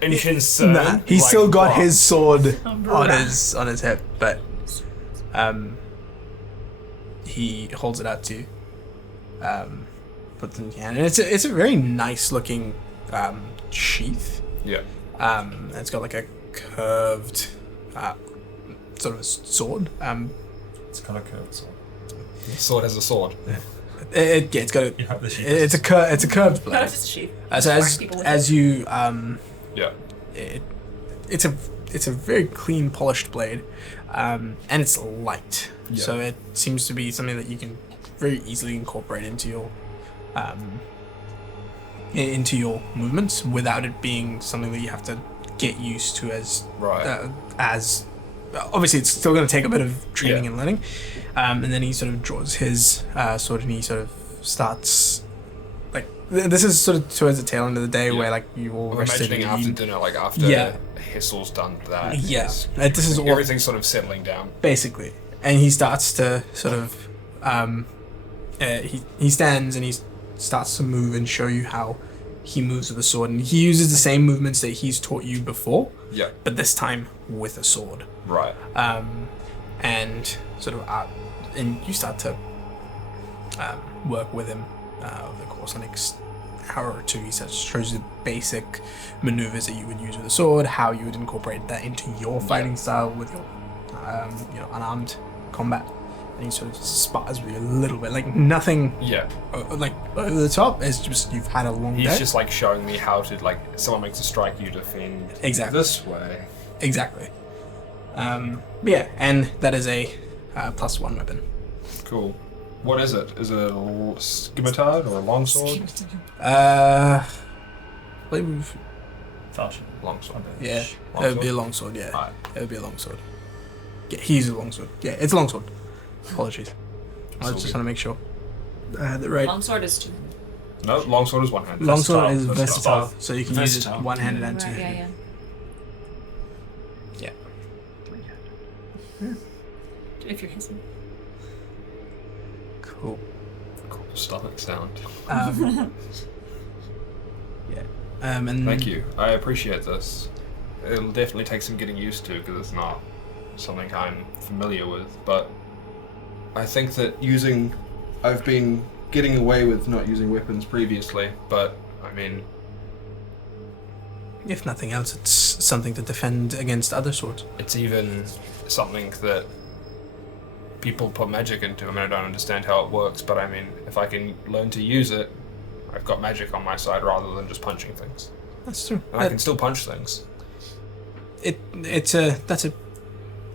in concern. Nah, he's still got wow. his sword on his hip, but he holds it out to you. Puts it in your hand, and it's a very nice looking sheath. Yeah. It's got like a curved sort of a sword. It's got a curved sword. The sword has a sword. It's got a. You have the sheath. It's a curved blade. Just sheep. So Whack people with as you Yeah. it's it's a very clean, polished blade, and it's light. Yeah. So it seems to be something that you can very easily incorporate into your movements without it being something that you have to get used to as Right. as obviously it's still going to take a bit of training and learning. And then he sort of draws his sword and he sort of starts like this is sort of towards the tail end of the day where like you all I'm rested imagining and after eaten. dinner, like after Hissel's done that. Yeah. it's- This is all everything's sort of settling down. basically, and he starts to sort of he stands and he starts to move and show you how he moves with a sword, and he uses the same movements that he's taught you before, Yeah. but this time with a sword. Right. And sort of and you start to work with him over the course of the next hour or two. He shows you the basic maneuvers that you would use with a sword, how you would incorporate that into your fighting style with your unarmed combat. And he sort of spars with you a little bit, like nothing Yeah. like over the top. It's just you've had a long He's day. just like showing me how to, like, someone makes a strike, you defend Exactly. this way. Exactly. But yeah, and that is a +1 weapon. Cool. What is it? Is it a scimitar or a longsword? I believe Falchion. Longsword. yeah, it Longsword? would be a longsword. Yeah, Alright. it would be a longsword. Yeah, he's a longsword. Yeah, it's a longsword. Apologies. I was So just good. trying to make sure I had it right. Longsword is two. No, longsword is one hand. Longsword is Versatile. versatile, so you can use it Versatile. one-handed and Right, two-handed. yeah. If you're hissing. Cool. Cool stomach sound. Yeah. And Thank you. I appreciate this. It'll definitely take some getting used to because it's not something I'm familiar with, but I think that I've been getting away with not using weapons previously, but I mean, If nothing else, it's something to defend against other swords. it's even something that people put magic into. I mean, I don't understand how it works, but I mean, if I can learn to use it, I've got magic on my side rather than just punching things. That's true. And I can still punch things.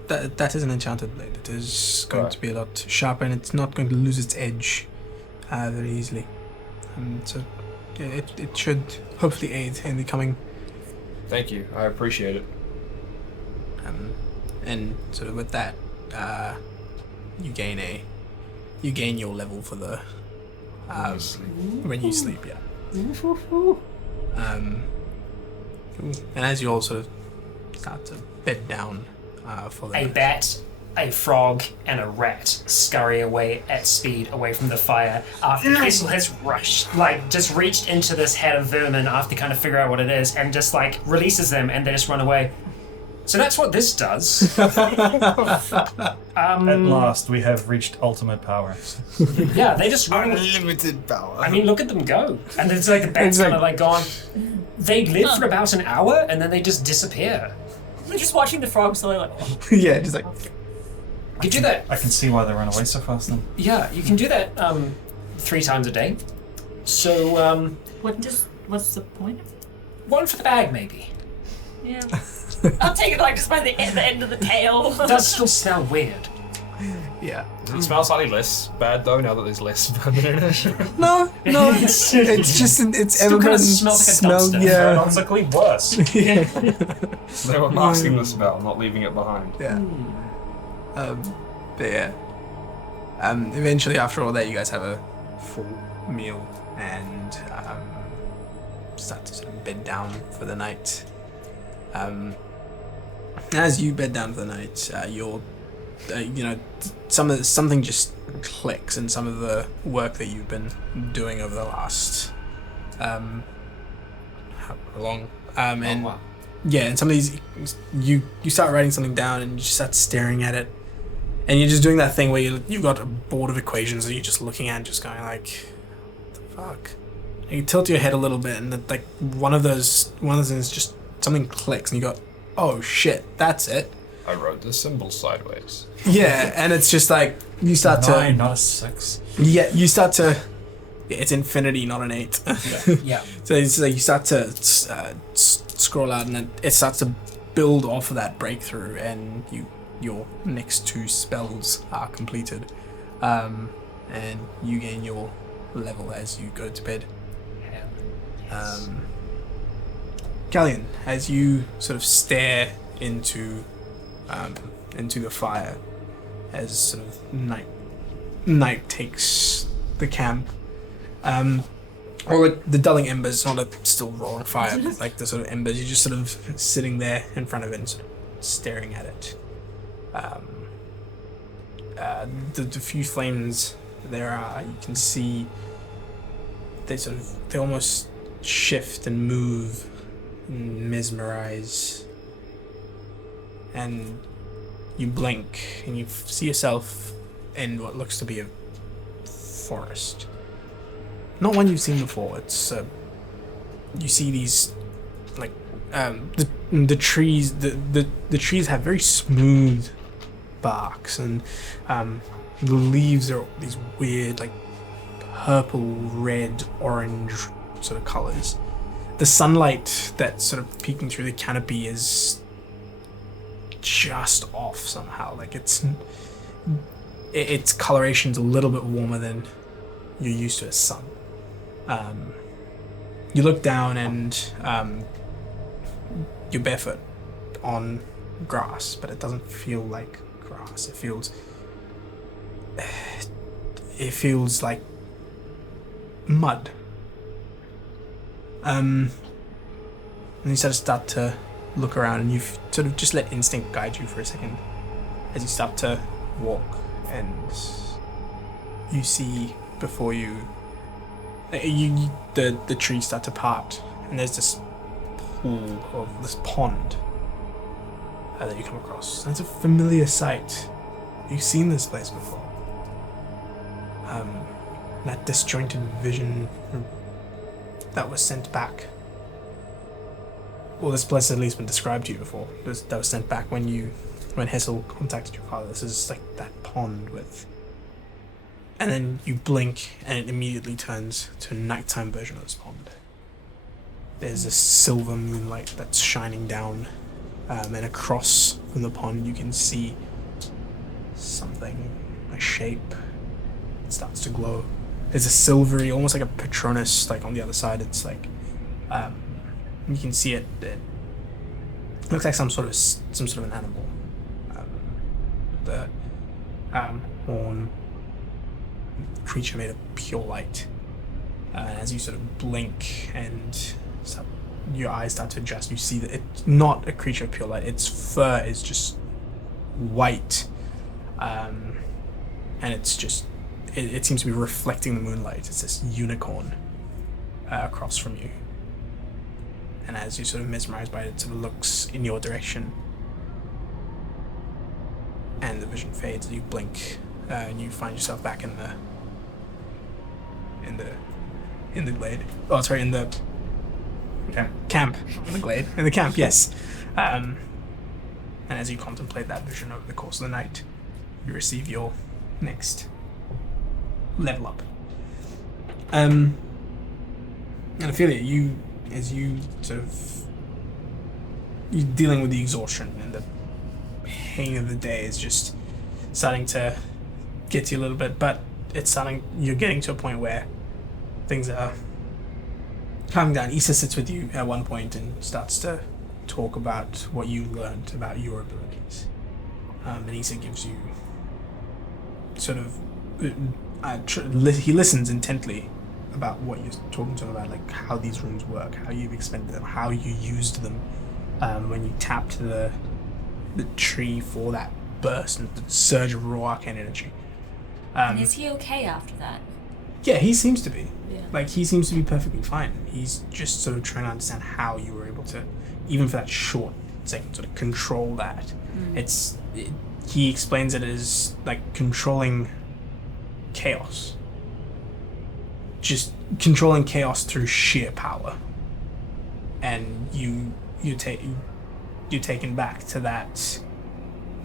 That is an enchanted blade. It is going Right. to be a lot sharper, and it's not going to lose its edge very easily. So yeah, it should hopefully aid in the coming. Thank you. I appreciate it. And sort of with that, you gain your level for the when you sleep. Yeah. Cool. And as you all sort of start to bed down for the A night. bat, a frog, and a rat scurry away at speed away from the fire after Hessel has rushed, like just reached into this head of vermin after kind of figure out what it is and just like releases them and they just run away. So that's what this does. At last, we have reached ultimate power. Yeah, they just run away. Unlimited power. I mean, look at them go. And it's like the bat's It's like- kind of like gone. They live for about an hour and then they just disappear. We're just watching the frogs slowly like, Yeah, just like You do that. I can see why they run away so fast then. Yeah, you can do that 3 times a day. So, what's the point? one for the bag maybe. Yeah. I'll take it like just by the end of the tail. It does still smell weird. yeah. Does it smell slightly less bad though now that there's less vermin in it? No, it's just it's Still ever kinda present smells like a smell. dumpster. Yeah, Paradoxically worse. They were masking the smell, not leaving it behind. yeah. But yeah. Eventually, after all that, you guys have a full meal and start to sort of bed down for the night. As you bed down for the night, you're, something just clicks in some of the work that you've been doing over the last, how long? And wow. yeah, and some of these, you start writing something down and you just start staring at it, and you're just doing that thing where you've got a board of equations that you're just looking at, just going like, what the fuck? And you tilt your head a little bit, and like one of those things just something clicks, and you go, oh shit, that's it. I wrote the symbol sideways. Yeah, and it's just like you start to 9, not a 6. yeah, you start to. Yeah, it's infinity, not an 8. Yeah. So it's like you start to scroll out, and then it starts to build off of that breakthrough, and your next 2 spells are completed, and you gain your level as you go to bed. Galleon, as you sort of stare into the fire, as sort of night takes the camp, or the dulling embers, not a still roaring fire, but like the sort of embers, you're just sort of sitting there in front of it and sort of staring at it. The few flames there are, you can see they almost shift and move and mesmerize, and you blink and you see yourself in what looks to be a forest. Not one you've seen before. It's you see these like the trees. The trees have very smooth barks, and the leaves are these weird like purple, red, orange sort of colors. The sunlight that's sort of peeking through the canopy is just off somehow. Like its coloration's a little bit warmer than you're used to as sun. You look down and you're barefoot on grass, but it doesn't feel like grass. It feels like mud. And you start to look around, and you've sort of just let instinct guide you for a second as you start to walk, and you see before you, the trees start to part, and there's this pool of this pond that you come across. And it's a familiar sight. You've seen this place before. That disjointed vision that was sent back. Well, this place has at least been described to you before. That was sent back when Hessel contacted your father. This is like that pond with... And then you blink, and it immediately turns to a nighttime version of this pond. There's a silver moonlight that's shining down, and across from the pond you can see something, a shape. It starts to glow. There's a silvery, almost like a Patronus, like on the other side. It's like, you can see it. It looks like some sort of an animal. The horn creature made of pure light. As you sort of blink and your eyes start to adjust, you see that it's not a creature of pure light. Its fur is just white, and it's just it seems to be reflecting the moonlight. It's this unicorn across from you, and as you sort of mesmerized by it, it sort of looks in your direction, and the vision fades as you blink, and you find yourself back in the glade. Oh, sorry, in the camp. In the glade. In the camp, yes. And as you contemplate that vision over the course of the night, you receive your next level up. And Ophelia, you're dealing with the exhaustion, and the pain of the day is just starting to get to you a little bit, but you're getting to a point where things are calming down. Issa sits with you at one point and starts to talk about what you learned about your abilities. And Issa gives you sort of... he listens intently about what you're talking to him about, like how these runes work, how you've expended them, how you used them when you tapped the tree for that burst and the surge of raw arcane energy. And is he okay after that? Yeah, he seems to be. Yeah. Like, he seems to be perfectly fine. He's just sort of trying to understand how you were able to, even for that short second, sort of control that. He explains it as, like, controlling chaos. Just controlling chaos through sheer power. And you're taken back to that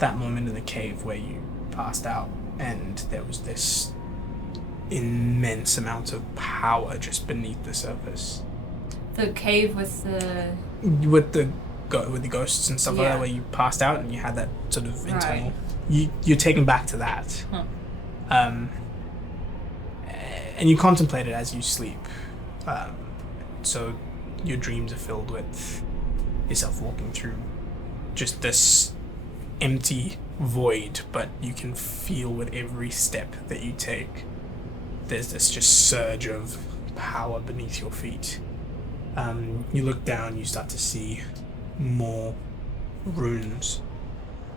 moment in the cave where you passed out, and there was this immense amount of power just beneath the surface. The cave with the with the ghosts and stuff like Yeah. that, where you passed out and you had that sort of internal. Right. You're taken back to that. Huh. And you contemplate it as you sleep. So your dreams are filled with yourself walking through just this empty void, but you can feel with every step that you take, there's this just surge of power beneath your feet. You look down, you start to see more runes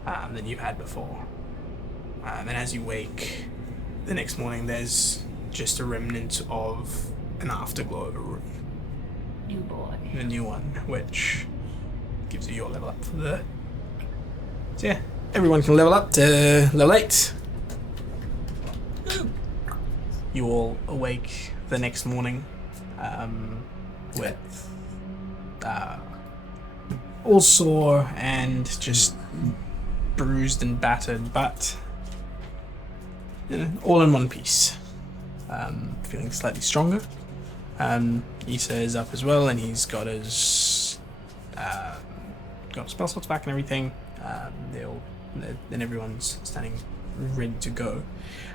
than you've had before. And as you wake the next morning, there's just a remnant of an afterglow of a rune. New boy. The new one, which gives you your level up for the... So yeah, everyone can level up to level 8. You all awake the next morning with all sore and just bruised and battered, but all in one piece. Feeling slightly stronger. Issa is up as well, and he's got his spell slots back and everything. And everyone's standing ready to go.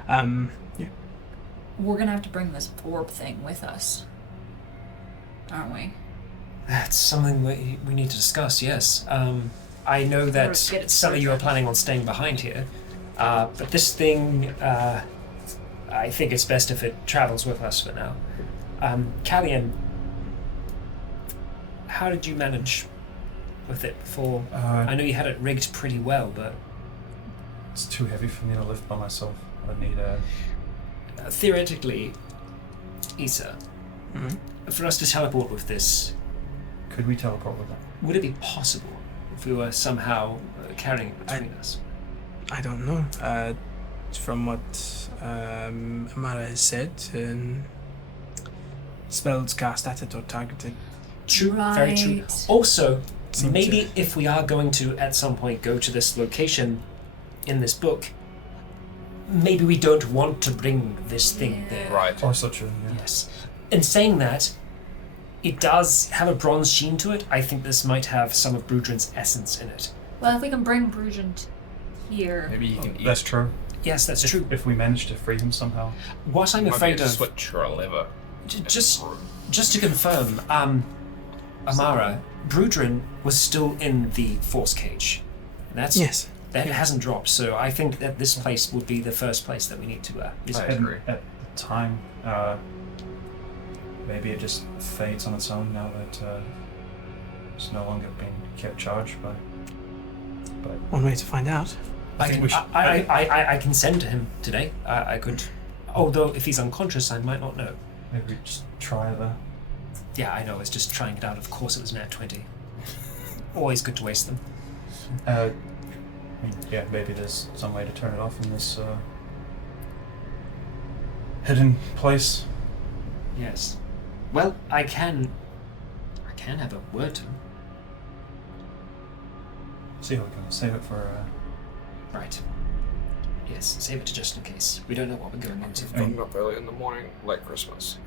Yeah. We're gonna have to bring this orb thing with us, aren't we? That's something we need to discuss, yes. I know that Or get it some of you are sorted. planning on staying behind here, but this thing, I think it's best if it travels with us for now. Callian, how did you manage with it before? I know you had it rigged pretty well, but... It's too heavy for me to lift by myself. I need a... theoretically, Issa, Mhm. for us to teleport with this, Could we teleport with that? would it be possible if we were somehow carrying it between us? I don't know. From what Amara has said, spells cast at it or targeted. True, very true. Right. Also, Seem maybe to- if we are going to at some point go to this location in this book, maybe we don't want to bring this thing Yeah. there. Right. Or such a... Yeah. Yes. In saying that, it does have a bronze sheen to it. I think this might have some of Brudrin's essence in it. Well, if we can bring Brujan here. Maybe you can eat. That's true. Yes, that's true. If we manage to free him somehow. What I'm Might be afraid a of, switch or a lever. just to confirm, Amara, Brudrin was still in the force cage. That's Yes. That hasn't dropped, so I think that this place would be the first place that we need to visit. I agree. At the time, maybe it just fades on its own now that it's no longer being kept charged by. But One way to find out. I think we should. I can send to him today. I could, although if he's unconscious, I might not know. Maybe we just try the. Yeah, I know. It's just trying it out. Of course, it was nat 20. Always good to waste them. I mean, yeah, maybe there's some way to turn it off in this hidden place. Yes. Well, I can have a word to him. See how we can save it for. Right. Yes, save it just in case. We don't know what we're going into. Getting up early in the morning, like Christmas.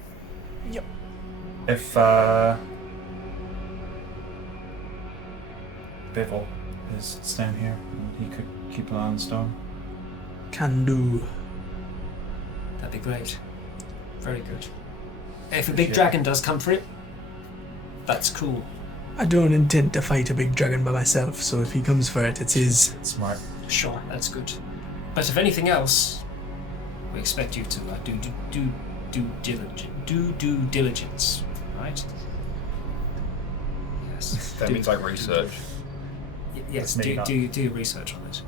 If Bevel is staying here, he could keep an eye on the stone. Can do. That'd be great. Very good. If a big Appreciate dragon does come for it, that's cool. I don't intend to fight a big dragon by myself, so if he comes for it, it's his. Smart. Sure, that's good. But if anything else, we expect you to do due diligence, right? Yes. That means like research. Yes. Maybe not. Do your research on it.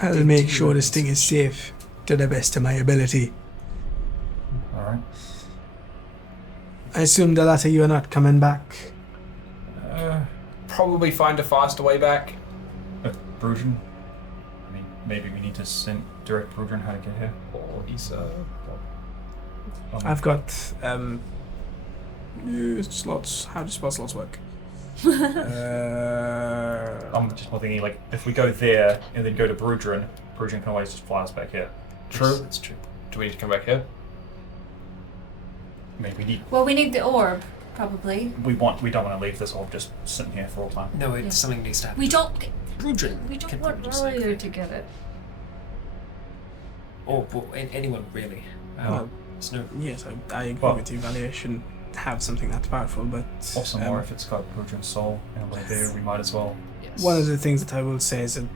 I'll Do- make do sure your this thing is research. safe to the best of my ability. Alright. I assume the latter you are not coming back. Probably find a faster way back. Brugin? I mean, maybe we need to direct Brugin how to get here. Or Issa. I've got slots. How do spell slots work? I'm just more thinking, like, if we go there and then go to Brugin can always just fly us back here. True. That's true. Do we need to come back here? I mean, we need. Well, we need the orb. Probably. We don't want to leave this orb just sitting here for all time. No, something needs to happen. We don't Brudrin we don't can want probably just like- Royer to get it. Or anyone really. Well, There's no. Yes, I agree Well- with you. Valia shouldn't have something that powerful, but Also, more if it's got Brudrin's soul in a way there, we might as well. Yes. one of the things that I will say is an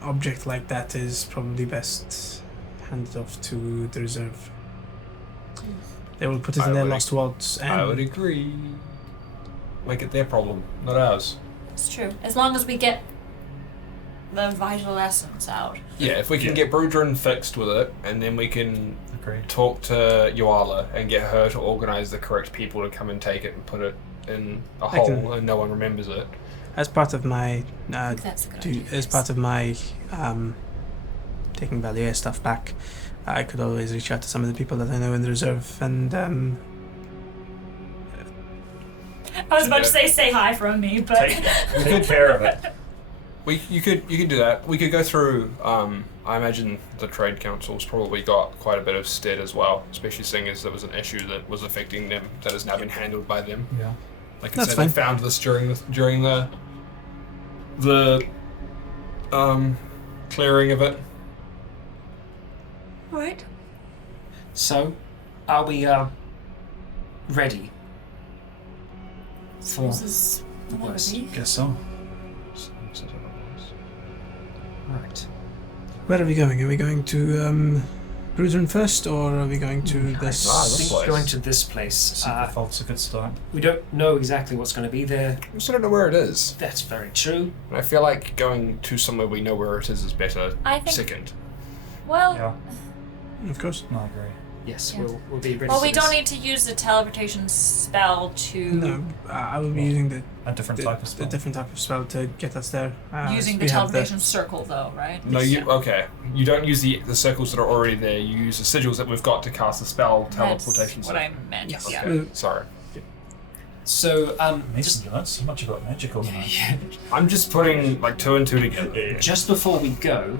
object like that is probably best handed off to the reserve. They will put it I in their would lost vaults, and I would agree. Make it their problem, not ours. It's true. As long as we get the vital essence out. Yeah, if we can get Brudrin fixed with it, and then we can Agreed. talk to Yoala and get her to organise the correct people to come and take it and put it in a I can- hole and no one remembers it. as part of my I think that's a good idea. as part of my taking Valia stuff back, I could always reach out to some of the people that I know in the reserve and I was about to say hi from me, but Take good care of it. You could do that. We could go through. I imagine the trade council's probably got quite a bit of stead as well, especially seeing as there was an issue that was affecting them that has now been handled by them. Yeah. Like I That's said, fine. they found this during the clearing of it. Alright. So, are we ready for This is the worst? maybe. Guess so. Right. where are we going? Are we going to Brudrin first, or are we going to this? Ah, I this think place. going to this place. Secret vault's a good start. We don't know exactly what's going to be there. We just don't know where it is. That's very true. And I feel like going to somewhere we know where it is better. I think Second. well Yeah. Of course. No, I agree. Yes, Yeah. we'll be ready. well for we don't this. need to use the teleportation spell to No, I will be using the A different type of spell. different type of spell to get us there. using so the we have teleportation circle though, right? No, Yeah. okay. You don't use the circles that are already there. You use the sigils that we've got to cast the spell teleportation. That's what I meant. Yes. Yeah. Okay. Sorry. So, Mason, just you learned so much about magic overnight. I'm just putting like 2 and 2 together. just before we go,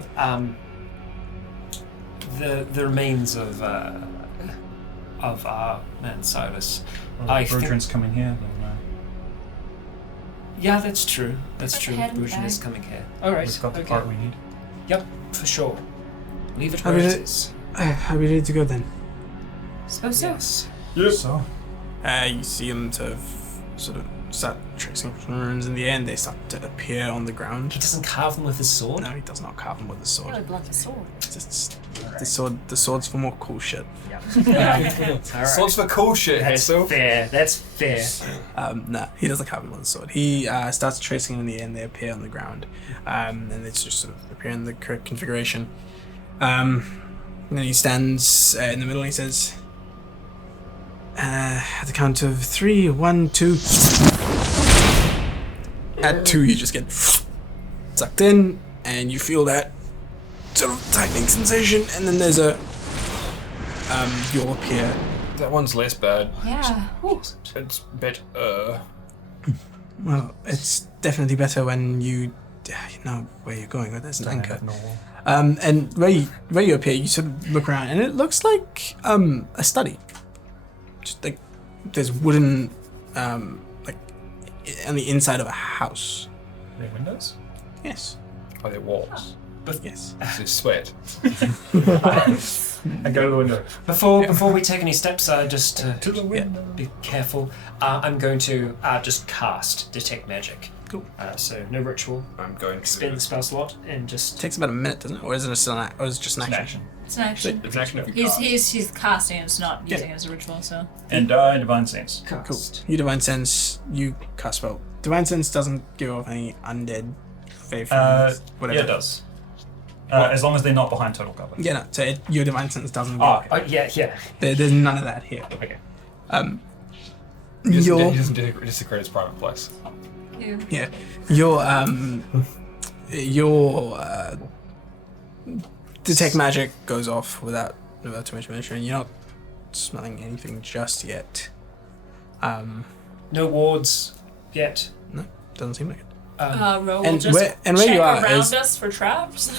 the remains of our man Silas. Well, I if think- Brudrin's coming here, then Yeah, that's true. That's Put true. the head in the Brudrin is bag. coming here. All right. we've got the okay. part we need. Yep, for sure. Leave it I where mean, it is. Are we ready to go then? Suppose so. Yes. So, You see them sort of start tracing runes. In the end, they start to appear on the ground. He doesn't carve them with his sword. No, he does not carve them with a I sword. would love the sword. It's just the sword's for more cool shit. All right. Swords for cool shit, That's Hazel. fair. That's fair. No, he doesn't carve them with a sword. He starts tracing them in the end. They appear on the ground, and it's just sort of appear in the correct configuration. And then he stands in the middle and he says, at the count of 3, 1, 2. At 2, you just get sucked in, and you feel that sort of tightening sensation, and then there's a you'll appear. That one's less bad. Yeah. Ooh. It's better. Well, it's definitely better when you know where you're going. Where there's an anchor. No. And where you appear, you sort of look around, and it looks like a study. Just like there's wooden, like on the inside of a house. Are there windows? Yes. Are there walls? Yes. Is sweat? I go to the window. Before we take any steps, just To the window. be careful. I'm going to just cast Detect Magic. Cool. So no ritual. I'm going to. Spend the spell slot and just. It takes about a minute, doesn't it? Or is it just an action? Action. It's an action. It's actually if you cast. He's casting. It's not using it as a ritual. So And Divine Sense. Cool. Cast. You divine sense. You cast spell. Divine sense doesn't give off any undead, faith, whatever. Yeah, it does. As long as they're not behind total cover. Yeah, no. So your divine sense doesn't. Give Oh, off. Yeah. There's none of that here. Okay. He Your doesn't desecrate his private place. yeah, your detect magic goes off without too much mention. You're not smelling anything just yet. No wards yet. No, doesn't seem like it. Ro will And just where check you are around is- us for traps.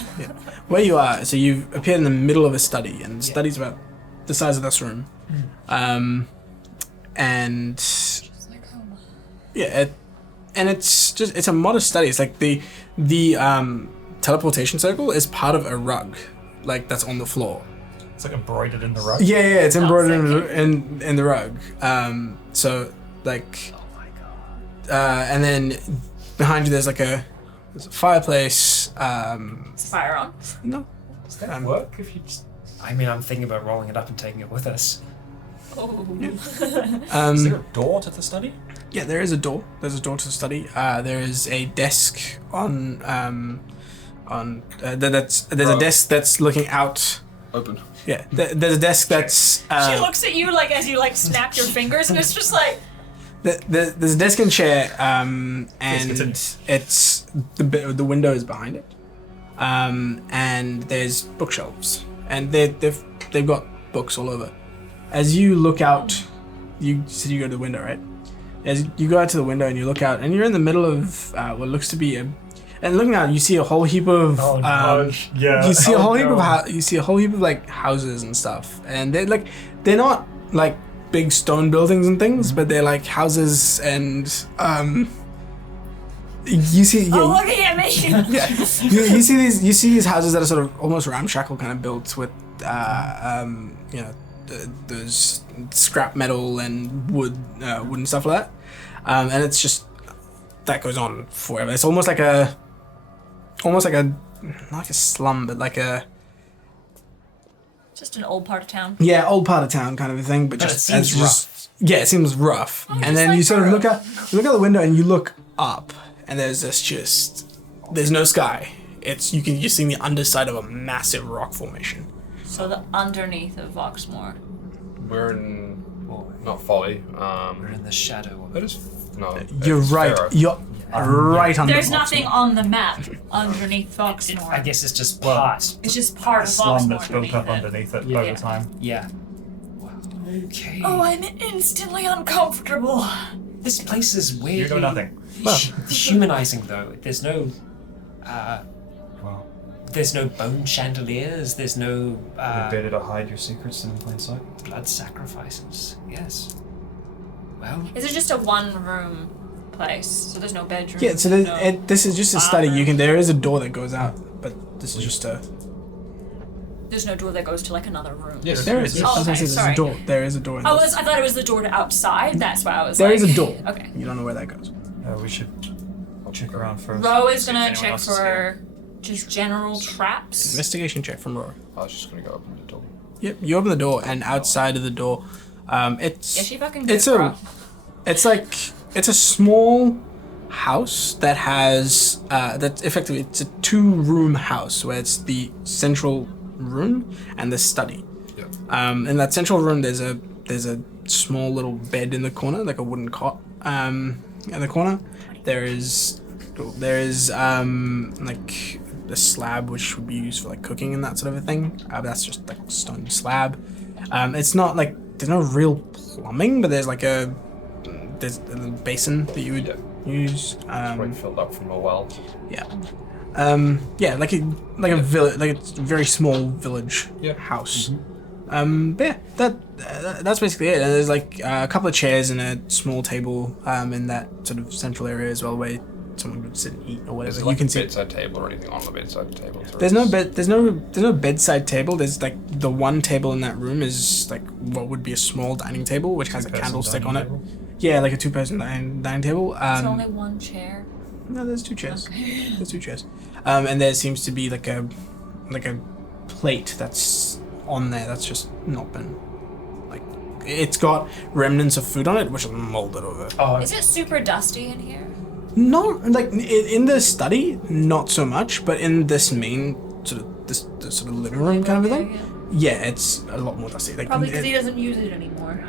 Where you are, so you've appeared in the middle of a study, and the study's about the size of this room. And Yeah, and it's a modest study. It's like the teleportation circle is part of a rug, like that's on the floor. It's like embroidered in the rug. Yeah, it's embroidered in the rug. So like, and then behind you there's a fireplace. Is the fire on? No. Does that work if you just... I mean, I'm thinking about rolling it up and taking it with us. Oh. Is there a door to the study? Yeah, there is a door. There's a door to the study. There is a desk there's a desk that's looking out. Open. Yeah, there's a desk that's. She looks at you like as you like snap your fingers, and it's just like. There's a desk and chair, and Yes, it's the window is behind it, and there's bookshelves, and they've got books all over. As you look out, you said you go to the window, right? As you go out to the window and you look out, and you're in the middle of what looks to be and looking out, you see a whole heap of yeah. you see a whole heap of like houses and stuff, and they're not like big stone buildings and things, but they're like houses, and you see. Yeah, Oh, looking at me! yeah, you see these houses that are sort of almost ramshackle, kind of built with those scrap metal and wood and stuff like that, and it's just that goes on forever. It's almost like a not like a slum, but like a Just an old part of town. yeah, old part of town kind of a thing, but But just it seems rough. Yeah, it seems rough. Oh, And just then like you sort of rough. look out the window and you look up, and there's there's no sky. You can see the underside of a massive rock formation. So the underneath of Voxmore. We're in not Folly. We're in the shadow of It is no. You're it's right. Pharaoh. You're right on. There's nothing on the map underneath Voxmore. I guess it's just part. It's just part A of slum Voxmore that's built up underneath it. underneath it Yeah. over time. Yeah. Wow. Okay. Oh, I'm instantly uncomfortable. This place is weird. You know nothing. Humanizing though. There's no. Well, There's no bone chandeliers. There's no better to hide your secrets than in plain sight. blood sacrifices. Yes. Well, Is it just a one-room place? So there's no bedroom? Yeah, so this is just a study. There is a door that goes out, but this is just a. There's no door that goes to like another room. Yes. There is. Oh, As I okay, said, there's sorry. a door. There is a door. In Oh, this. I thought it was the door to outside. That's why I was There like... is a door. Okay. You don't know where that goes. We should check around first. Ro is see if gonna anyone check else is for here. just general traps. Investigation check from Rory. I was just gonna go open the door. Yep, you open the door, and outside of the door, it's Yeah, she fucking it's good, a bro. it's a small house that has that's effectively it's a 2-room house where it's the central room and the study. Yeah. In that central room, there's a small little bed in the corner, like a wooden cot. In the corner, there is like a slab which would be used for like cooking and that sort of a thing. But that's just like a stone slab. It's not like there's no real plumbing, but there's a basin that you would use. Right, filled up from a well. Yeah. Yeah, like a village, like a very small village Yeah. house. But yeah, that's basically it. And there's like a couple of chairs and a small table in that sort of central area as well, where someone would sit and eat or whatever. Is there like you can a see. bedside table or anything on the bedside table? There's no bed. There's no bedside table. There's like the one table in that room is like what would be a small dining table, which has a Two-person candlestick on dining it. table? Yeah, like a 2-person dining table. There's only one chair. No, there's 2 chairs. Okay. There's 2 chairs. And there seems to be like a plate that's on there that's just not been like it's got remnants of food on it which are molded over. Oh, Is it super dusty in here? Not like in the study, not so much, but in this main sort of this sort of living room kind of a thing. Yeah, it's a lot more dusty. Like Probably because he doesn't use it anymore.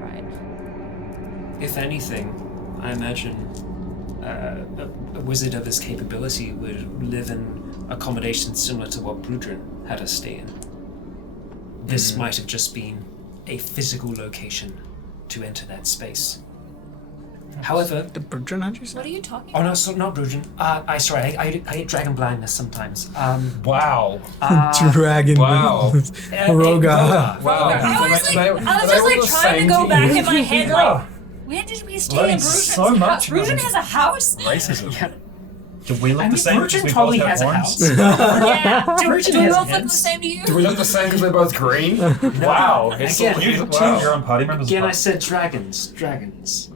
Right. if anything, I imagine a wizard of his capability would live in accommodations similar to what Brudrin had us stay in. This might have just been a physical location to enter that space. However, the Brudrin, how'd you say? What are you talking oh about? no, so not Brudrin. I get dragon blindness sometimes. Wow. Dragon. Wow. Roga. Wow. I was They just were like the trying to same go to back you. in my head like Where did we stay Learning in Bruton's so much house? about Bruton it. has a house? Racism. Do we look I the mean, same because Bruton we probably both has have a horns? house. Yeah. Do Bruton we has all look the hands. same to you? Do we look the same because we're both green? Wow. It's Again, You wow. change your own party members. Again, I apart. said dragons. Dragons.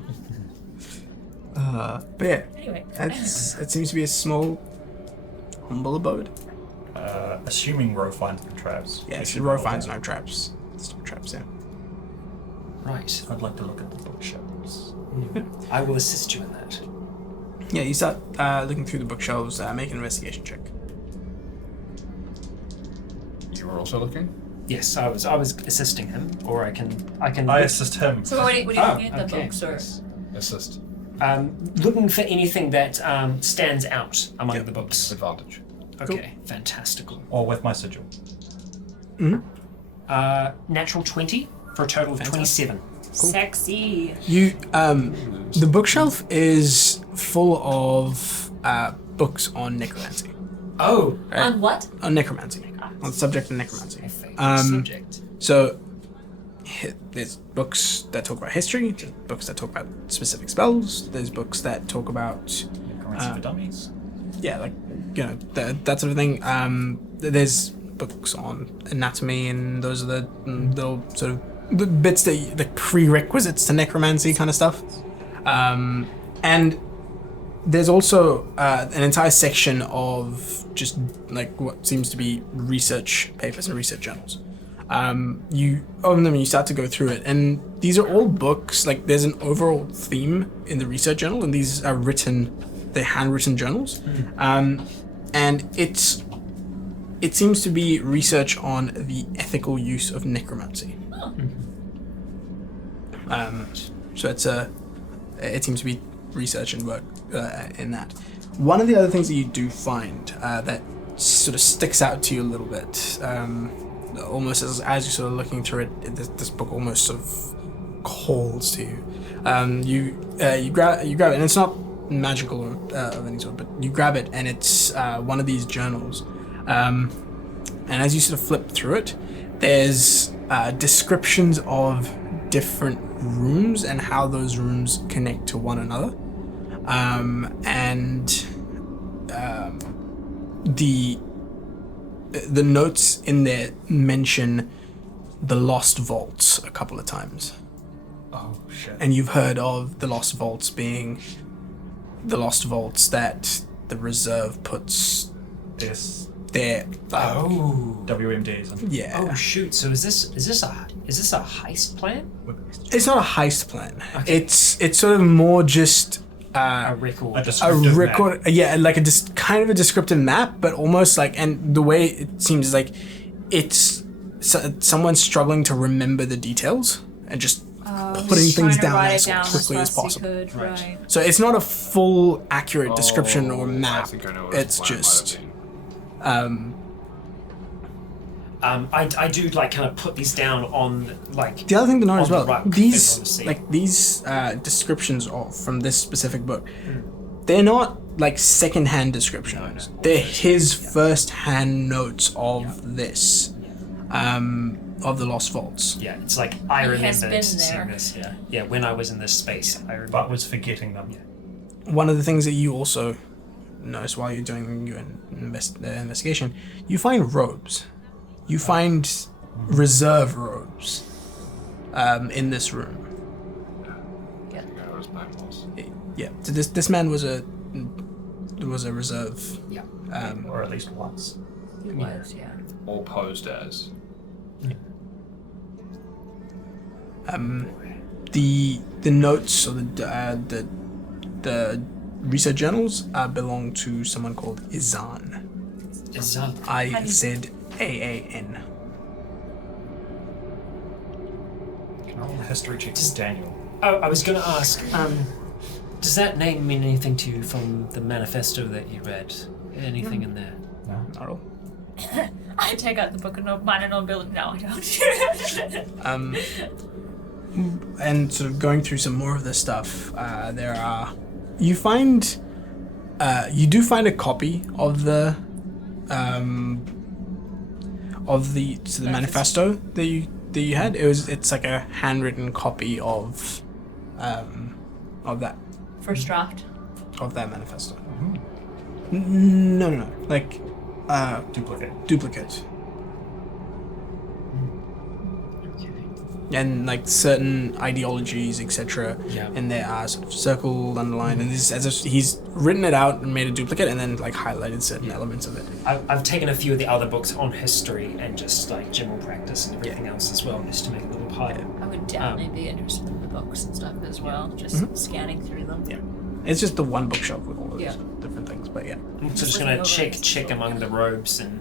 But yeah, Anyway. it seems to be a small, humble abode. Assuming Ro finds the traps. we Yes, should Ro roll finds that. no traps. There's no traps there. Right. I'd like to look at the bookshelves. I will assist you in that. Yeah, you start looking through the bookshelves, make an investigation check. You were also looking? Yes, I was assisting him, or I can. I assist him. So what are you looking at the books or? Assist. Looking for anything that stands out among Yep. the books. Advantage. Okay, fantastical. Or with my sigil. Natural 20 for a total of 27. Sexy. You, the bookshelf is full of books on necromancy. Oh, Right? On what? On necromancy. On the subject of necromancy. my favorite Um, subject. So, there's books that talk about history, there's books that talk about specific spells, there's books that talk about, Necromancy for dummies. yeah, like, you know, that sort of thing. There's books on anatomy, and those are the sort of the bits the prerequisites to necromancy kind of stuff. And there's also an entire section of just like what seems to be research papers and research journals. You open them and you start to go through it, and these are all books. Like there's an overall theme in the research journal, and these are they're handwritten journals, and it seems to be research on the ethical use of necromancy. So it seems to be research and work in that. One of the other things that you do find that sort of sticks out to you a little bit, almost as you're sort of looking through it, this book almost sort of calls to you. You grab it, and it's not magical or of any sort, but you grab it, and it's one of these journals. And as you sort of flip through it, there's descriptions of different rooms and how those rooms connect to one another. The notes in there mention the Lost Vaults a couple of times. Oh shit. And you've heard of the Lost Vaults being the Lost Vaults that the Reserve puts Yes. there. Oh. WMDs. Yeah. Oh shoot! So is this a heist plan? It's not a heist plan. Okay. It's sort of more just A record. A a descriptive record, yeah, like kind of a descriptive map, but almost like, and the way it seems is like it's someone struggling to remember the details and just putting things down as quickly as possible. Right. So it's not a full accurate description or Oh, map. I think I know what his It's plan might have just been. I do like kind of put these down on like. the other thing to note on as the well. ruck and on the These seat. descriptions from this specific book, they're not like second-hand descriptions. They're his first-hand notes of this, of the Lost Vaults. Yeah, it's like I He remember has been seeing there. this. Yeah, yeah. When I was in this space, I remember. But was forgetting them. One of the things that you also notice while you're doing your investigation, you find robes. You find reserve robes in this room. Yeah, that was my boss. Yeah, so this man was a reserve. Yeah. Or at least once. It was, yeah. Or posed as. The notes or the research journals belong to someone called Izan. Is that IZAAN. Can I roll a history check to Daniel? Oh, I was going to ask. Does that name mean anything to you from the manifesto that you read? Anything in there? No. Not at all. I take out the book of minor nobility. No, I don't. And sort of going through some more of this stuff, you do find a copy of the manifesto that you had. It's like a handwritten copy of of that First draft. manifesto. No. Like duplicate. And like certain ideologies, etc. Yeah. in there are sort of circled, underlined, and this, as if he's written it out and made a duplicate, and then like highlighted certain elements of it. I've taken a few of the other books on history and just like general practice and everything else as well, just to make a little pile. I would definitely be interested in the books and stuff as well. Just scanning through them. Yeah. It's just the one bookshelf with all those Yeah. different things, but yeah. I'm just gonna check among the robes and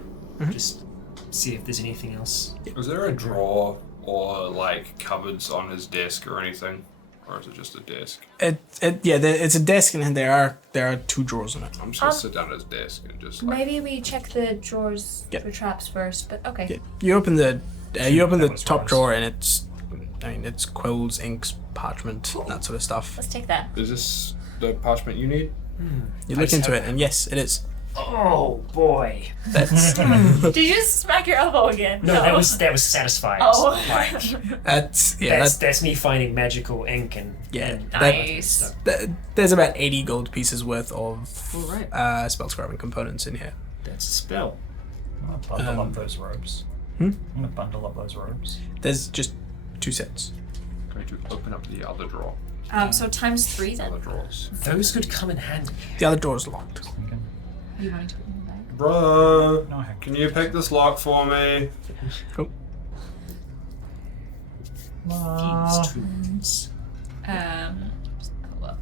just see if there's anything else. Was there a drawer or like cupboards on his desk or anything, or is it just a desk? It's a desk, and there are 2 drawers in it. I'm just gonna sit down at his desk and just like. Maybe we check the drawers Yeah. for traps first, but okay. Yeah. You open the was top right. drawer, and it's quills, inks, parchment, that sort of stuff. Let's take that. Is this the parchment you need? You look into it, and yes, it is. Oh boy! That's Did you just smack your elbow again? No, that was satisfying. Oh. Like, that's me finding magical ink and Nice. There's about 80 gold pieces worth of Alright. spell scribing components in here. That's a spell. I'm gonna bundle up those robes. I'm gonna bundle up those robes. There's just 2 sets. I'm going to open up the other drawer. So times 3 then. Other drawers. Those could come in handy. The other door is locked. Okay. Are you wanting to put them in the bag? Bro, No, heck. can you pick this lock for me? Cool. Thieves' tools. Just have a look.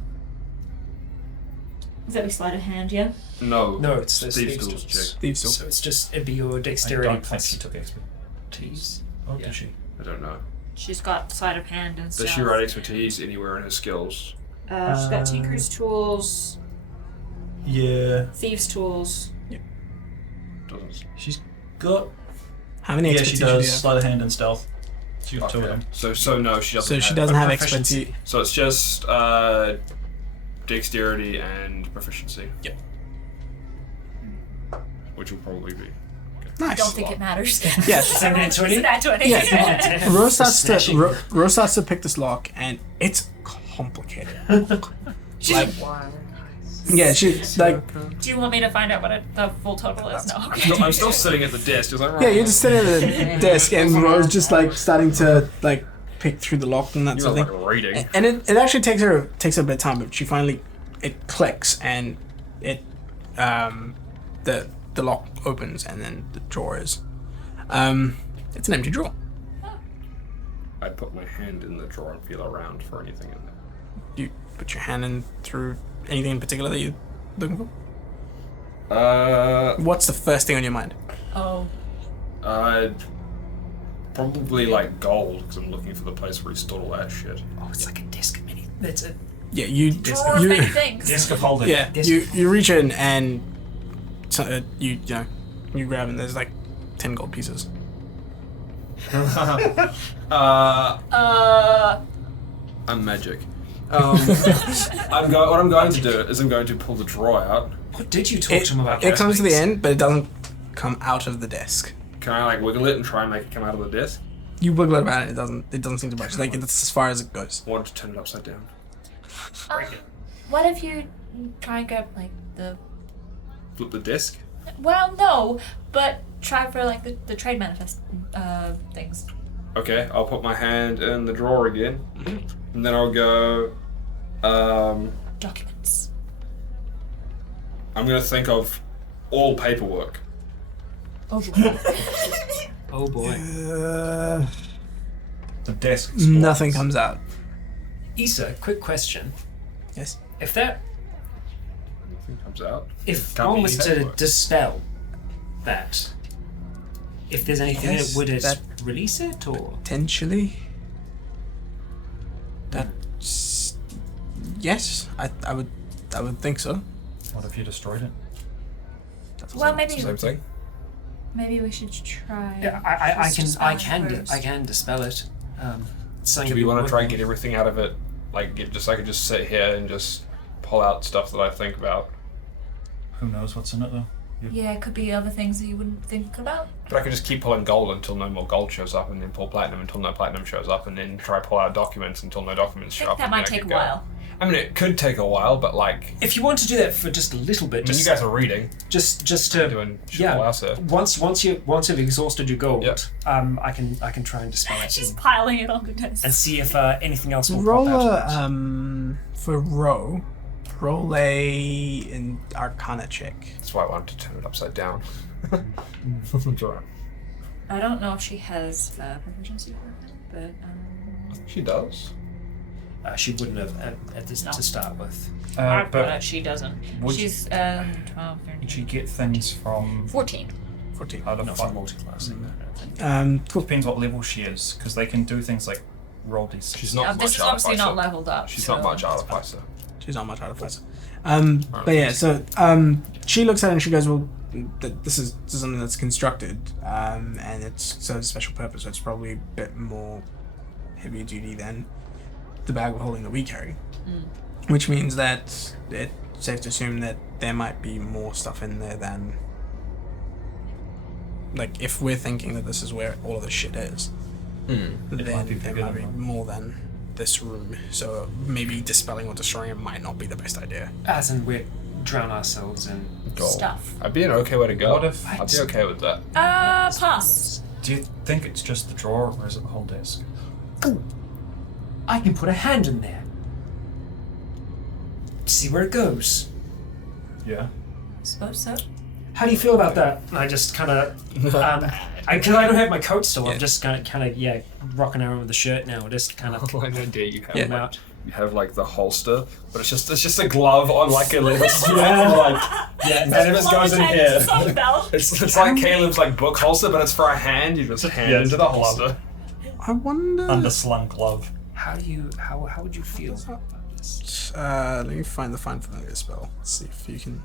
Is that we sleight of hand, yeah? No. No, it's the Thieves' thieves' tools tools. check. Thieves' So it's just it'd be your I dexterity don't think plus she took expertise. Oh, Yeah. did she? I don't know. She's got sleight of hand and stuff. Does she write expertise anywhere in her skills? She's got Tinker's tools, Yeah. Thieves' tools. Doesn't. She's got. How many Yeah, expertise she do you does have? sleight of hand and stealth. She got 2 of Okay. them. So no, she doesn't. So she have- doesn't have proficiency. expertise. So it's just dexterity and proficiency. Yep. Which will probably be. I Nice. don't think it matters. Yes. It's a nat 20. Yeah. Rose starts Smashing. Rose starts to pick this lock, and it's complicated. Like, yeah, she's like, Do you want me to find out what the full total is? No. Okay. I'm still sitting at the desk. Just like, yeah, you're just sitting at the desk, and Rose just like starting to like pick through the lock and that You sort are of thing. like reading. And it actually takes her a bit of time, but she finally it clicks and it the lock opens, and then the drawer is it's an empty drawer. I put my hand in the drawer and feel around for anything in there. You put your hand in through anything in particular that you're looking for? What's the first thing on your mind? Oh. Probably like gold, because I'm looking for the place where he stored all that shit. Oh, it's like a disc mini. That's it. Yeah, you Drawer of many things. Desk of holding. yeah you reach in and so, you grab, and there's like 10 gold pieces. I'm magic. What I'm going to do is I'm going to pull the drawer out. What did you talk to him about? It comes to the end, but it doesn't come out of the desk. Can I like wiggle it and try and make it come out of the desk? You wiggle it about it, it doesn't seem to budge. Like, it's as far as it goes. I wanted to turn it upside down. What if you try and grab like the? Flip the desk. Well, no, but try for like the trade manifest things. Okay, I'll put my hand in the drawer again, and then I'll go. Documents. I'm gonna think of all paperwork. Oh boy. Oh boy. The desk. Nothing comes out. Issa, quick question. Yes. If that, Nothing comes out. if Can't one be was to paperwork. dispel that, if there's anything in Yes, it, would it that- release it or? Potentially. That's yes. I would think so. What if you destroyed it? Well, maybe Same thing. maybe we should try. Yeah, I just can dispel it first. I can dispel it. It's something Do we want to work try and on. get everything out of it? Like, I could just sit here and just pull out stuff that I think about. Who knows what's in it though? Yeah, it could be other things that you wouldn't think about. But I could just keep pulling gold until no more gold shows up, and then pull platinum until no platinum shows up, and then try pull out documents until no documents I show think up. that might take a while. I mean, it could take a while, but like, If you want to do that for just a little bit, I mean, you guys are reading, just to doing shit yeah. while else. Once you've exhausted your gold, Yep. I can try and dispel it Just piling it on the desk. and see if anything else will Roll pop out. a, for roll a an Arcana check. That's why I wanted to turn it upside down. I don't know if she has proficiency for that, but She does. She wouldn't have at this No. to start with. But she doesn't. would She's 12, 13, did you get things from 14. 14. other Not fi- from multi-classing. Cool. Depends what level she is, because they can do things like roll d6. She's not much This is obviously artificer. not leveled up. She's so not much artificer. She's not much artificer. But yeah, so she looks at it and she goes, well, this is something that's constructed, and it's so special purpose, so it's probably a bit more heavy duty than the bag of holding that we carry. Which means that it's safe to assume that there might be more stuff in there than, like, if we're thinking that this is where all of the shit is, then might be there bigger might be than more than this room. So maybe dispelling or destroying it might not be the best idea. As in we drown ourselves in Gold. Stuff. I'd be an okay way to go. What if- I'd be okay with that. Pass. Do you think it's just the drawer, or is it the whole desk? I can put a hand in there. See where it goes. Yeah. Suppose so. How do you feel about that? I just kind of, because I don't have my coat still. I'm just kind of rocking around with the shirt now. Just kind of Like an idea you have. Yeah. Like, you have like the holster, but it's just a glove on like a leather strap. yeah. And it just goes in here. Some belt. It's like Caleb's like book holster, but it's for a hand. You just hand Yeah, into it's the a glove. holster. I wonder. Underslung glove. How would you feel about this? Let me find the find familiar spell. Let's see if you can.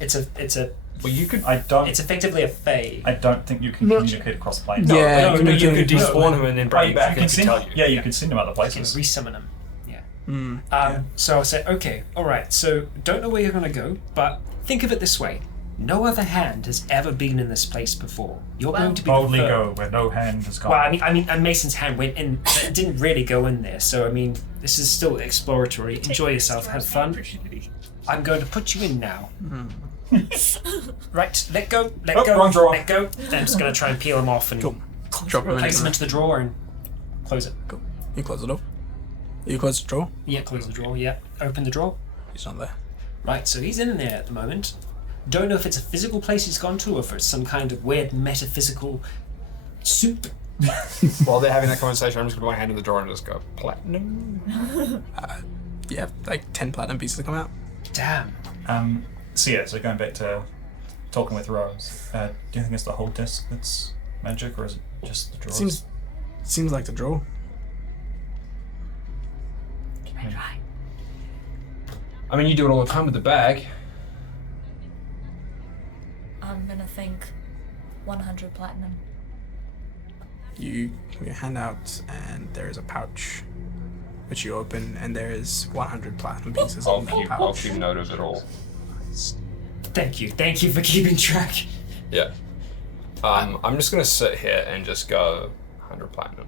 It's a Well, you could. it's effectively a fey. I don't think you can communicate across planes. Yeah, no, you could despawn him and then bring him back you can and send, tell you. Yeah, you can send him other You can places. resummon him. Yeah. So I'll say, okay, all right. So don't know where you're gonna go, but think of it this way: no other hand has ever been in this place before. You're going to be Boldly the go where no hand has gone. Well, I mean, and Mason's hand went in. It didn't really go in there. So I mean, this is still exploratory. Enjoy yourself. Have fun. I'm going to put you in now. Right, let go, let Oh, go, wrong drawer. let go. Then I'm just going to try and peel him off and Drop him place him in. into the drawer and close it. Cool. You close the door. You close the drawer. Yeah, close the drawer. Yeah, open the drawer. He's not there. Right, so he's in there at the moment. Don't know if it's a physical place he's gone to or if it's some kind of weird metaphysical soup. While they're having that conversation, I'm just gonna put my hand in the drawer and just go platinum. Yeah, like 10 platinum pieces to come out. Damn. So going back to talking with Rose, do you think it's the whole desk that's magic, or is it just the drawers? Seems like the drawer. Can I try? I mean, you do it all the time with the bag. I'm gonna think 100 platinum. You put your hand out, and there is a pouch, which you open, and there is 100 platinum pieces in that I'll pouch. keep note of it all. Thank you for keeping track. Yeah. I'm just gonna sit here and just go 100 platinum.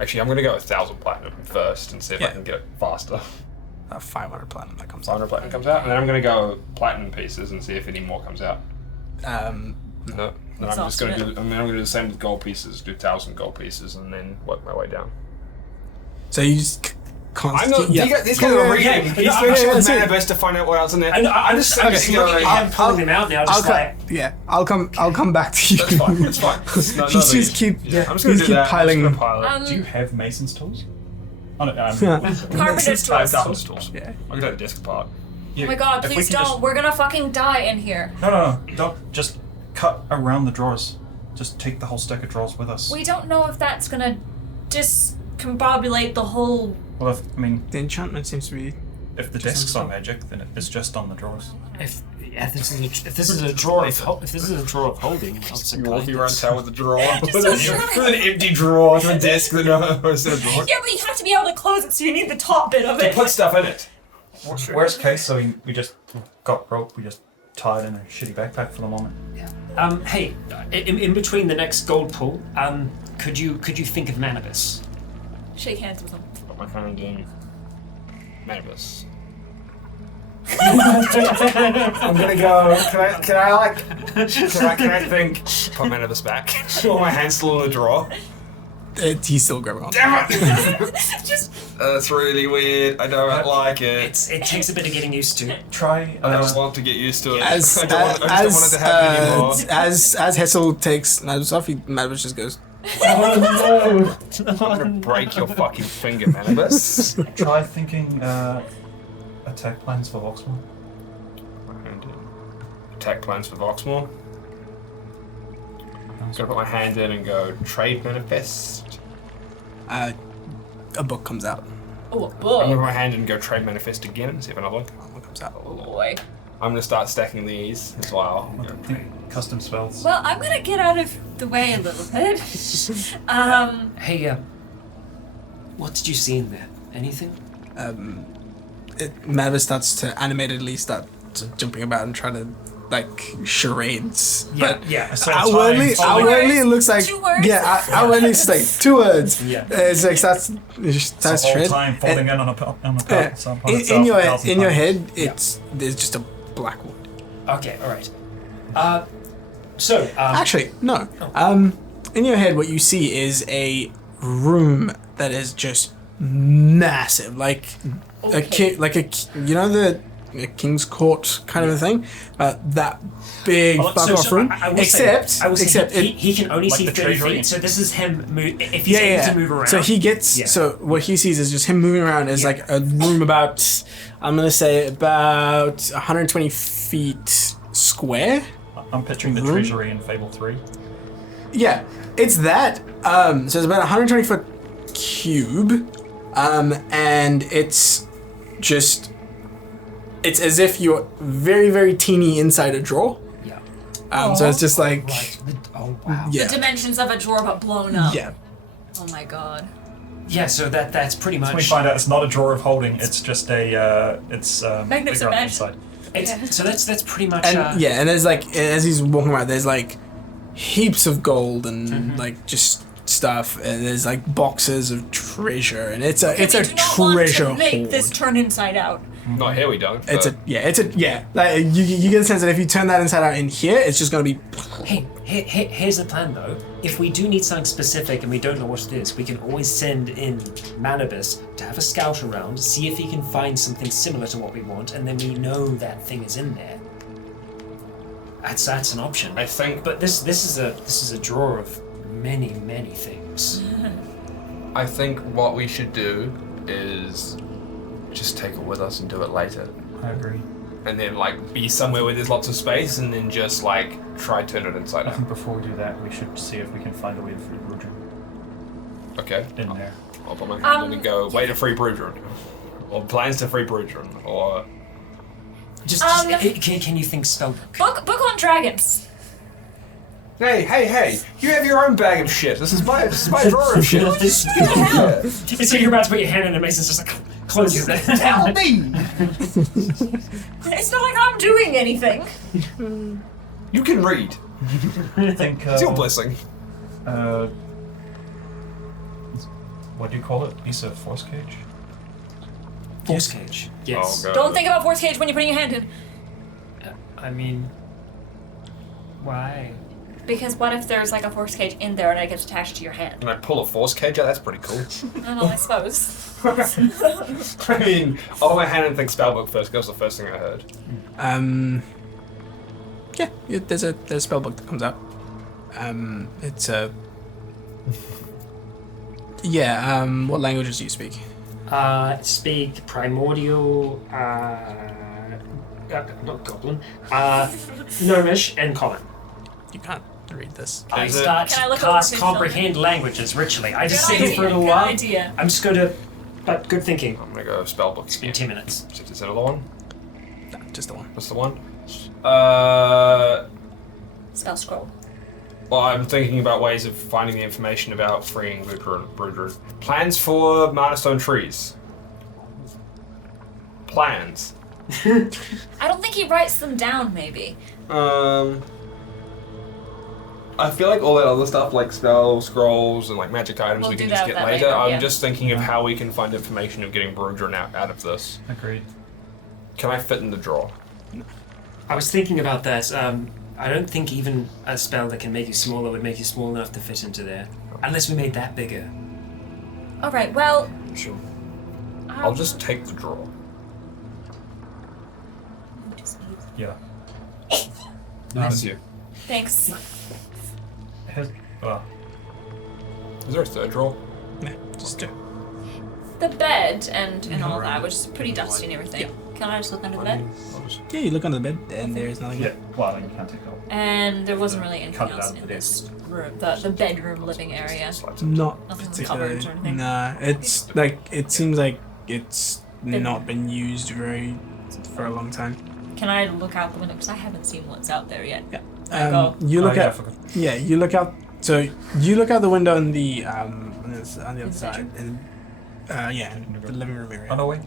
Actually, I'm gonna go 1,000 platinum first and see if I Yeah. can get it faster. 500 platinum that comes 500 out. platinum comes out, and then I'm gonna go platinum pieces and see if any more comes out. Um, No. Then I'm just gonna do. I'm gonna do the same with gold pieces. Do 1,000 gold pieces, and then work my way down. so you just I'm constantly. not. These guys are reading. He's yeah, doing yeah, his yeah. man best to find out what else in there. And I'm just looking at him pulling them out now, just like. I'll come back to you. That's fine. That's fine. No, You just keep I'm just gonna do keep that. piling. I'm just gonna pile it. Do you have mason's tools? Oh no, Carpenter's I have tools. 1,000 tools. Yeah. I'll do the desk part. Oh my god, If we please can don't. just- We're gonna fucking die in here. No, don't just cut around the drawers. Just take the whole stack of drawers with us. We don't know if that's gonna discombobulate the whole. Well, The enchantment seems to be. if the desks are magic, then it's just on the drawers. If this is a drawer of holding, I'll say You walk kind. around town with a drawer. with Just an empty drawer with a desk that instead of drawer. Yeah, but you have to be able to close it, so you need the top bit of it. Put stuff in it. Worst case, so we just got rope. We just tied in a shitty backpack for the moment. Yeah. Hey, in between the next gold pool, could you think of Manibus? Shake hands with him. Put my hand in. Manibus. I'm gonna go. Can I think? Put Manibus back. Or my hand's still in the drawer. He's still grabbing on. Damn it! That's really weird. I don't like it. It takes a bit of getting used to. Try. I don't want to get used to it. I As just don't want it to happen anymore. as Hessel takes Manibus off, Manibus just goes. Oh no! I'm gonna break your fucking finger, Manibus. Try thinking attack plans for Voxmore. Attack plans for Voxmore. I'm gonna put my hand in and go trade manifest. A book comes out. Oh, a I'm gonna put book. my hand in and go trade manifest again and see if another one. What comes out? Oh boy. I'm gonna start stacking these as well. Custom spells. Well, I'm gonna get out of the way a little bit. Hey, what did you see in there? Anything? Manibus starts to animatedly start jumping about and trying to like charades. But outwardly it looks like 2 words? outwardly it's like 2 words. Yeah. It's like starts The whole shred. time folding in on a pelt. In your head, there's just a black wood. Okay, all right. Actually, no. In your head, what you see is a room that is just massive, like a king's court kind of a thing. That big fuck off room. I will say he can only see 30 feet. So this is him move. If he's able to move around. So he gets. Yeah. So what he sees is just him moving around. Is like a room about. I'm gonna say about 120 feet square. I'm picturing the treasury in Fable 3. Yeah, it's that. So it's about 120 foot cube, and it's just. It's as if you're very, very teeny inside a drawer. Yeah. So it's just like. Right. Oh wow. Yeah. The dimensions of a drawer, but blown up. Yeah. Oh my god. Yeah. So that's pretty much. So we find out it's not a drawer of holding. It's just a. Magnificent bigger on the mansion. inside. So that's pretty much. And and there's like as he's walking around, there's like heaps of gold and like just stuff, and there's like boxes of treasure, and it's a treasure want to make hoard. this turn inside out. Not here we don't. It's a like you get the sense that if you turn that inside out in here, it's just gonna be. Hey, here's the plan though. If we do need something specific and we don't know what it is, we can always send in Manibus to have a scout around, see if he can find something similar to what we want, and then we know that thing is in there. That's an option. I think. But this is a drawer of many things. I think what we should do is just take it with us and do it later. I agree. And then like be somewhere where there's lots of space and then just like try turn it inside I out. think before we do that, we should see if we can find a way to free Brujin Okay. in there. I'll put my hand in and go, way to free Brujin. Or plans to free Brujin. Or Can you think spellbook? Book on dragons. Hey, you have your own bag of shit. This is my drawer of shit. So you're about to put your hand in and Mason's just like closes it. Tell me! It's not like I'm doing anything. You can read. I think. It's your blessing. What do you call it? Piece of force cage? Force cage. Yes. Oh, God. Don't think about force cage when you're putting your hand in. I mean, why? Because what if there's like a force cage in there and it gets attached to your hand? Can I pull a force cage out? That's pretty cool. I don't know, I suppose. I mean, I'll put my hand and think spellbook first, because that was the first thing I heard. There's a spell book that comes out. It's a. What languages do you speak? Speak primordial, not goblin, gnomish, and common. You can't read this. I Is it- start Can I to look cast over comprehend languages ritually. I just Good sit here for a idea, little good while. idea. I'm just going to, but good thinking. I'm gonna go spellbook It's been again. 10 minutes. Is this another one? No, just the one. What's the one? Spell scroll. Well, I'm thinking about ways of finding the information about freeing Brudru. Plans for Marnerstone trees. Plans. I don't think think he writes them down, maybe. I feel like all that other stuff, like spells, scrolls, and like magic items, We'll we can do just that get later. later, I'm yeah. just thinking of how we can find information of getting Brudra out of this. Agreed. Can I fit in the drawer? I was thinking about that. I don't think even a spell that can make you smaller would make you small enough to fit into there. Unless we made that bigger. Alright, well... Sure. I'll just take the drawer. Yeah. That's you. Thanks. Has, well, Is there a third drawer? No, just do. The bed and all that, which is pretty dusty and everything. Can I just look under the bed? Yeah, you look under the bed and there's nothing. yeah. Well, you can't take it off. And there wasn't really anything Cut it else out in of this room, the bedroom living area. Not Nothing on the particularly. cupboards or anything? Nah, it's like it seems like it's not been used for a long time. Can I look out the window? Because I haven't seen what's out there yet. Yeah. Go. You look Oh, yeah, I out. forgot. Yeah, you look out. So you look out the window on the on the other the side, in the living room area. Oh no, wait.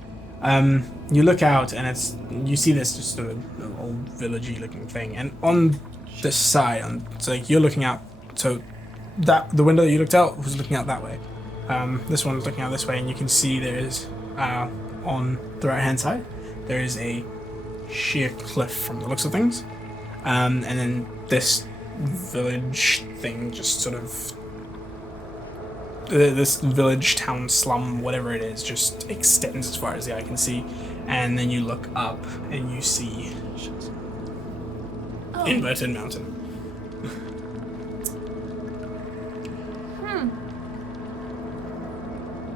You look out and you see this just sort of old villagey looking thing, and on the side, so like you're looking out. So that the window that you looked out was looking out that way. This one's looking out this way, and you can see there is on the right hand side there is a sheer cliff from the looks of things, and then this village thing just sort of this village town slum whatever it is just extends as far as the eye can see, and then you look up and you see Inverted Mountain.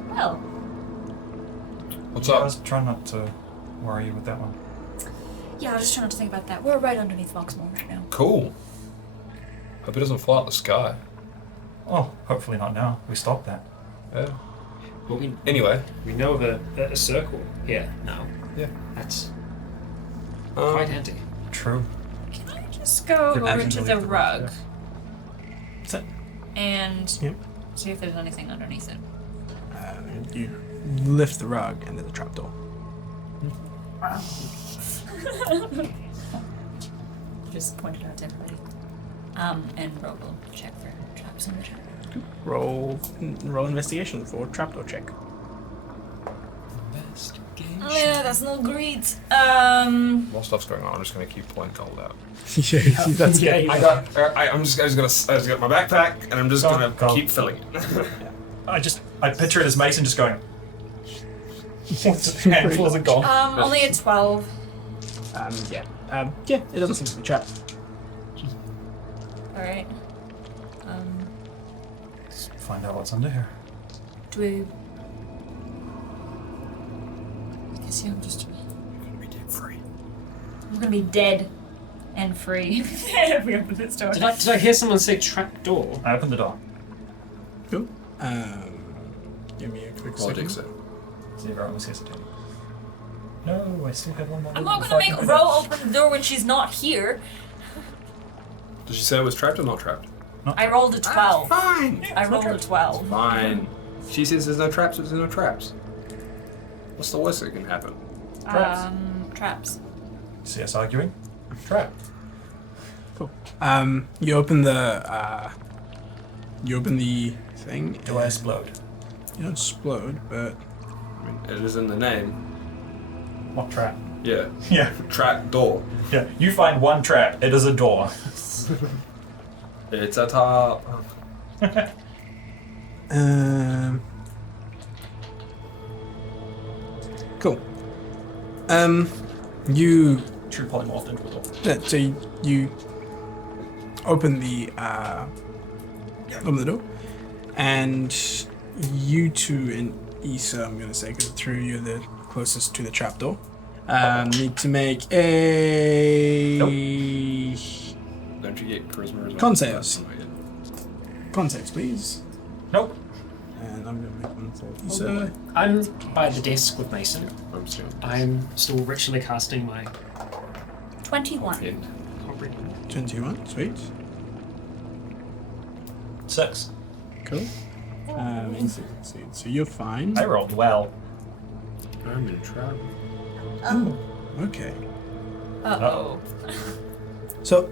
Well, What's I up? was trying not to worry you with that one. yeah, I was just trying not to think about that. We're right underneath Foxmore right now. Cool. Hope it doesn't fly out the sky. Oh, hopefully not now. We stopped that. Yeah. Well, Anyway. we know of a circle here now. Yeah. That's Um, quite handy. True. Can I just go Good over vision to to the leave the rug rug, So, and Yep. see if there's anything underneath it? you lift the rug and there's a trapdoor. Just pointed out to everybody. And Rogue will check for traps in the trap. Roll investigation for trapdoor check. Oh yeah, that's no great. While stuff's going on, I'm just gonna keep pulling gold out. Yeah, that's Yeah, good. I just got my backpack, and I'm just gonna Gold. keep filling it. I picture it as Mason just going. Handfuls of gold. Only a 12. Yeah, it doesn't seem to be trapped. Alright. Let's find out what's under here. Do we... I guess yeah, I'm just... We did free. I'm gonna be dead and free if we open this door. Did I hear someone say trap door? I opened the door. Cool. Give me a quick Logic second. set. 0 was hesitating. No, I still have one more. I'm not gonna make Ro open the door when she's not here. Did she say it was trapped or not trapped? I rolled a 12. Fine. I rolled a 12. Fine. She says there's no traps, there's no traps. What's the worst that can happen? Traps. Traps. See us arguing? Trap. Cool. You open the thing. Do I explode? You don't explode, but I mean, it is in the name. What trap? Yeah. Yeah. Trap door. Yeah. You find one trap. It is a door. It's a top. Cool. You True polymorphed into a door. so you open the door, and you two and Issa, I'm gonna say, because through you're the closest to the trapdoor. Need to make a Don't you get charisma as well? Con saves. Con saves, please. Nope. And I'm gonna make one for Issa. I'm by the desk with Mason. I'm still. I'm still ritually casting my 21. In. comprehend. 21, sweet. 6. Cool. So you're fine. I rolled well. I'm in trouble. Oh, okay. Uh-oh. So,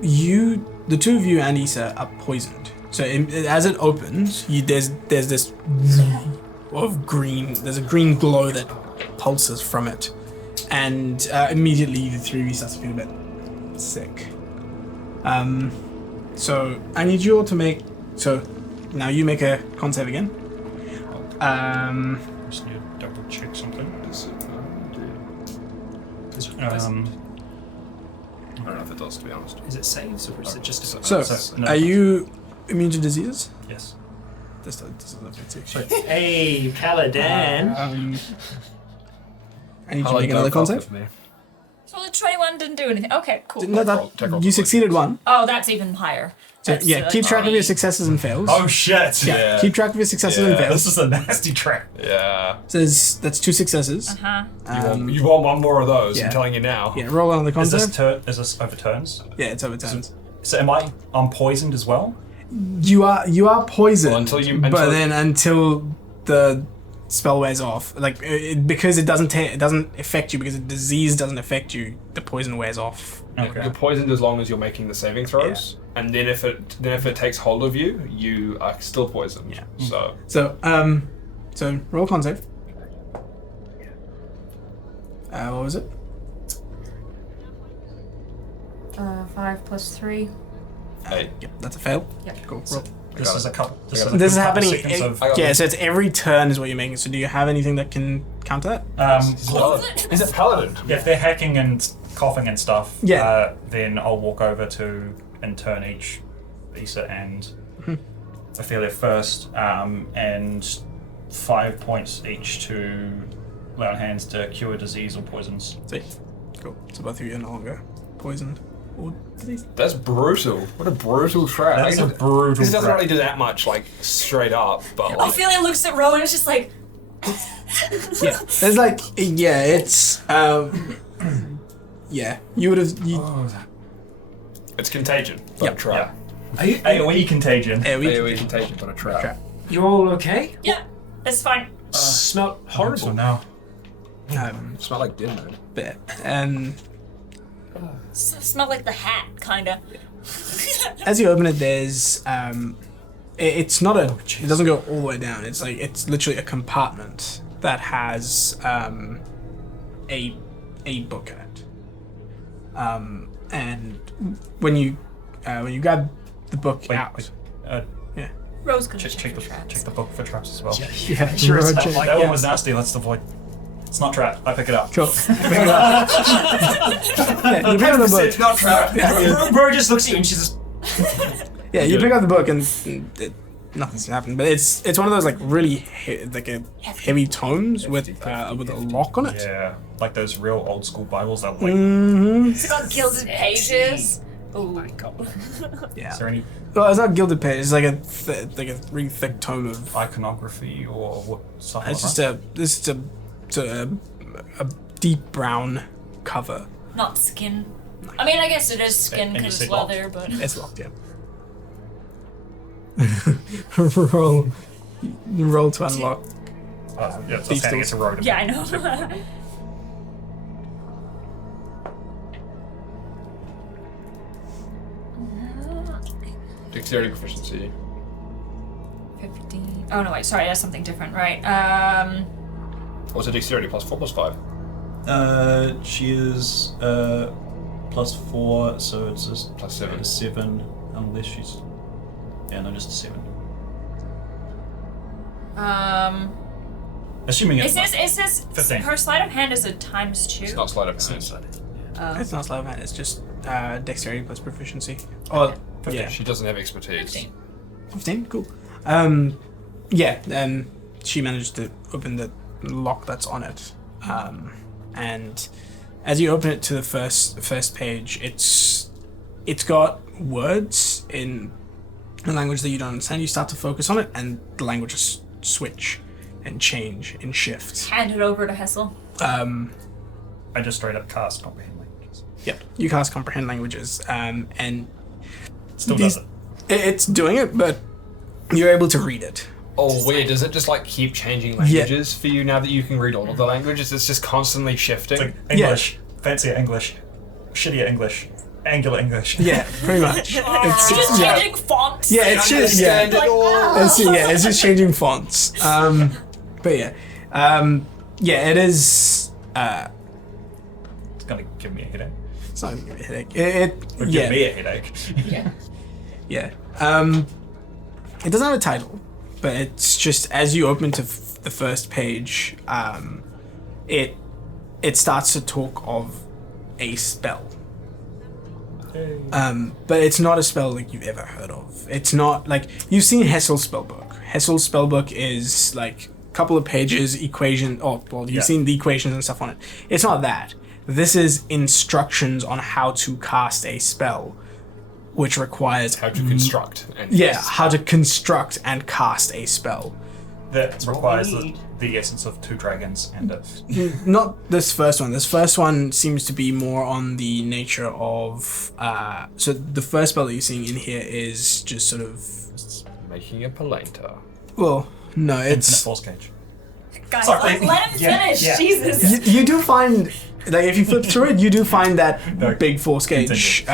the two of you and Issa are poisoned. So as it opens, there's this of green. There's a green glow that pulses from it, and immediately the three of you start to feel a bit sick. So I need you all to make. So now you make a con save again. Just need to double check something. I don't know if it does, to be honest. Is it saves or is it just a... So no. are you immune to diseases? Yes. This doesn't look fancy. Hey, Caladan. I need you to make another con save. So the 21 didn't do anything. Okay, cool. No, you succeeded one. Oh, that's even higher. So, That's, yeah, keep track of your 20. successes and fails. Oh shit! Yeah, keep track of your successes and Yeah. fails. This is a nasty trap. Yeah. So that's 2 successes. Uh-huh. You want one more of those, yeah. I'm telling you now. Yeah, roll on the con Is save. this is this over turns? Yeah, it's over turns. So I'm poisoned as well? You are poisoned, Well, until the spell wears off. Like because it doesn't affect you, because the disease doesn't affect you. The poison wears off. Okay. You're poisoned as long as you're making the saving throws, and then if it takes hold of you, you are still poisoned. Yeah. So So roll con save. What was it? 5 plus 3. 8. Yep, that's a fail. Yep. Cool. Roll. This is a couple. This is happening. Seconds of, So it's every turn is what you're making. So do you have anything that can counter that? Is it paladin? if they're hacking and coughing and stuff, Yeah. then I'll walk over to in turn each Issa and Ophelia first, and 5 points each to lay on hands to cure disease or poisons. Sweet. Cool. So both of you are no longer poisoned or diseased. That's brutal. What a brutal trap. That's a brutal This doesn't trap. really do that much, like, straight up, but like... Ophelia looks at Rowan and is just like, Yeah. There's like it's yeah. You would have It's contagion, but Yep. a trap. AoE contagion. AoE contagion, but a trap. Trap. You all okay? yeah, it's fine. Smelled horrible. So now. Smell like dinner. But, and Smell like the hat, kinda. as you open it, there's it's not a. It doesn't go all the way down. It's like it's literally a compartment that has a book in it. And when you grab the book out, yeah, Rose gonna Check for traps. the book for traps as well. yeah, Sure, it's not check- like That yeah. one was nasty. Let's avoid. It's not trapped. I pick it up. Cool. Pick it up. Yeah, you pick up the book. It's not trapped. Bro just looks at you and she's just... Yeah, you pick up the book and nothing's happened. But it's one of those like really heavy tomes with a lock on it. Yeah, like those real old school Bibles that like. Mm-hmm. It's got gilded pages. Oh my god. Yeah. Is there any Well, it's not gilded page. It's like a really thick tome of. iconography or what? Something It's like just a deep brown cover. Not skin. I mean, I guess it is skin And you because say it's leather, but It's locked, yeah. roll to unlock. that? Yeah, it's These standing. tools. It's a road. yeah, I know. Dexterity proficiency. 15. Oh no, wait. Sorry, that's something different, right? What's a dexterity? +4 +5? She is +4, so it's just +7. a 7, unless she's. Yeah, no, just a 7. Assuming It it's. says 15. her sleight of hand is a ×2. It's not sleight of hand. It's not sleight of hand. It's just dexterity plus proficiency. Oh, yeah. She doesn't have expertise. 15. Cool. Yeah. She managed to open the lock that's on it. And as you open it to the first page, it's got words in a language that you don't understand. You start to focus on it, and the languages switch and change and shift. Hand it over to Hessel. I just straight up cast comprehend languages. Yep. You cast comprehend languages, and Still does it. It's doing it, but you're able to read it. Oh, weird. Does it just like keep changing languages for you now that you can read all of the languages? It's just constantly shifting. It's like English, fancier English, shittier English, angular English. Yeah, pretty much. It's Just changing fonts. Yeah, it's just Like, it's just changing fonts. But yeah, it is. It's gonna give me a headache. It's not gonna give me a headache. It Or yeah give me a headache. Yeah. yeah. It doesn't have a title, but it's just as you open to the first page, it starts to talk of a spell. But it's not a spell like you've ever heard of. It's not like you've seen Hessel's spellbook. Hessel's spellbook is like a couple of pages, equation. Oh, well, you've seen the equations and stuff on it. It's not that. This is instructions on how to cast a spell, which requires How to construct. And how to construct and cast a spell. That requires the essence of 2 dragons and a... Not this first one. This first one seems to be more on the nature of. So the first spell that you're seeing in here is just sort of. Making a polenta. Well, no, Infinite it's. Force Cage. Guys, Sorry. let him finish. Yeah. Jesus. You do find, like, if you flip through it, you do find that No, big force gauge,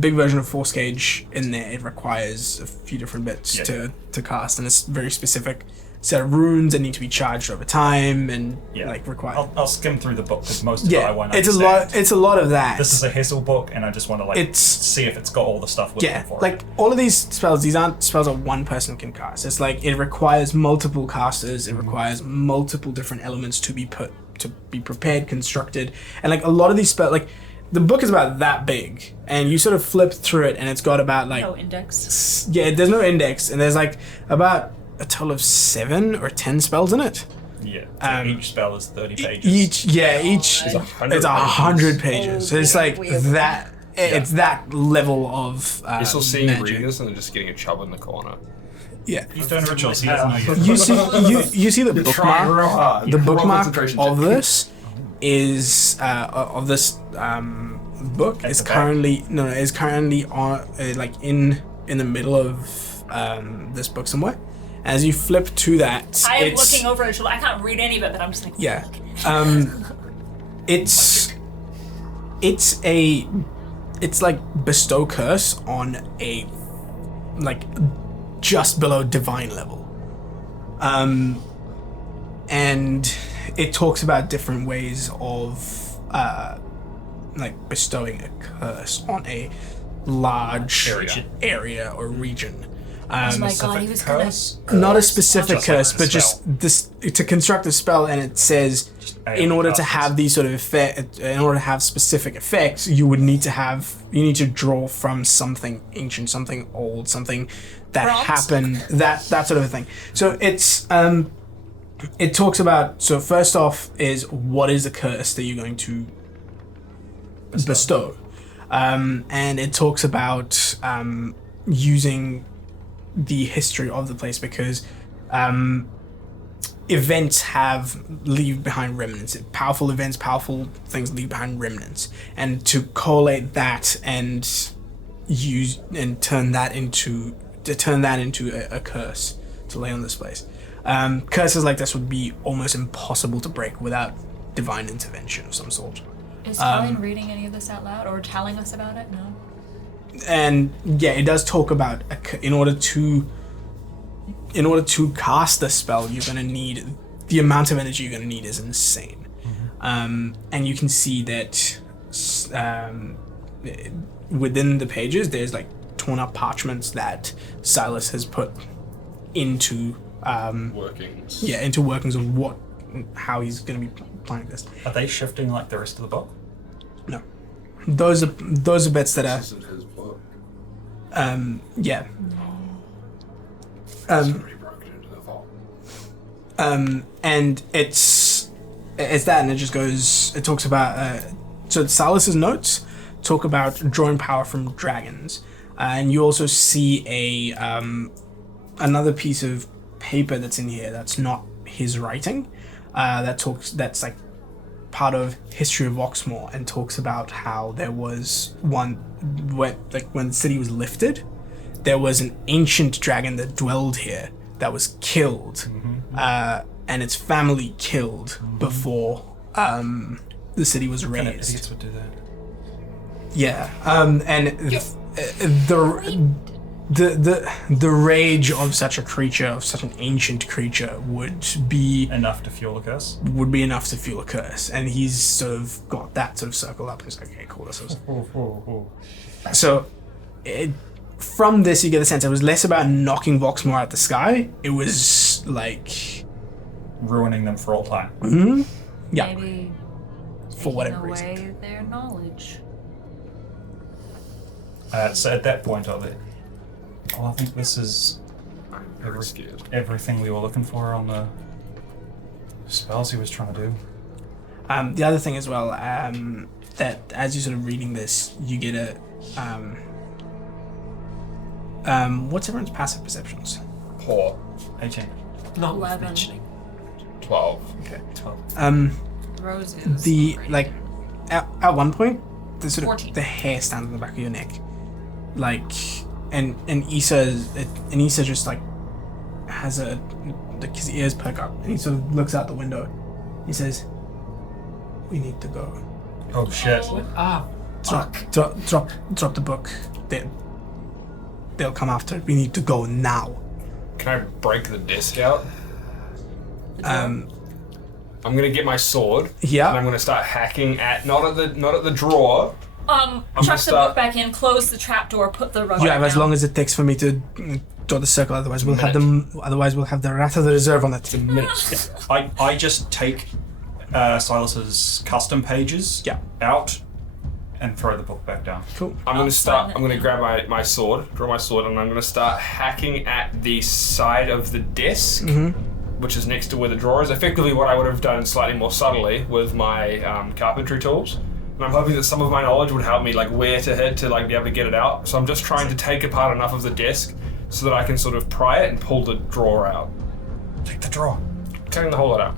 big version of force gauge in there. It requires a few different bits to cast, and it's very specific set of runes that need to be charged over time, and like require. I'll skim through the book because most of it I won't it's understand. It's a lot of that. This is a Hessel book, and I just want to It's- see if it's got all the stuff with it for like all of these spells, these aren't spells that one person can cast. It's like it requires multiple casters. It requires multiple different elements to be prepared, constructed, and like a lot of these spells, like the book is about that big, and you sort of flip through it, and it's got about like No index. there's no index, and there's like about a total of 7 or 10 spells in it. Yeah, so each spell is 30 pages. Each It's 100 it's 100 pages. So it's like weird. that. It's that level of This will see magic. reading this and then just getting a chub in the corner. Yeah. He's doing rituals, he doesn't know yet. You see the Trying real bookmark. hard. The Roll bookmark concentration of check. this is of this book At is the back. currently on like in the middle of this book somewhere. As you flip to that, I am it's looking over his shoulder. I can't read any of it, but I'm just like, yeah. It's like bestow curse on a like just below divine level. And it talks about different ways of like bestowing a curse on a large area or region. oh my god, he was gonna. Curse? Not a specific Just like curse, the but spell. just this to construct a spell, and it says in order to have these sort of effect, in order to have specific effects, you need to draw from something ancient, something old, something that Bronze? happened, that sort of a thing. So it's it talks about, so first off is what is the curse that you're going to bestow, and it talks about using the history of the place, because events leave behind remnants. Powerful events, powerful things leave behind remnants, and to collate that and use and turn that into a curse to lay on this place. Curses like this would be almost impossible to break without divine intervention of some sort. Is Colin reading any of this out loud or telling us about it? No. And yeah, it does talk about in order to cast the spell, you're gonna need the amount of energy you're gonna need is insane. And you can see that within the pages, there's like torn up parchments that Silas has put into Workings. into workings of how he's gonna be planning this. Are they shifting like the rest of the book? No, those are bits that are This isn't his book. yeah. Somebody broke it into the vault. And it's that, and it just goes. It talks about so Silas's notes talk about drawing power from dragons, and you also see a another piece of paper that's in here that's not his writing. That's like part of History of Oxmoor, and talks about how there was one when the city was lifted, there was an ancient dragon that dwelled here that was killed, and its family killed before the city was Kind of raised. idiots would do that. Yeah, and the rage of such a creature, of such an ancient creature, would be Enough to fuel a curse. enough to fuel a curse, and he's sort of got that sort of circled up. He's like, okay, cool. This was so. From this, you get the sense it was less about knocking Voxmore out the sky. It was like Ruining them for all time. yeah, Maybe for whatever taking reason. away their knowledge. So at that point, I think this is I'm very scared. everything we were looking for on the spells he was trying to do. The other thing as well, that as you're sort of reading this, you get a what's everyone's passive perceptions? Poor. 18. Not worth 11. mentioning. 12. Okay, 12. Roses. The great. like at one point, the sort of 14. the hair stands on the back of your neck, like, and Issa just like has his ears perk up, and he sort of looks out the window. He says, "We need to go. Oh shit. Drop the book. They'll come after it. We need to go now." Can I break the disc out? I'm gonna get my sword. Yeah. And I'm gonna start hacking at not at the drawer. Chuck gonna the start- book back in, close the trapdoor, put the rug You have back as down. long as it takes for me to draw the circle. Otherwise, we'll have them. Otherwise, we'll have the rat of the reserve on it. I just take Silas's custom pages Yeah. out and throw the book back down. Cool. I'm gonna sign it I'm gonna now. grab my sword, draw my sword, and I'm gonna start hacking at the side of the desk, which is next to where the drawer is. Effectively, what I would have done slightly more subtly with my carpentry tools. And I'm hoping that some of my knowledge would help me, like where to hit to like be able to get it out. So I'm just trying to take apart enough of the desk so that I can sort of pry it and pull the drawer out. Take the drawer. Cutting the whole lot out.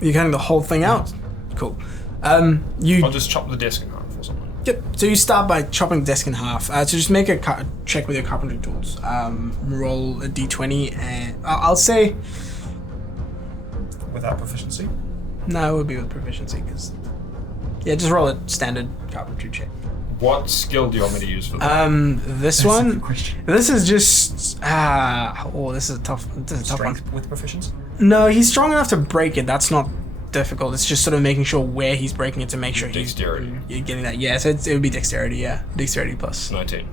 You're cutting the whole thing out. Cool. You I'll just chop the desk in half or something. Yep. So you start by chopping the desk in half. So just make a check with your carpentry tools. Roll a d20, and I'll say Without proficiency. no. It would be with proficiency because just roll a standard carpentry check. What skill do you want me to use for that? This one. This is just this is a tough. This is a tough one. Strength with proficiency. No, he's strong enough to break it. That's not difficult. It's just sort of making sure where he's breaking it to make sure Dexterity. you're getting that. Yeah, so it would be dexterity. Yeah, dexterity plus. 19.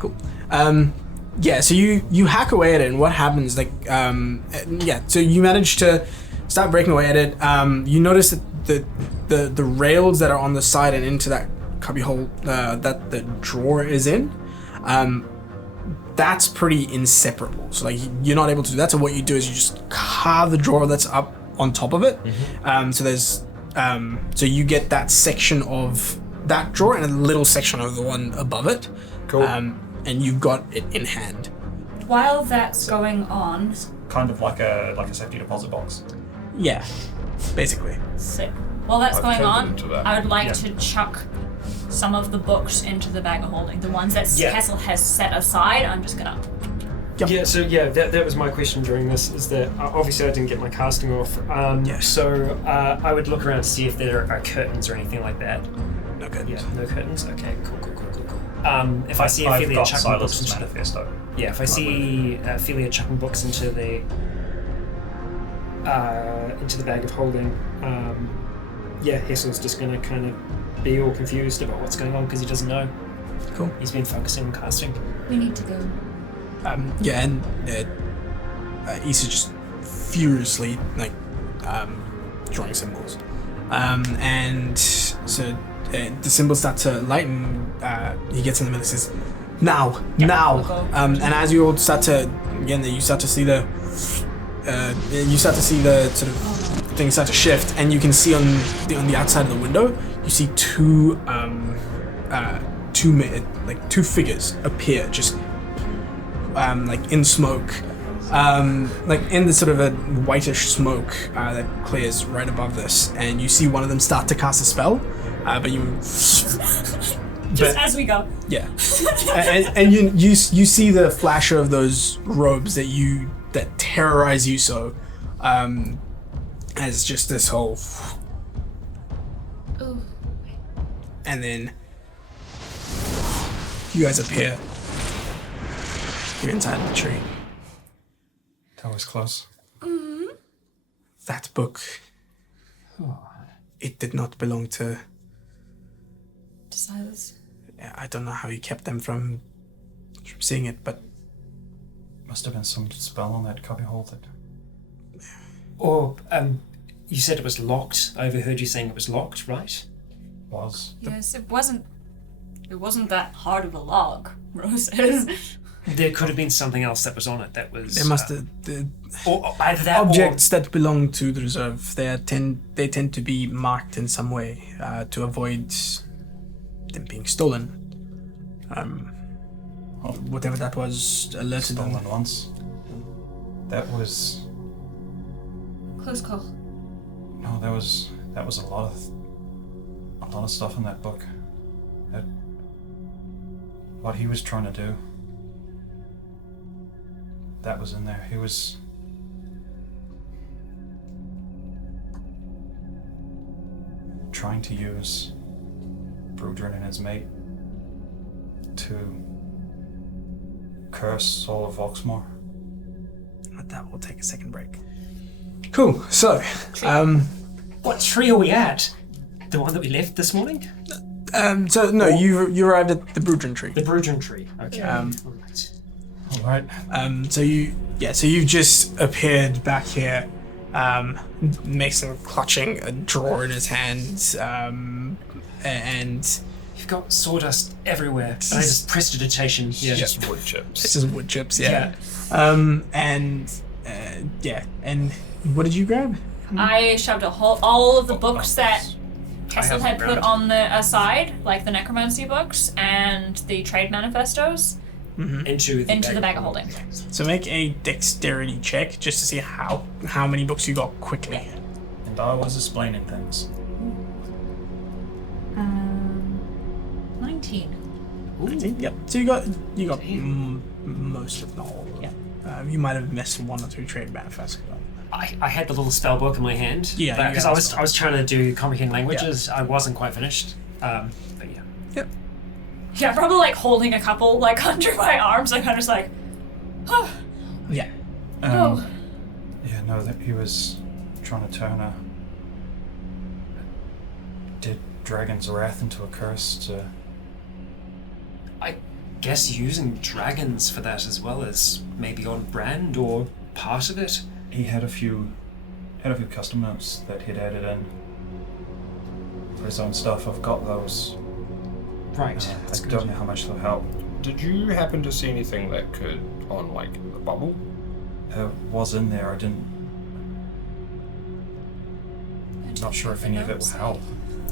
Cool. So you hack away at it, and what happens? So you manage to start breaking away at it. You notice that the rails that are on the side and into that cubby hole that the drawer is in, that's pretty inseparable. So like you're not able to do that. So what you do is you just carve the drawer that's up on top of it. So there's so you get that section of that drawer and a little section of the one above it. Cool. And you've got it in hand. While that's going on, Kind of like a safety deposit box. Yeah, basically. sick. While that's I've going turned on, into that. I would like Yeah. to chuck some of the books into the bag of holding. The ones that Yeah. Castle has set aside, I'm just gonna. Yep. Yeah, so that was my question during this, is that obviously I didn't get my casting off. Yes. So I would look around to see if there are curtains or anything like that. No good. Yeah, no curtains? Okay, cool. If I see I've Ophelia got chucking books Silas's into manifesto. if I see Ophelia chucking books into the bag of holding, Hessel's just gonna kind of be all confused about what's going on because he doesn't know. Cool. He's been focusing on casting. We need to go. And Issa just furiously drawing symbols, and so the symbols start to lighten. He gets in the middle and says, "Now!" we'll go. And as you all start to you start to see the sort of things start to shift, and you can see on the outside of the window, you see two figures appear just in smoke, in the sort of a whitish smoke that clears right above this, and you see one of them start to cast a spell, but you Just as we go. yeah, and you see the flash of those robes that terrorize you so, as just this whole Ooh. and then you guys appear. You're inside the tree. That was close. That book, it did not belong to... Silas. I don't know how he kept them from seeing it, but... Must have been some spell on that cubbyhole that... Or, you said it was locked. I overheard you saying it was locked, right? was. Yes, it wasn't that hard of a log, Rose says. There could have been something else that was on it that was... There must have... or either that objects that belong to the reserve, they tend to be marked in some way to avoid them being stolen. Whatever that was alerted them. Stolen once. That was... Close call. No, that was a lot of stuff in that book. What he was trying to do. That was in there. He was... trying to use Brudrin and his mate to curse all of Voxmore. But that will take a second break. Cool. So, What tree are we at? The one that we left this morning? you arrived at the Brudrin tree. The Brudrin tree. Okay. Right. All right. So you've just appeared back here. Mason clutching a drawer in his hands, and You've got sawdust everywhere. And I just prestidigitation. Yeah. Just wood chips. it's just wood chips. Yeah. And what did you grab? I shoved all of the books that Kessel haven't had put grabbed. on the side, like the necromancy books and the trade manifestos, Into into the bag of holding. So make a dexterity check just to see how many books you got quickly. And I was explaining things. 19. Yep. So you got most of the whole. Yeah. You might have missed one or two trade manifests. I had the little spell book in my hand. Yeah, Because I was trying to do comprehend languages. I wasn't quite finished. But yeah. Yep. Yeah, probably like holding a couple like under my arms. I'm kind of just like, oh. Yeah. Oh. Yeah, no, that he was trying to turn a dead dragon's wrath into a curse to... I guess using dragons for that as well as maybe on brand or part of it. He had a few custom notes that he'd added in for his own stuff. I've got those. Right. I don't know how much they'll help. Did you happen to see anything that could, on like the bubble? It was in there. I didn't... Not sure if any of it will help.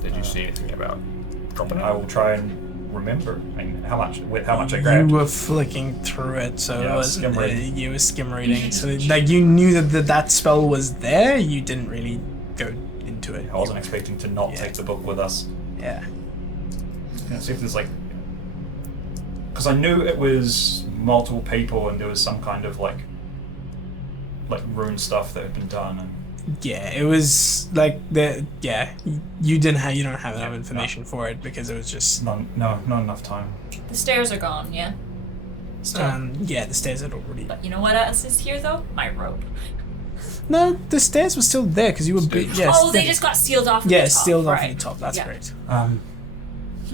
Did you see anything about dropping it? I will try and remember. I mean, how much I You grabbed. were flicking through it, so Yeah, it was skim reading. you were skim reading. So like you knew that spell was there. You didn't really go into it. I wasn't expecting to not Yeah. take the book with us. Yeah. See if there's like... Because I knew it was multiple people and there was some kind of like rune stuff that had been done. And Yeah, it was like the you don't have enough information for it because it was just not enough time. The stairs are gone. Yeah. the stairs had already. But you know what else is here though? My rope. No, the stairs were still there because you were They just got sealed off. From the top, sealed off right. at the top. That's Yeah. great.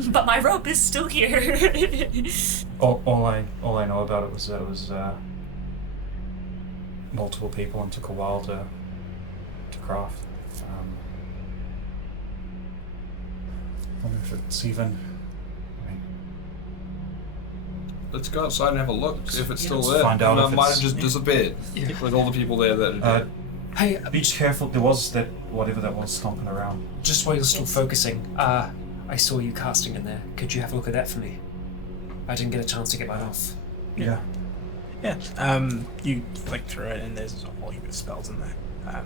But my rope is still here. All I know about it was that it was multiple people and took a while to craft. I wonder if it's even... I mean, Let's go outside and have a look, see if it's still Let's there. find out And if it might it's- have just disappeared. With all the people there that are dead. Hey, be careful. There was that whatever that was stomping around. just while you're still focusing, I saw you casting in there. Could you have a look at that for me? I didn't get a chance to get mine off. Yeah. Yeah. You flick through it and there's a whole heap of spells in there.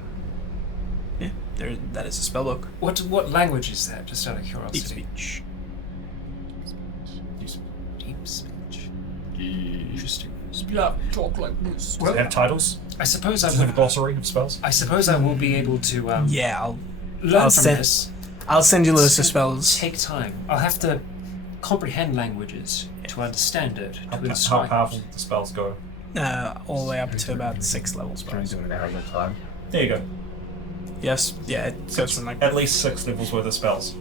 That is a spell book. What language is that? Just out of Deep curiosity. speech. Deep speech. Interesting. Talk like this. Does it have titles? I suppose I Does it have a will. glossary of spells? I suppose I will be able to Yeah, learn I'll from send- this. I'll send you a list of spells. Take time. I'll have to comprehend languages to understand it. How To inspire. powerful do the spells go? All the way up to about 6 level spells. Doing an hour at a time. There you go. Yes, yeah, it goes from like At least 6 levels worth of spells.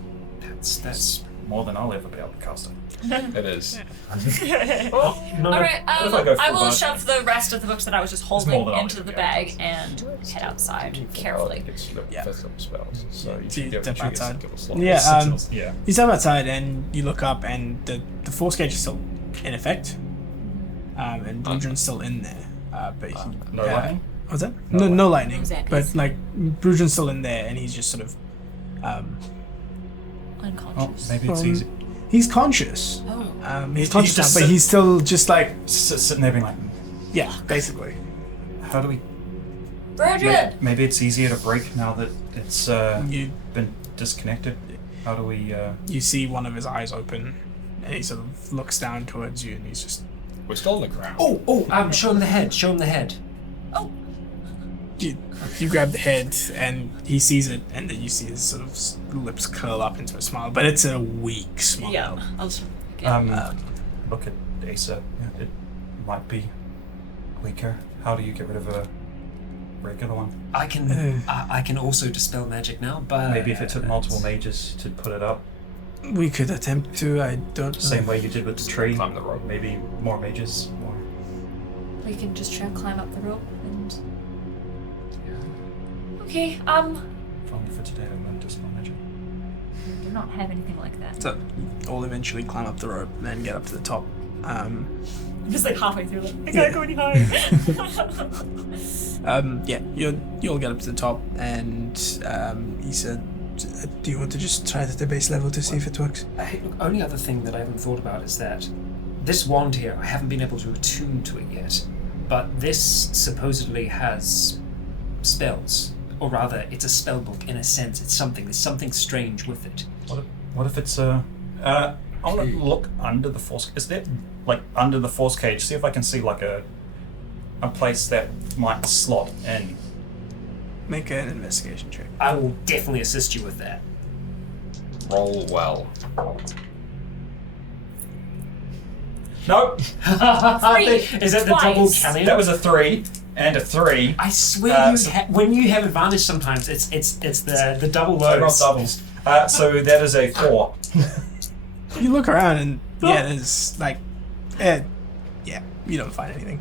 That's More than I'll ever be able to cast it. It is. no. Alright, What if I go I full will bargain? shove the rest of the books that I was just more holding than I'll into ever the be able bag to. and head outside carefully. Yeah. First level spells. So you So you should give step outside. a slot. Yeah, Yeah. you step outside and you look up and the force gauge is still in effect. And Brudren's still in there. But he, No lightning? What's that? No No lightning. Exactly. But like Brudren's still in there and he's just sort of Oh, Unconscious. maybe it's easy. he's conscious. Oh. He's conscious now, just but sit- he's still just like Sitting there being like, yeah, basically. how do we... Bridget! Maybe it's easier to break now that it's You been disconnected. How do we... you see one of his eyes open and he sort of looks down towards you and he's just We're still on the ground. show him the head. Show him the head. you grab the head and he sees it and then you see his sort of lips curl up into a smile, but it's a weak smile. Yeah. I'll just look at Asa. It might be weaker. How do you get rid of a regular one? I can also dispel magic now, but Maybe if it took multiple mages to put it up, We could attempt to, I don't know. same way you did with the tree. Climb the rope. Maybe more mages. More. we can just try to climb up the rope and. Okay. If only for today I learned dispel magic. Do not have anything like that. So you'll eventually climb up the rope and get up to the top. I'm just like halfway through, like I can't go any higher. Yeah, you'll get up to the top, and he said, "Do you want to just try it at the base level to see if it works?" Hey, look, only other thing that I haven't thought about is that this wand here, I haven't been able to attune to it yet, but this supposedly has spells, or rather, it's a spell book in a sense. There's something strange with it. What if it's I want to look under the force. Is there like under the force cage? See if I can see like a place that might slot in. Make an investigation check. I will definitely assist you with that. Roll well. Nope. Is that the double Twice. Callion? That was a 3 and a 3. I swear, so- when you have advantage, sometimes it's the double So not lows. doubles. So that is a 4. You look around, and yeah, there's like, yeah, you don't find anything.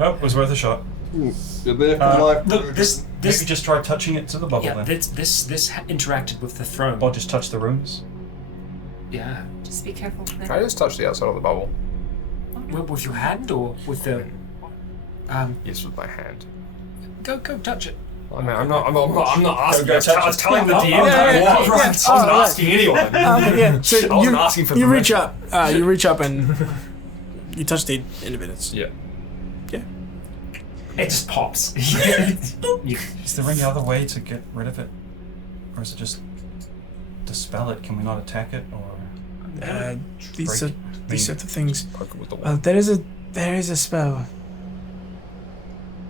Oh, it was worth a shot. You're there for life. Look, this Maybe just try touching it to the bubble yeah, then. this interacted with the throne. Or just touch the runes. Yeah, Just be careful. Can I just touch the outside of the bubble? with your hand or with the Yes, with my hand. go touch it. I mean, I'm not asking. Go touch I was it. telling the DM. yeah, I wasn't right. asking anyone. Yeah, so I wasn't asking for you reach permission. up. You reach up and you touch the individuals. Yeah. Yeah. It just pops. Is there any other way to get rid of it? Or is it just dispel it? Can we not attack it? Or These sort of things. Poke it with the Well, wand. there is a spell.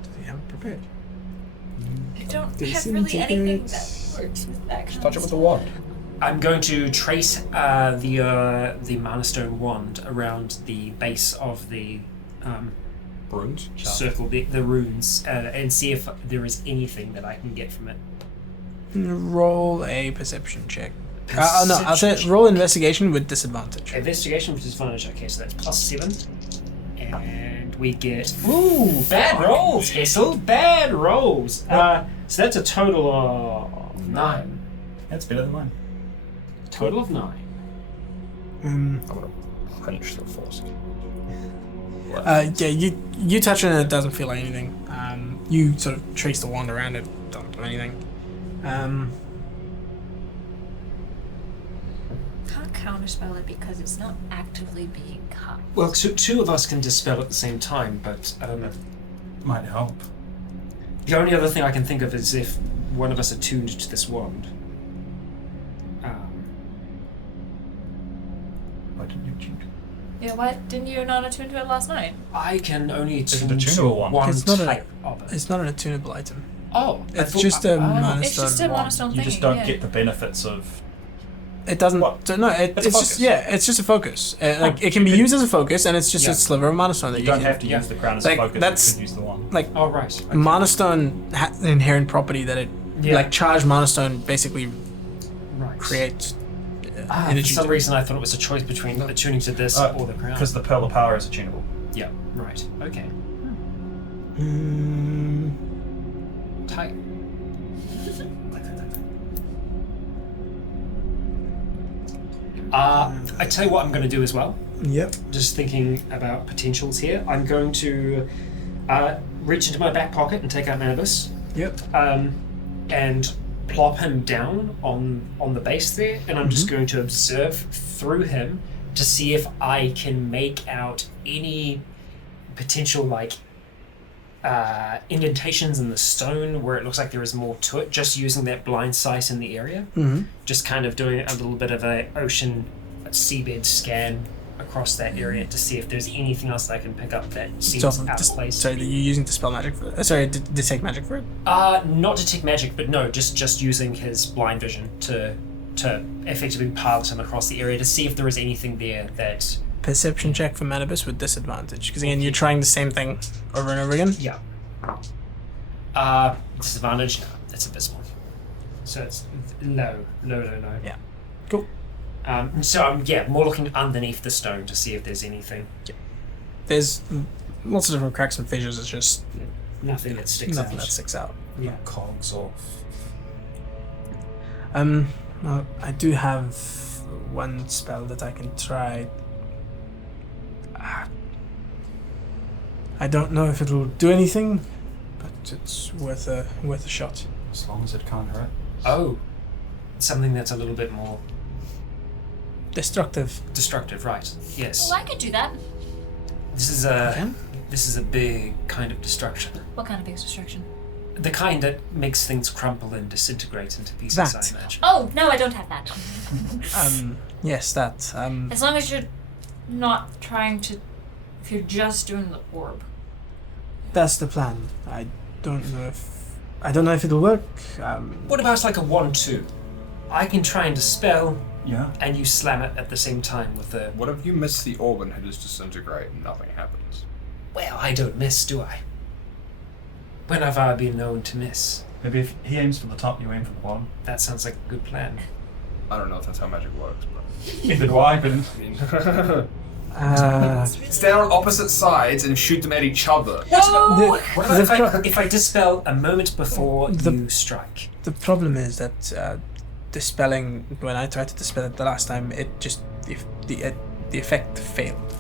Do they have it prepared? I don't have Disintegrate. really anything that works with that kind Touch it of with the wand. I'm going to trace the Mana Stone wand around the base of the Runes. circle, the runes, and see if there is anything that I can get from it. Roll a perception check. No, I'll say roll investigation with disadvantage. Investigation with disadvantage. Okay, so that's +7, and we get bad rolls, Hessel, bad rolls. So that's a total of 9. that's better than mine. Total of 9. I'm gonna punch the force. Yeah, you touch it and it doesn't feel like anything. You sort of trace the wand around it, doesn't do anything. Can't counterspell it because it's not actively being cut. Well, two of us can dispel at the same time, but Might help. the only other thing I can think of is if one of us attuned to this wand. Why didn't you cheat? Yeah, why didn't you not attune to it last night? I can only Is it attune a to tunable one? one It's not a- type of it. It's not an attunable item. Oh, It's just a monostone. It's just a monostone thing. You just don't get the benefits of. It doesn't. What? No, It's a it's just focus. it's just a focus. Like it can be used as a focus, and it's just Yeah. a sliver of monostone that You you don't can, have to use the crown as like, a focus. that's- You could use the one. like Oh, right. Okay. monostone has an inherent property that it like charged monostone basically Right. creates For energy. some reason, I thought it was a choice between attuning to this or the crown. Because the Pearl of Power is attunable. Yeah. Right. Okay. Tight. I tell you what I'm going to do as well. Yep. Just thinking about potentials here. I'm going to reach into my back pocket and take out Manibus, Yep. and plop him down on the base there, and I'm just going to observe through him to see if I can make out any potential indentations in the stone where it looks like there is more to it, just using that blind sight in the area. Mm-hmm. Just kind of doing a little bit of a ocean seabed scan across that area to see if there's anything else that I can pick up that seems out of place. Sorry, you're using dispel magic for it. Sorry, detect magic for it. Not detect magic, but no, just using his blind vision to effectively pilot him across the area to see if there is anything there that. Perception check for Manibus with disadvantage, because again, you're trying the same thing over and over again. Yeah. Disadvantage. No, it's abysmal. So it's low. Yeah. Cool. So I'm more looking underneath the stone to see if there's anything. There's lots of different cracks and fissures. It's just Nothing that sticks nothing out. that sticks out. Yeah. Cogs or. Well, I do have one spell that I can try. I don't know if it'll do anything, but it's worth a shot. As long as it can't hurt. Oh, something that's a little bit more Destructive. destructive, right? Yes. Well, I could do that. This is Okay. this is a big kind of destruction. What kind of big destruction? The kind that makes things crumple and disintegrate into pieces, That. I imagine. Oh, no, I don't have that. Yes, that. As long as you're not trying to... If you're just doing the orb. That's the plan. I don't know if it'll work. What about like a 1-2? I can try and dispel, Yeah. and you slam it at the same time with the... What if you miss the orb and it just disintegrate and nothing happens? Well, I don't miss, do I? When have I been known to miss? Maybe if he aims for the top, you aim for the bottom. That sounds like a good plan. I don't know if that's how magic works, but Neither do I, but stand on opposite sides and shoot them at each other. What about The if I dispel a moment before you strike? The problem is that dispelling. When I tried to dispel it the last time, it just the effect failed.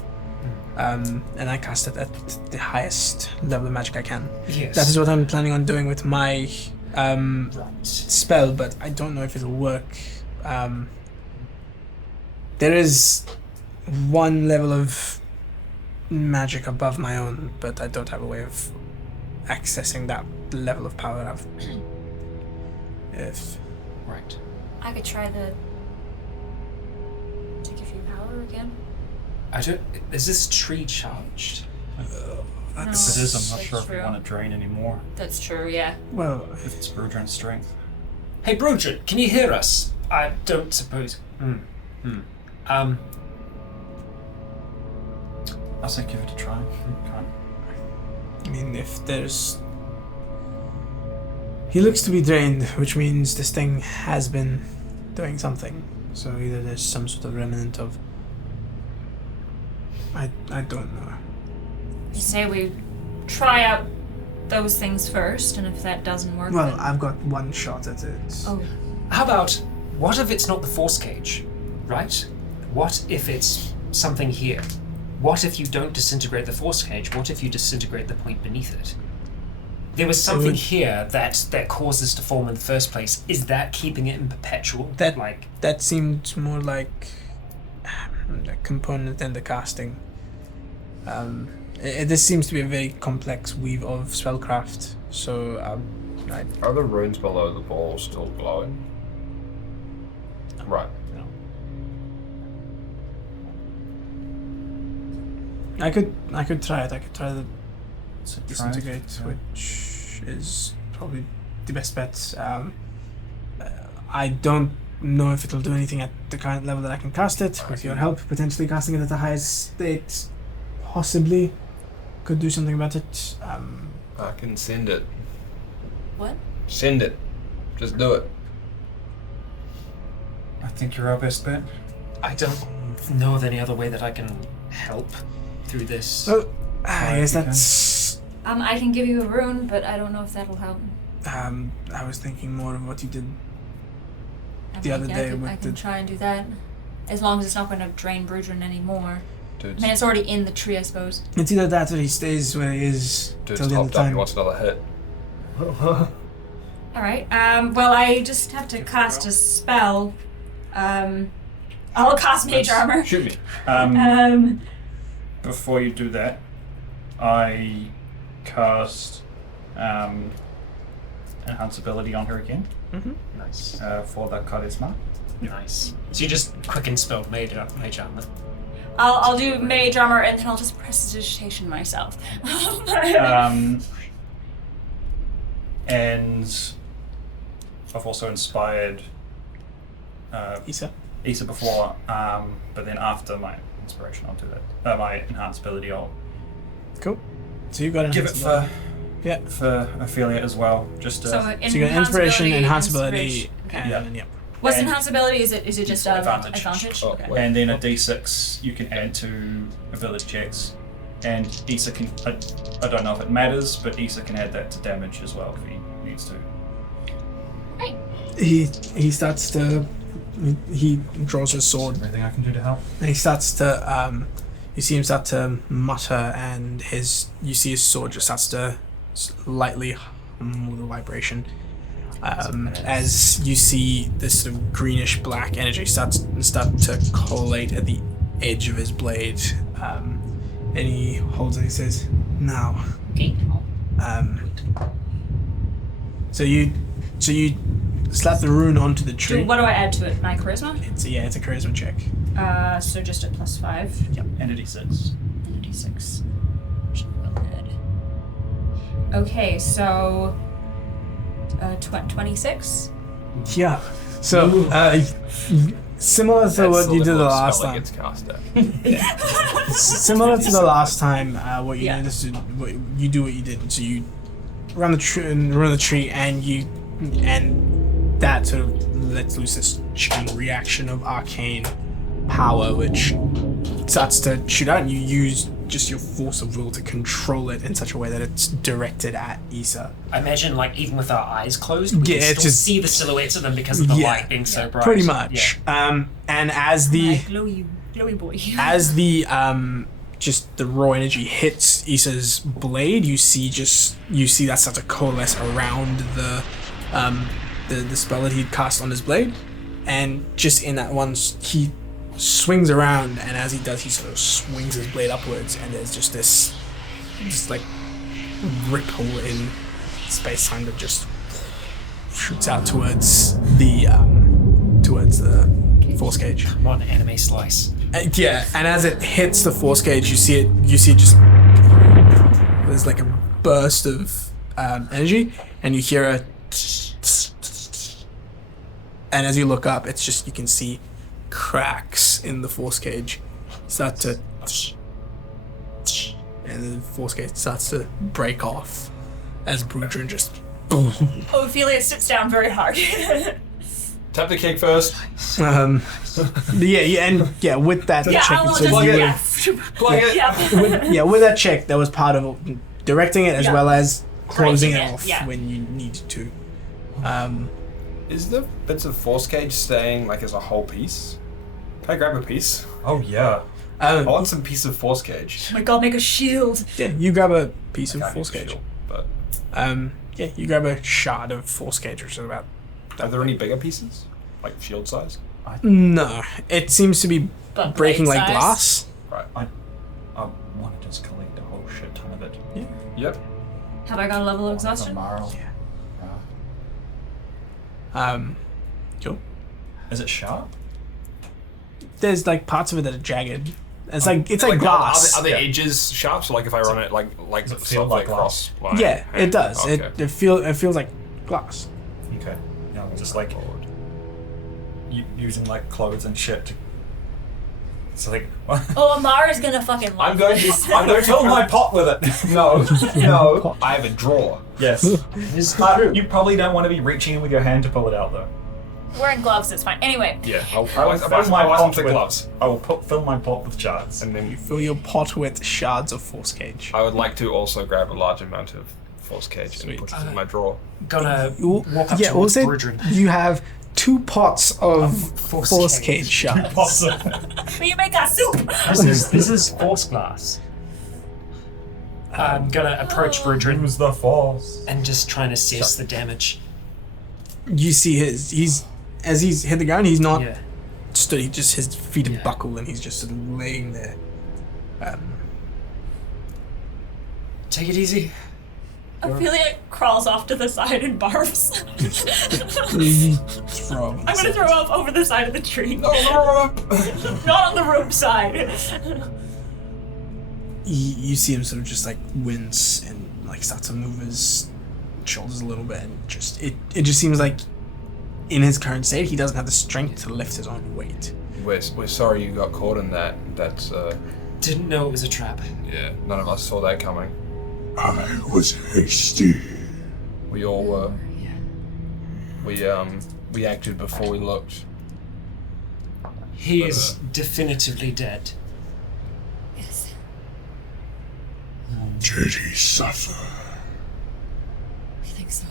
And I cast it at the highest level of magic I can. Yes. That is what I'm planning on doing with my Right. spell, but I don't know if it'll work. There is one level of magic above my own, but I don't have a way of accessing that level of power. Right. I could try the... Take a few power again. I don't... Is this tree charged? if No. it is, I'm not That's sure if true. we want to drain anymore. That's true, yeah. Well, If it's Brudren's strength. Hey, Brodrin, can you hear us? I don't suppose... I'll say give it a try. Can't. I mean, if there's... He looks to be drained, which means this thing has been doing something. So either there's some sort of remnant of... I don't know. You say we try out those things first, and if that doesn't work, Well, then... I've got one shot at it. Oh, How about, what if it's not the force cage, right? What if it's something here? What if you don't disintegrate the force cage? What if you disintegrate the point beneath it? There was something here that caused this to form in the first place. Is that keeping it in perpetual? That seemed more like a component in the casting. This seems to be a very complex weave of spellcraft. So, Are the runes below the ball still glowing? Right. I could try it. I could try the So disintegrate, yeah. which is probably the best bet. I don't know if it'll do anything at the current level that I can cast it. With your help, potentially casting it at the highest state, possibly could do something about it. I can send it. What? Send it. Just do it. I think you're our best bet. I don't know of any other way that I can help through this. Well, I guess that's. I can give you a rune, but I don't know if that'll help. I was thinking more of what you did. I The mean, other yeah, day I with can the- try and do that. As long as it's not going to drain Brudrin anymore. Dude's, I mean, it's already in the tree, I suppose. It's either that or he stays where he is dude's till the end of hopped up. He time. wants another hit. Alright, well, I just have to cast a spell. I'll cast Mage Armor. Shoot me. Before you do that, I cast enhance ability on her again Nice. for the charisma. Nice. So you just quick and spell mage armor. I'll do Mage Armor and then I'll just prestidigitation myself. And I've also inspired Issa? Issa before, but then after my inspiration, I'll do that. My enhanced ability, I'll Cool. So you got an give it for Yeah. for Ophelia as well. Just to, So So you got inspiration, enhance ability, and Yeah. then yep. What's and- enhanced ability? Is it just Advantage. advantage? Oh, Okay. wait. and then a D6 you can add to ability checks. And Issa can, I don't know if it matters, but Issa can add that to damage as well if he needs to. He starts to he draws his sword Anything I can do to help? and he starts to you see him start to mutter, and you see his sword just starts to slightly hum with a vibration. As you see this sort of greenish black energy start to collate at the edge of his blade, and he holds it and he says, "Now." Okay. So you slap the rune onto the tree. What do I add to it? My charisma? It's a charisma check. So just a +5. Yep. And a D6. And a D6. Okay, so 26. Yeah. So similar to what you did the last time. Gets cast at. Similar to the last time, what you Yeah. noticed, what you did. So you run the tree, and that sort of lets loose this chain reaction of arcane power, which starts to shoot out, and you use just your force of will to control it in such a way that it's directed at Issa. I imagine, like, even with our eyes closed, we Yeah, can it's still just- see the silhouettes of them because of the Yeah. light being so bright. Pretty much. And as the My glowy boy. as the just the raw energy hits Issa's blade, you see that start to coalesce around the spell that he'd cast on his blade, and just in that one he swings around, and as he does, he sort of swings his blade upwards, and there's just like ripple in space-time that just shoots out towards the force cage. One anime slice. Yeah, and as it hits the force gauge, you see it just there's like a burst of energy, and you hear a and as you look up, it's just you can see cracks in the force gauge start to and the force gauge starts to break off as Brudrin just Ophelia sits down very hard. Tap the cake first. yeah, with that Yeah, check, I'll so just you yeah. Plug it. Yeah. with that check, that was part of directing it as Yeah. well as closing Breaking it it, off yeah. when you needed to. Is the bits of force cage staying like as a whole piece? Can I grab a piece? Oh yeah. I want some piece of force cage. Oh my god, make a shield. Yeah, you grab a piece of Can't force use cage. shield, but Yeah, you grab a shard of force cage, which is about. are there any bigger pieces, like shield size? No, it seems to be But breaking blade like size? glass. Right. I want to just collect a whole shit ton of it. Yep. Have I got a level of exhaustion? Tomorrow. Cool. Is it sharp? There's like parts of it that are jagged. It's like glass. Are the edges sharp? So like if I run it like Does it feel like across my Yeah, hand? it does. Okay. It feels like glass. Okay. Yeah, just like using like clothes and shit to. It's like. Oh, Amara's gonna fucking love I'm going this. to Fill my pot with it. no. I have a drawer. Yes. You probably don't want to be reaching in with your hand to pull it out though. Wearing gloves is fine. Anyway, Yeah, I will I'll fill buy my some pot thick with gloves. I will fill my pot with shards. And then Fill your pot with shards of force cage. I would like to also grab a large amount of force cage Sweet. and put it in my drawer. Gonna You- walk up yeah, towards also Brudrin. you have 2 pots of Force force cage. cage shards. Pots of- will you make that soup? This is force glass. I'm gonna approach Brudrin Use the force. and just try and assess the damage. You see as he's hit the ground, he's not Yeah. stood. He just his feet are Yeah. buckled and he's just sort of laying there. Take it easy. Ophelia crawls off to the side and barfs. Throw him. I'm gonna throw up over the side of the tree. Not on the room side. You see him sort of just like wince and like start to move his shoulders a little bit, and just it just seems like in his current state he doesn't have the strength to lift his own weight. We're sorry you got caught in that. That's Didn't know it was a trap. yeah. None of us saw that coming. I was hasty. We all were. We acted before we looked. He is definitively dead. Yes. Did he suffer? I think so.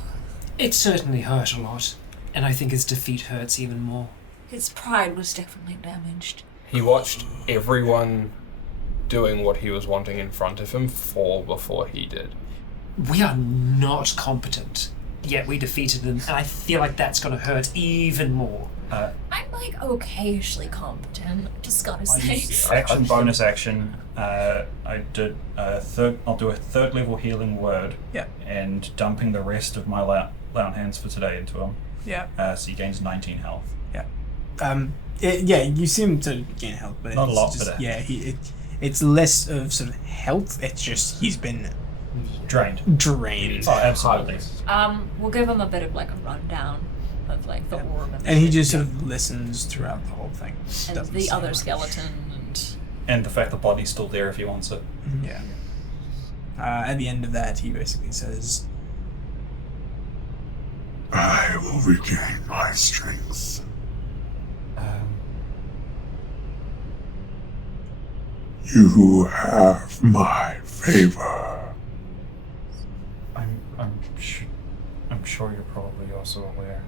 It certainly hurt a lot, and I think his defeat hurts even more. His pride was definitely damaged. He watched everyone doing what he was wanting in front of him fall before he did. We are not competent, yet we defeated them, and I feel like that's going to hurt even more. I'm like occasionally competent, just gotta say. Action, bonus action. I did I'll do a 3rd level healing word. Yeah. And dumping the rest of my Loud Hands for today into him. Yeah. So he gains 19 health. Yeah. You see him to gain health, but Not a it's lot, just, but yeah. It's less of sort of health. It's just he's been Drained. drained. Oh, absolutely. We'll give him a bit of like a rundown of like the orb And he just sort of listens throughout the whole thing. and Doesn't the say other much. skeleton and And the fact the body's still there if he wants it. Yeah. At the end of that, he basically says, I will regain my strength. You have my favor. I'm sure you're probably also aware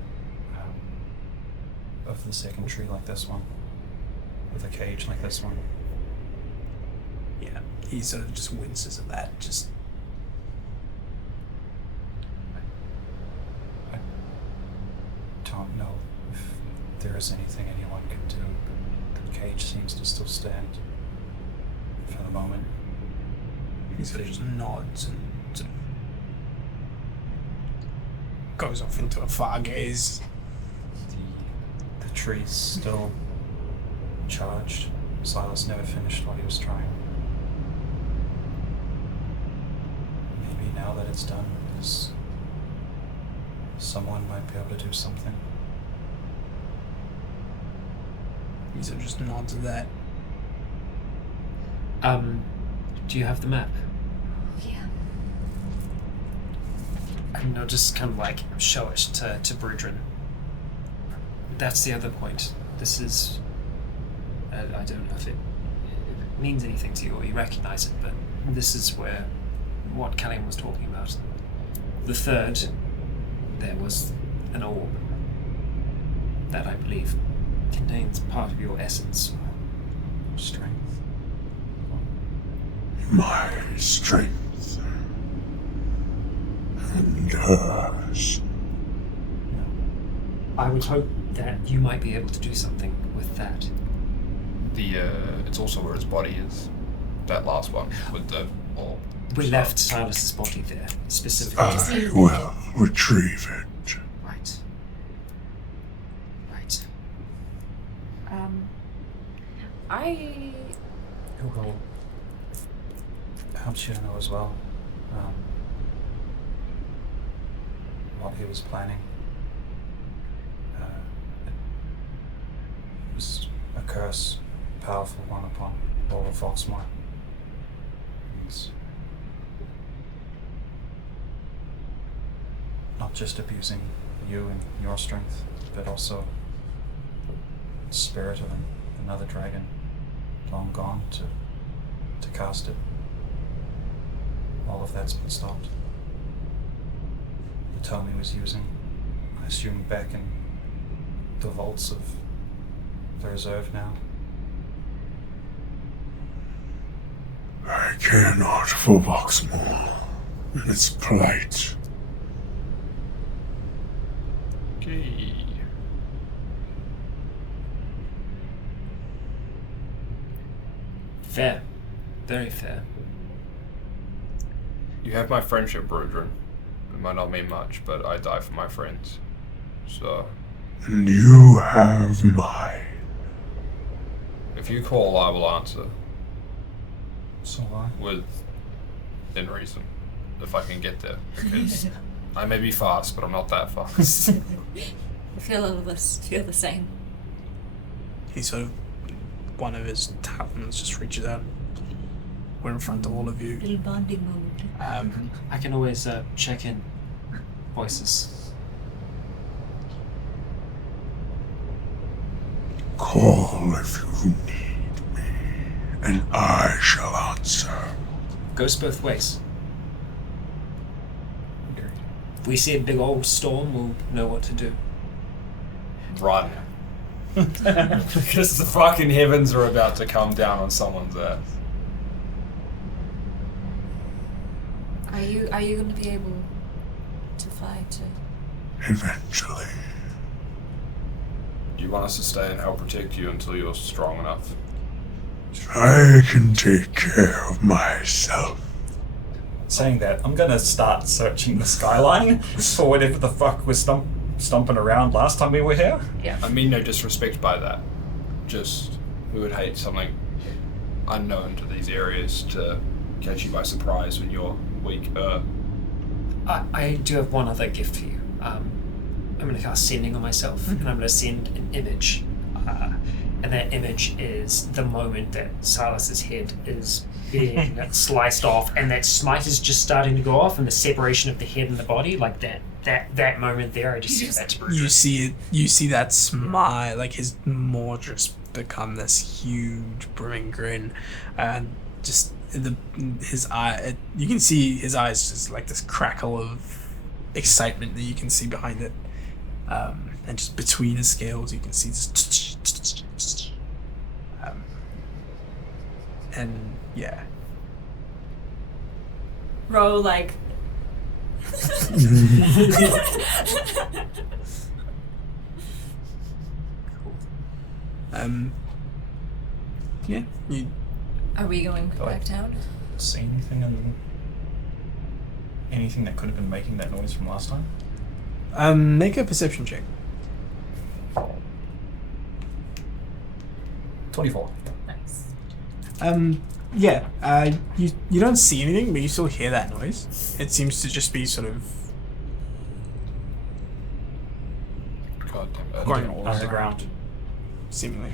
of the second tree like this one, with a cage like this one. yeah. He sort of just winces at that. Just I don't know if there is anything anyone can do, but the cage seems to still stand for the moment. he sort of just nods and sort of goes off into a far gaze. The tree's still charged. Silas never finished what he was trying. Maybe now that it's done, someone might be able to do something. He sort of just nods at that. Do you have the map? yeah. And I'll just kind of like show it to Brudrin. That's the other point. This is... I don't know if it means anything to you or you recognize it, but this is where what Callian was talking about. The 3rd, there was an orb that I believe contains part of your essence. Strength. My strength. And hers. I would hope that you might be able to do something with that. It's also where his body is. That last one with the orb. We left Silas's body there, specifically. I will retrieve it. Right. I will help Chino as well. What he was planning. It was a curse, powerful one upon all of Foxmore. It's not just abusing you and your strength, but also the spirit of another dragon, long gone, to cast it. All of that's been stopped. The tome he was using, I assume back in the vaults of the reserve now. I care not for Voxmoor and its plight. Okay. Fair. Very fair. You have my friendship, Brudrin. It might not mean much, but I die for my friends. So, And you have mine. if you call, I will answer. So I. Within reason. If I can get there. Because I may be fast, but I'm not that fast. I feel the same. He sort of, one of his talons just reaches out. We're in front of all of you. Little bonding moment. I can always check in voices. Call if you need me, and I shall answer. Goes both ways. If we see a big old storm, we'll know what to do. Run. Because the fucking heavens are about to come down on someone's ass. Are you going to be able to fly to? Eventually. You want us to stay and help protect you until you're strong enough? I can take care of myself. Saying that, I'm gonna start searching the skyline for whatever the fuck was stomping around last time we were here. Yeah. I mean no disrespect by that. Just, we would hate something unknown to these areas to catch you by surprise when you're weak. I do have one other gift for you. I'm going to cast sending on myself, and I'm going to send an image. And that image is the moment that Silas's head is being sliced off, and that smite is just starting to go off, and the separation of the head and the body, like that moment there, I just see that to You see it. You see that smile, like his maw just become this huge brimming grin, and just his eye. You can see his eyes just like this crackle of excitement that you can see behind it, and just between his scales, you can see this. And yeah. Roll like. Yeah. You. Are we going back down? See anything that could have been making that noise from last time? Make a perception check. 24. Nice. Yeah. You don't see anything, but you still hear that noise. It seems to just be sort of God damn it. going Underground. seemingly.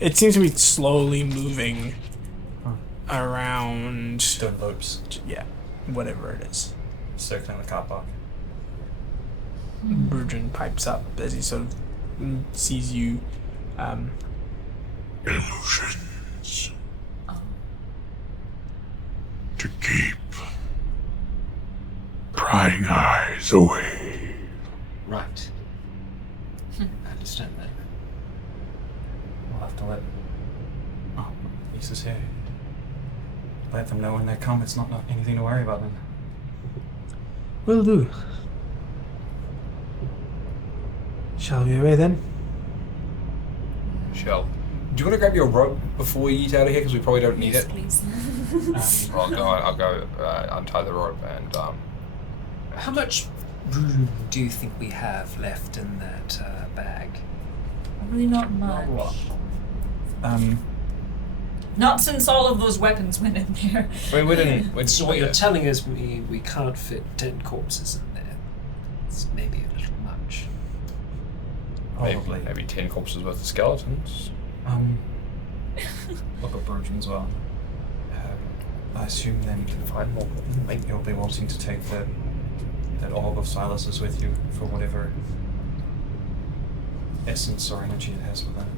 It seems to be slowly moving around. Doing loops. Yeah, whatever it is. Circling the car park. Brudrin pipes up as he sort of sees you. Illusions. Oh. To keep prying eyes away. Right. I understand that. We'll have to let Lisa's here. Let them know when they come. It's not anything to worry about then. Will do. Shall we away then? Shell. Do you want to grab your rope before we eat out of here? Because we probably don't need Yes, it. please. I'll go untie the rope and How much room do you think we have left in that bag? Probably not much. Not since all of those weapons went in there. I mean, we didn't. So what you're telling us, we can't fit 10 corpses in there. It's maybe a little much. Probably. Maybe 10 corpses worth of skeletons. Look at Bergen as well. I assume then you can find more. You'll be wanting to take that orb of Silas's with you for whatever essence or energy it has within it.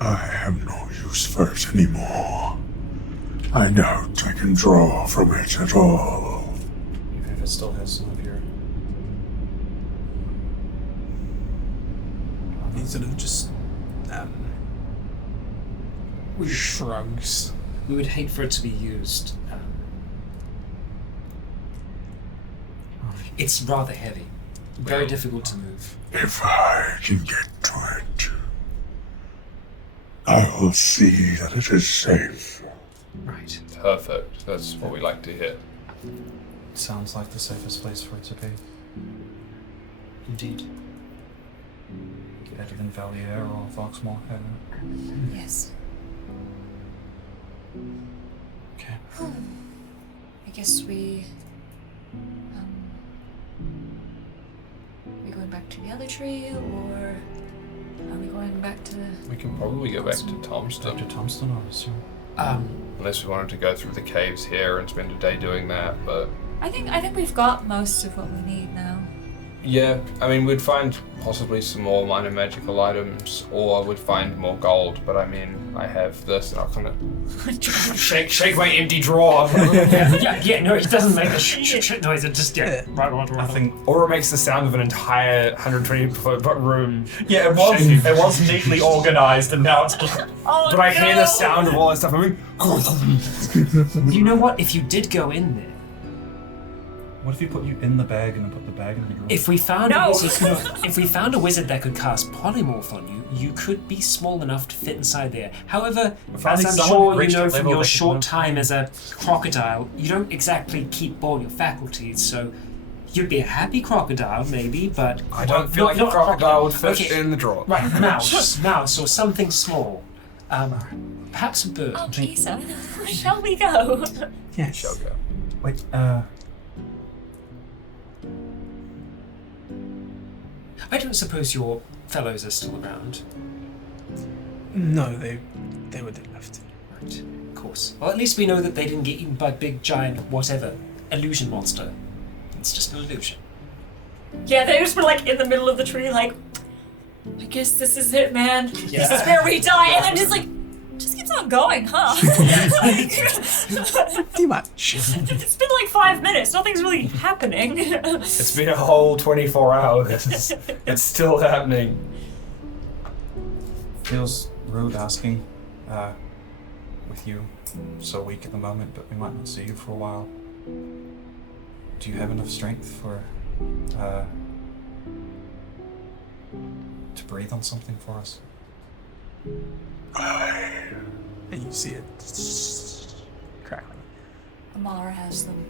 I have no use for it anymore. I doubt I can draw from it at all. Even if it still has some of your... He sort of just shrugs. We would hate for it to be used. It's rather heavy. Very difficult to move. If I can get to it, I will see that it is safe. Right. Perfect. That's what we like to hear. Sounds like the safest place for it to be. Indeed. Better than Valier or Voxmore, Yes. Okay. I guess we going back to the other tree, or are we going back to... We can probably go back to Dr. Tomston. Tomston, I assume. Unless we wanted to go through the caves here and spend a day doing that, but... I think we've got most of what we need now. Yeah, I mean, we'd find possibly some more minor magical items, or we'd find more gold, but I mean, I have this, and I'll kind of shake my empty drawer. No, it doesn't make a shit noise, it just, right. I think... Or it makes the sound of an entire 120-foot room. Yeah, it was neatly organised, and now it's just... Oh, But I hear the sound of all that stuff. I mean, You know what? If you did go in there, What if you put you in the bag and then put the bag in the drawer? if we found No. if we found a wizard that could cast polymorph on you, you could be small enough to fit inside there. However, Finding as I'm someone who sure you reached know a from level your that could short move- time as a crocodile, you don't exactly keep all your faculties, so you'd be a happy crocodile, maybe, but... I don't feel not- like a not crocodile would fit Okay. in the drawer. Right, mouse, or something small. Perhaps a bird. Oh, Isa, shall we go? Yes. Shall go. Wait, I don't suppose your fellows are still around. No, they were left. Right, of course. Well, at least we know that they didn't get eaten by big, giant, whatever, illusion monster. It's just an illusion. Yeah, they just were like in the middle of the tree, like, I guess this is it, man. This is where we die. And then just like, just keeps on going, huh? Pretty much. It's been like 5 minutes. Nothing's really happening. It's been a whole 24 hours. It's still happening. feels rude asking with you so weak at the moment, but we might not see you for a while. Do you have enough strength for to breathe on something for us? And you see it crackling. Amara has them.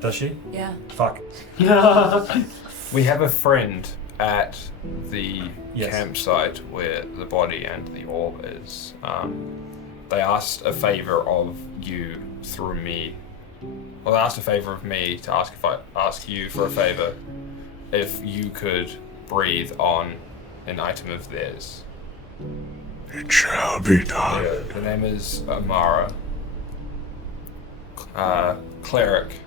Does she? Yeah. Fuck. We have a friend at the Yes. campsite where the body and the orb is. They asked a favor of you through me. Well, they asked a favor of me to ask if I ask you for a favor if you could breathe on an item of theirs. It shall be done. The name is Amara. Cleric.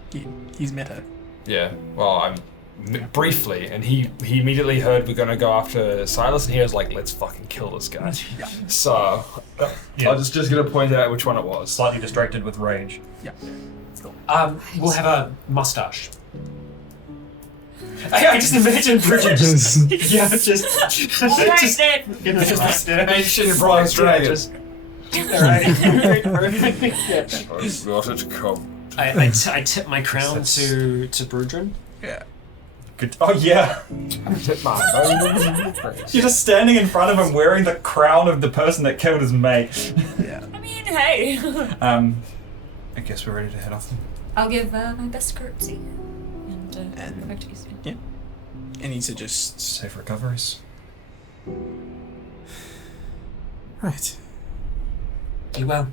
He's met her. Yeah, well, I'm briefly, and he immediately heard we're gonna go after Silas, and he was like, "Let's fucking kill this guy." So, Yeah. I was just gonna point out which one it was. Slightly distracted with rage. Yeah. Let's go. We'll have a mustache. I just imagine Bridget yeah, just Alright then. you know, just Ancient bronze dragon. just alright. Got it come. I tip my crown to Brudrin. Yeah. Good. Oh yeah. Tip my You're just standing in front of him wearing the crown of the person that killed his mate. Yeah. I mean, hey. I guess we're ready to head off then. I'll give my best curtsy and go back to you soon. Yeah. And he suggests. Safe recoveries. Right. You well?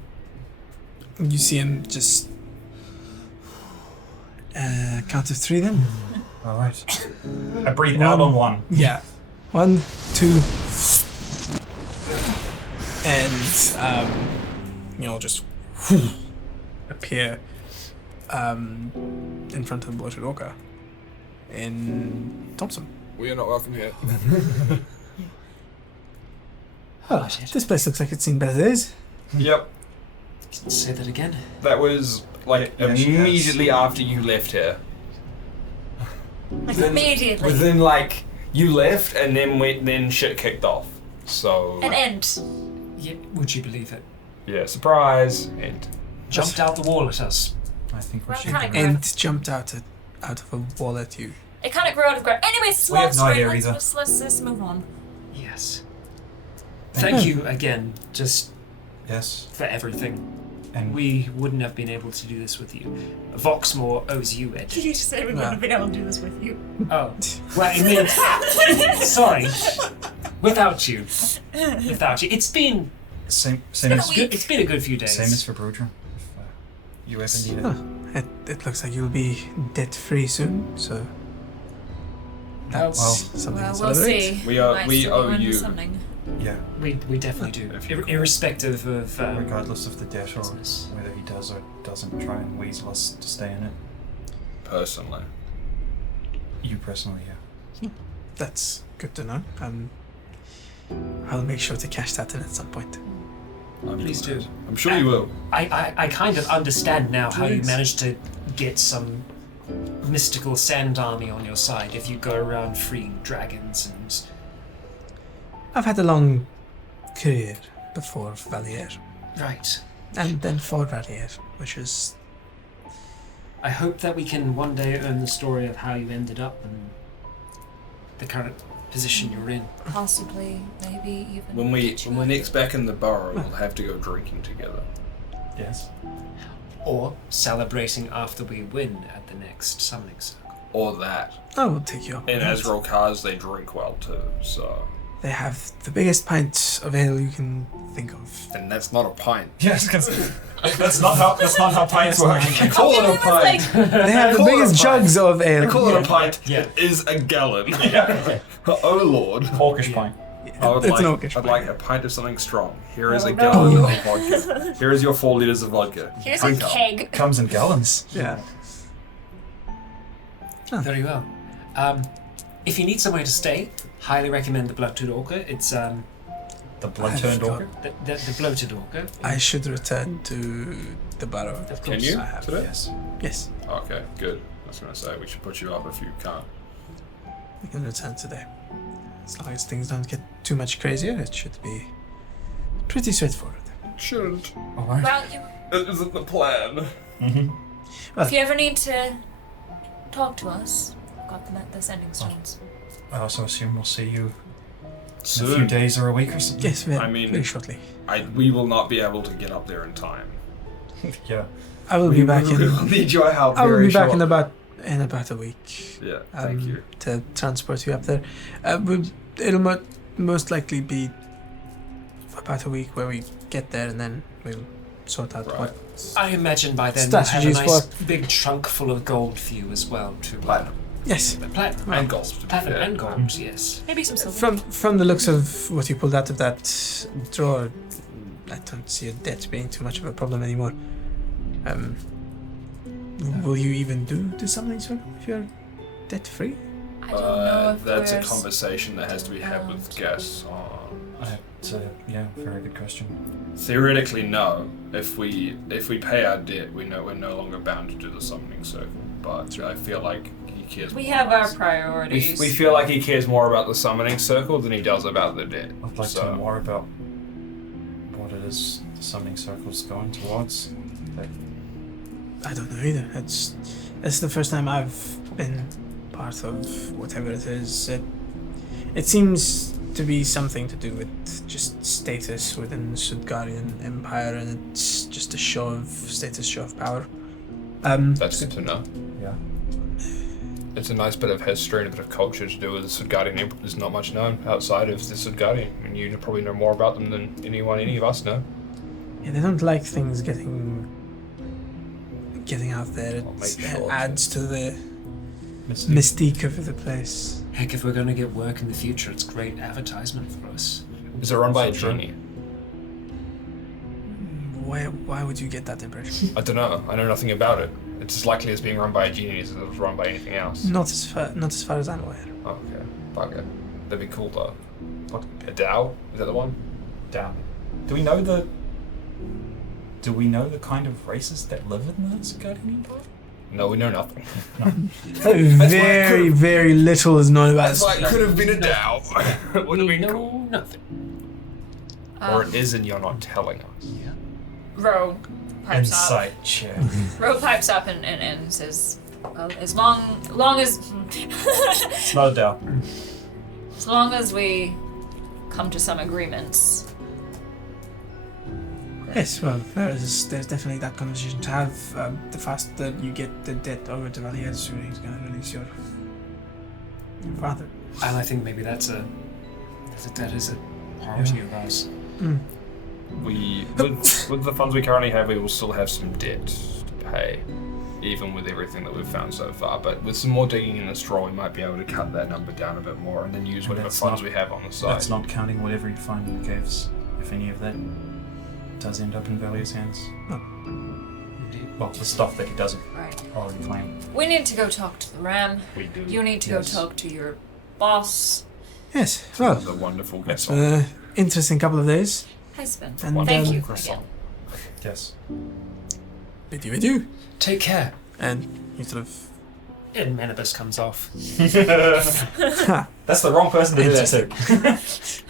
You see him just count of 3 then? All right. I breathe out on 1. Yeah. 1, 2, and you'll just appear in front of the bloated orca in Thompson. We are not welcome here. Oh, this place looks like it's seen better days. Yep. Say that again. That was like Yeah, she has. immediately after you left here. Like immediately. Within like you left and then shit kicked off. So An end. Yeah, would you believe it? yeah, surprise and Jumped out the wall at us. I think we Well, should. kinda go. And jumped out of a wall at you. It kind of grew out of growth. Anyways, it's a We long have no story. idea Let's just move on. Yes. Thank you again, just Yes. for everything. And We wouldn't have been able to do this with you. Voxmore owes you it. Did you just say we wouldn't have been able to do this with you? Oh, well, I mean, sorry. Without you, it's been same been a as week. it's been a good few days. same as for Brudra. If you ever need it. Oh, it looks like you'll be debt-free soon, so that's something Well, to we'll celebrate. see. We are- Might we still owe go into you. something. Yeah. We definitely do, If you- irrespective of Regardless of the debt or business. whether he does or doesn't try and weasel us to stay in it. personally. You personally, yeah. That's good to know. I'll make sure to cash that in at some point. Please do. I'm sure you will. I kind of understand now how you Please. managed to get some mystical sand army on your side if you go around freeing dragons and I've had a long career before Valier, right. and then for Valier, which is I hope that we can one day earn the story of how you ended up in the current position you're in. Possibly, maybe even. When we're next back in the burrow, we'll have to go drinking together. Yes. Or celebrating after we win at the next summoning circle. Or that. I will take you up. In on that. Azrael cars, they drink well too, so. They have the biggest pint of ale you can think of. And that's not a pint. Yes, because that's not how pints work. Call it a pint. They have the Call it a biggest pint. jugs of ale. They call it a pint. Yeah. It is a gallon. Oh lord. Orcish pint. I would It's an like, orcish I'd pint. like a pint of something strong. Here is Oh, a no. gallon of vodka. Here is your 4 liters of vodka. Here's Drink a up. keg. Comes in gallons. Yeah. Very well. If you need somewhere to stay, highly recommend the Bloated Orca. It's The blood-turned I've orca. the Bloated Orca. I should return to the burrow. Of Can course. you? I have. Today? Yes. Yes, Okay, good. I was going to say, we should put you up if you can't. I can return today. As long as things don't get too much crazier, it should be pretty straightforward. Shouldn't. All right. Well, you, It isn't the plan. Mm-hmm. if you ever need to talk to us, I've got the sending stones. I also assume we'll see you in a few Soon. days or a week or something. Yes, very, I mean- very shortly. We will not be able to get up there in time. Yeah. I will be back We will in. need your help I will very be back in shortly. about a week. Yeah, thank you. To transport you up there. It'll most likely be about a week where we get there, and then we'll sort out Right. what. I imagine by then we'll have a Strategies nice big trunk full of gold for you as well. To Platinum. Yes. Platinum. And gold. to be Platinum fair. and gold, yes. Maybe some silver. From the looks of what you pulled out of that drawer, I don't see a debt being too much of a problem anymore. Will you even do something sort if you're debt free? I don't know if That's a we're conversation that has to be had with guests. It's a very good question. Theoretically, no. If we pay our debt, we know we're no longer bound to do the summoning circle. But I feel like he cares. We more have about our us. priorities. We feel like he cares more about the summoning circle than he does about the debt. I'd like So- to know more about what it is the summoning circle's going towards. Like, I don't know either. It's the first time I've been part of whatever it is. It seems to be something to do with just status within the Sudgarian Empire, and it's just a show of status, show of power. That's good to know. yeah. It's a nice bit of history and a bit of culture to do with the Sudgarian Emperor. There's not much known outside of the Sudgarian. I mean, you probably know more about them than any of us know. Yeah, they don't like things getting getting out there. I'll It make sure adds to the Mystic. mystique of the place. Heck, if we're going to get work in the future, it's great advertisement for us. Is it run by a Sure. genie? Why would you get that impression? I don't know. I know nothing about it. It's as likely as being run by a genie as it was run by anything else. Not as far as I'm aware. Okay. Bugger. That'd be cool though. What? A Dow? Is that the one? Down. Do we know the kind of races that live in the Scavenging Empire? No, we know nothing. Very, very little is known about That's this. like it could have been a Dow. It would have been cool. No, nothing. Or it is and you're not telling us. Yeah. Ro pipes up. Insight check. Ro pipes up and says, well, as long as It's not a doubt. as long as we come to some agreements. Yes, well, there's definitely that conversation to have. The faster you get the debt over to Valier, the sooner he's going to release your father. And I think maybe that is a priority of ours. With the funds we currently have, we will still have some debt to pay, even with everything that we've found so far. But with some more digging in the straw, we might be able to cut that number down a bit more, and then use And whatever that's funds not- we have on the side. That's not counting whatever you find in the caves. If any of that does end up in Valier's hands. Indeed. Well, the stuff that he doesn't Right. already claim. We need to go talk to the Ram. We do. You need to Yes. go talk to your boss. Yes, well, The wonderful it's guest. been an interesting couple of days. Husband. And, Thank um, you croissant. again. Yes. Adieu. Take care. And he sort of... And Manibus comes off. That's the wrong person to do that to.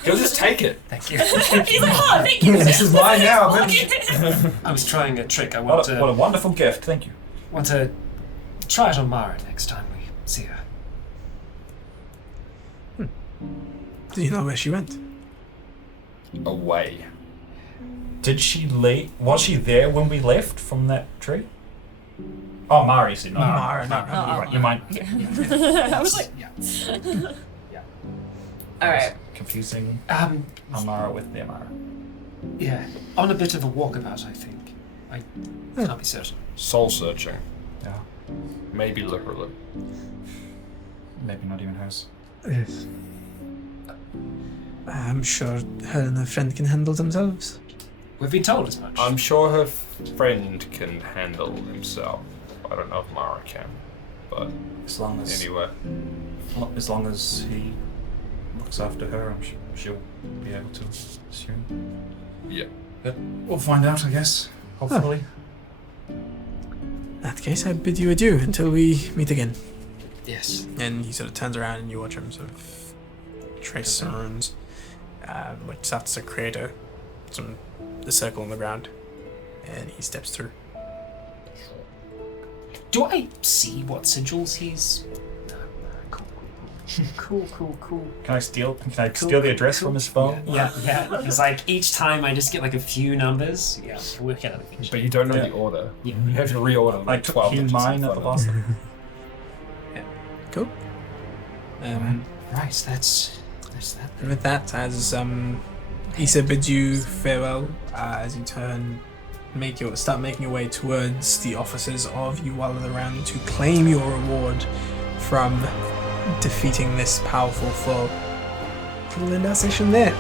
He'll just take it. Thank you. He's like, oh, thank you. This is mine now, Look bitch. at it. I was trying a trick. I What a wonderful gift. Thank you. want to try it on Mara next time we see her. Do you know where she went? Away. Did she leave? Was she there when we left from that tree? Oh, Mara, you said no. Mara, no. You're right. You might. I was like, all right. Confusing Um, Amara with the Amara. yeah, on a bit of a walkabout, I think. I can't be certain. Soul searching. Yeah. Maybe literally. Maybe not even hers. Yes. I'm sure her and her friend can handle themselves. We've been told as much. I'm sure her friend can handle himself. I don't know if Mara can, but As long as anyway. as long as he looks after her, I'm sure she'll be able to assume. Yeah. But we'll find out, I guess. Hopefully. In that case, I bid you adieu until we meet again. Yes. And he sort of turns around and you watch him sort of trace some runes, which starts to create a circle on the ground. And he steps through. Do I see what sigils he's... Cool. Can I steal the address from his phone? Yeah. It's like each time I just get like a few numbers. Yeah, work out the But you don't know Yeah. the order. Yeah. You have to reorder I like took 12 digits mine in at the front of last. Cool. Right, that's that. And with that, as Issa bids you farewell, as you start making your way towards the offices of Uwala the Ram to claim your reward from defeating this powerful foe. We'll end our session there.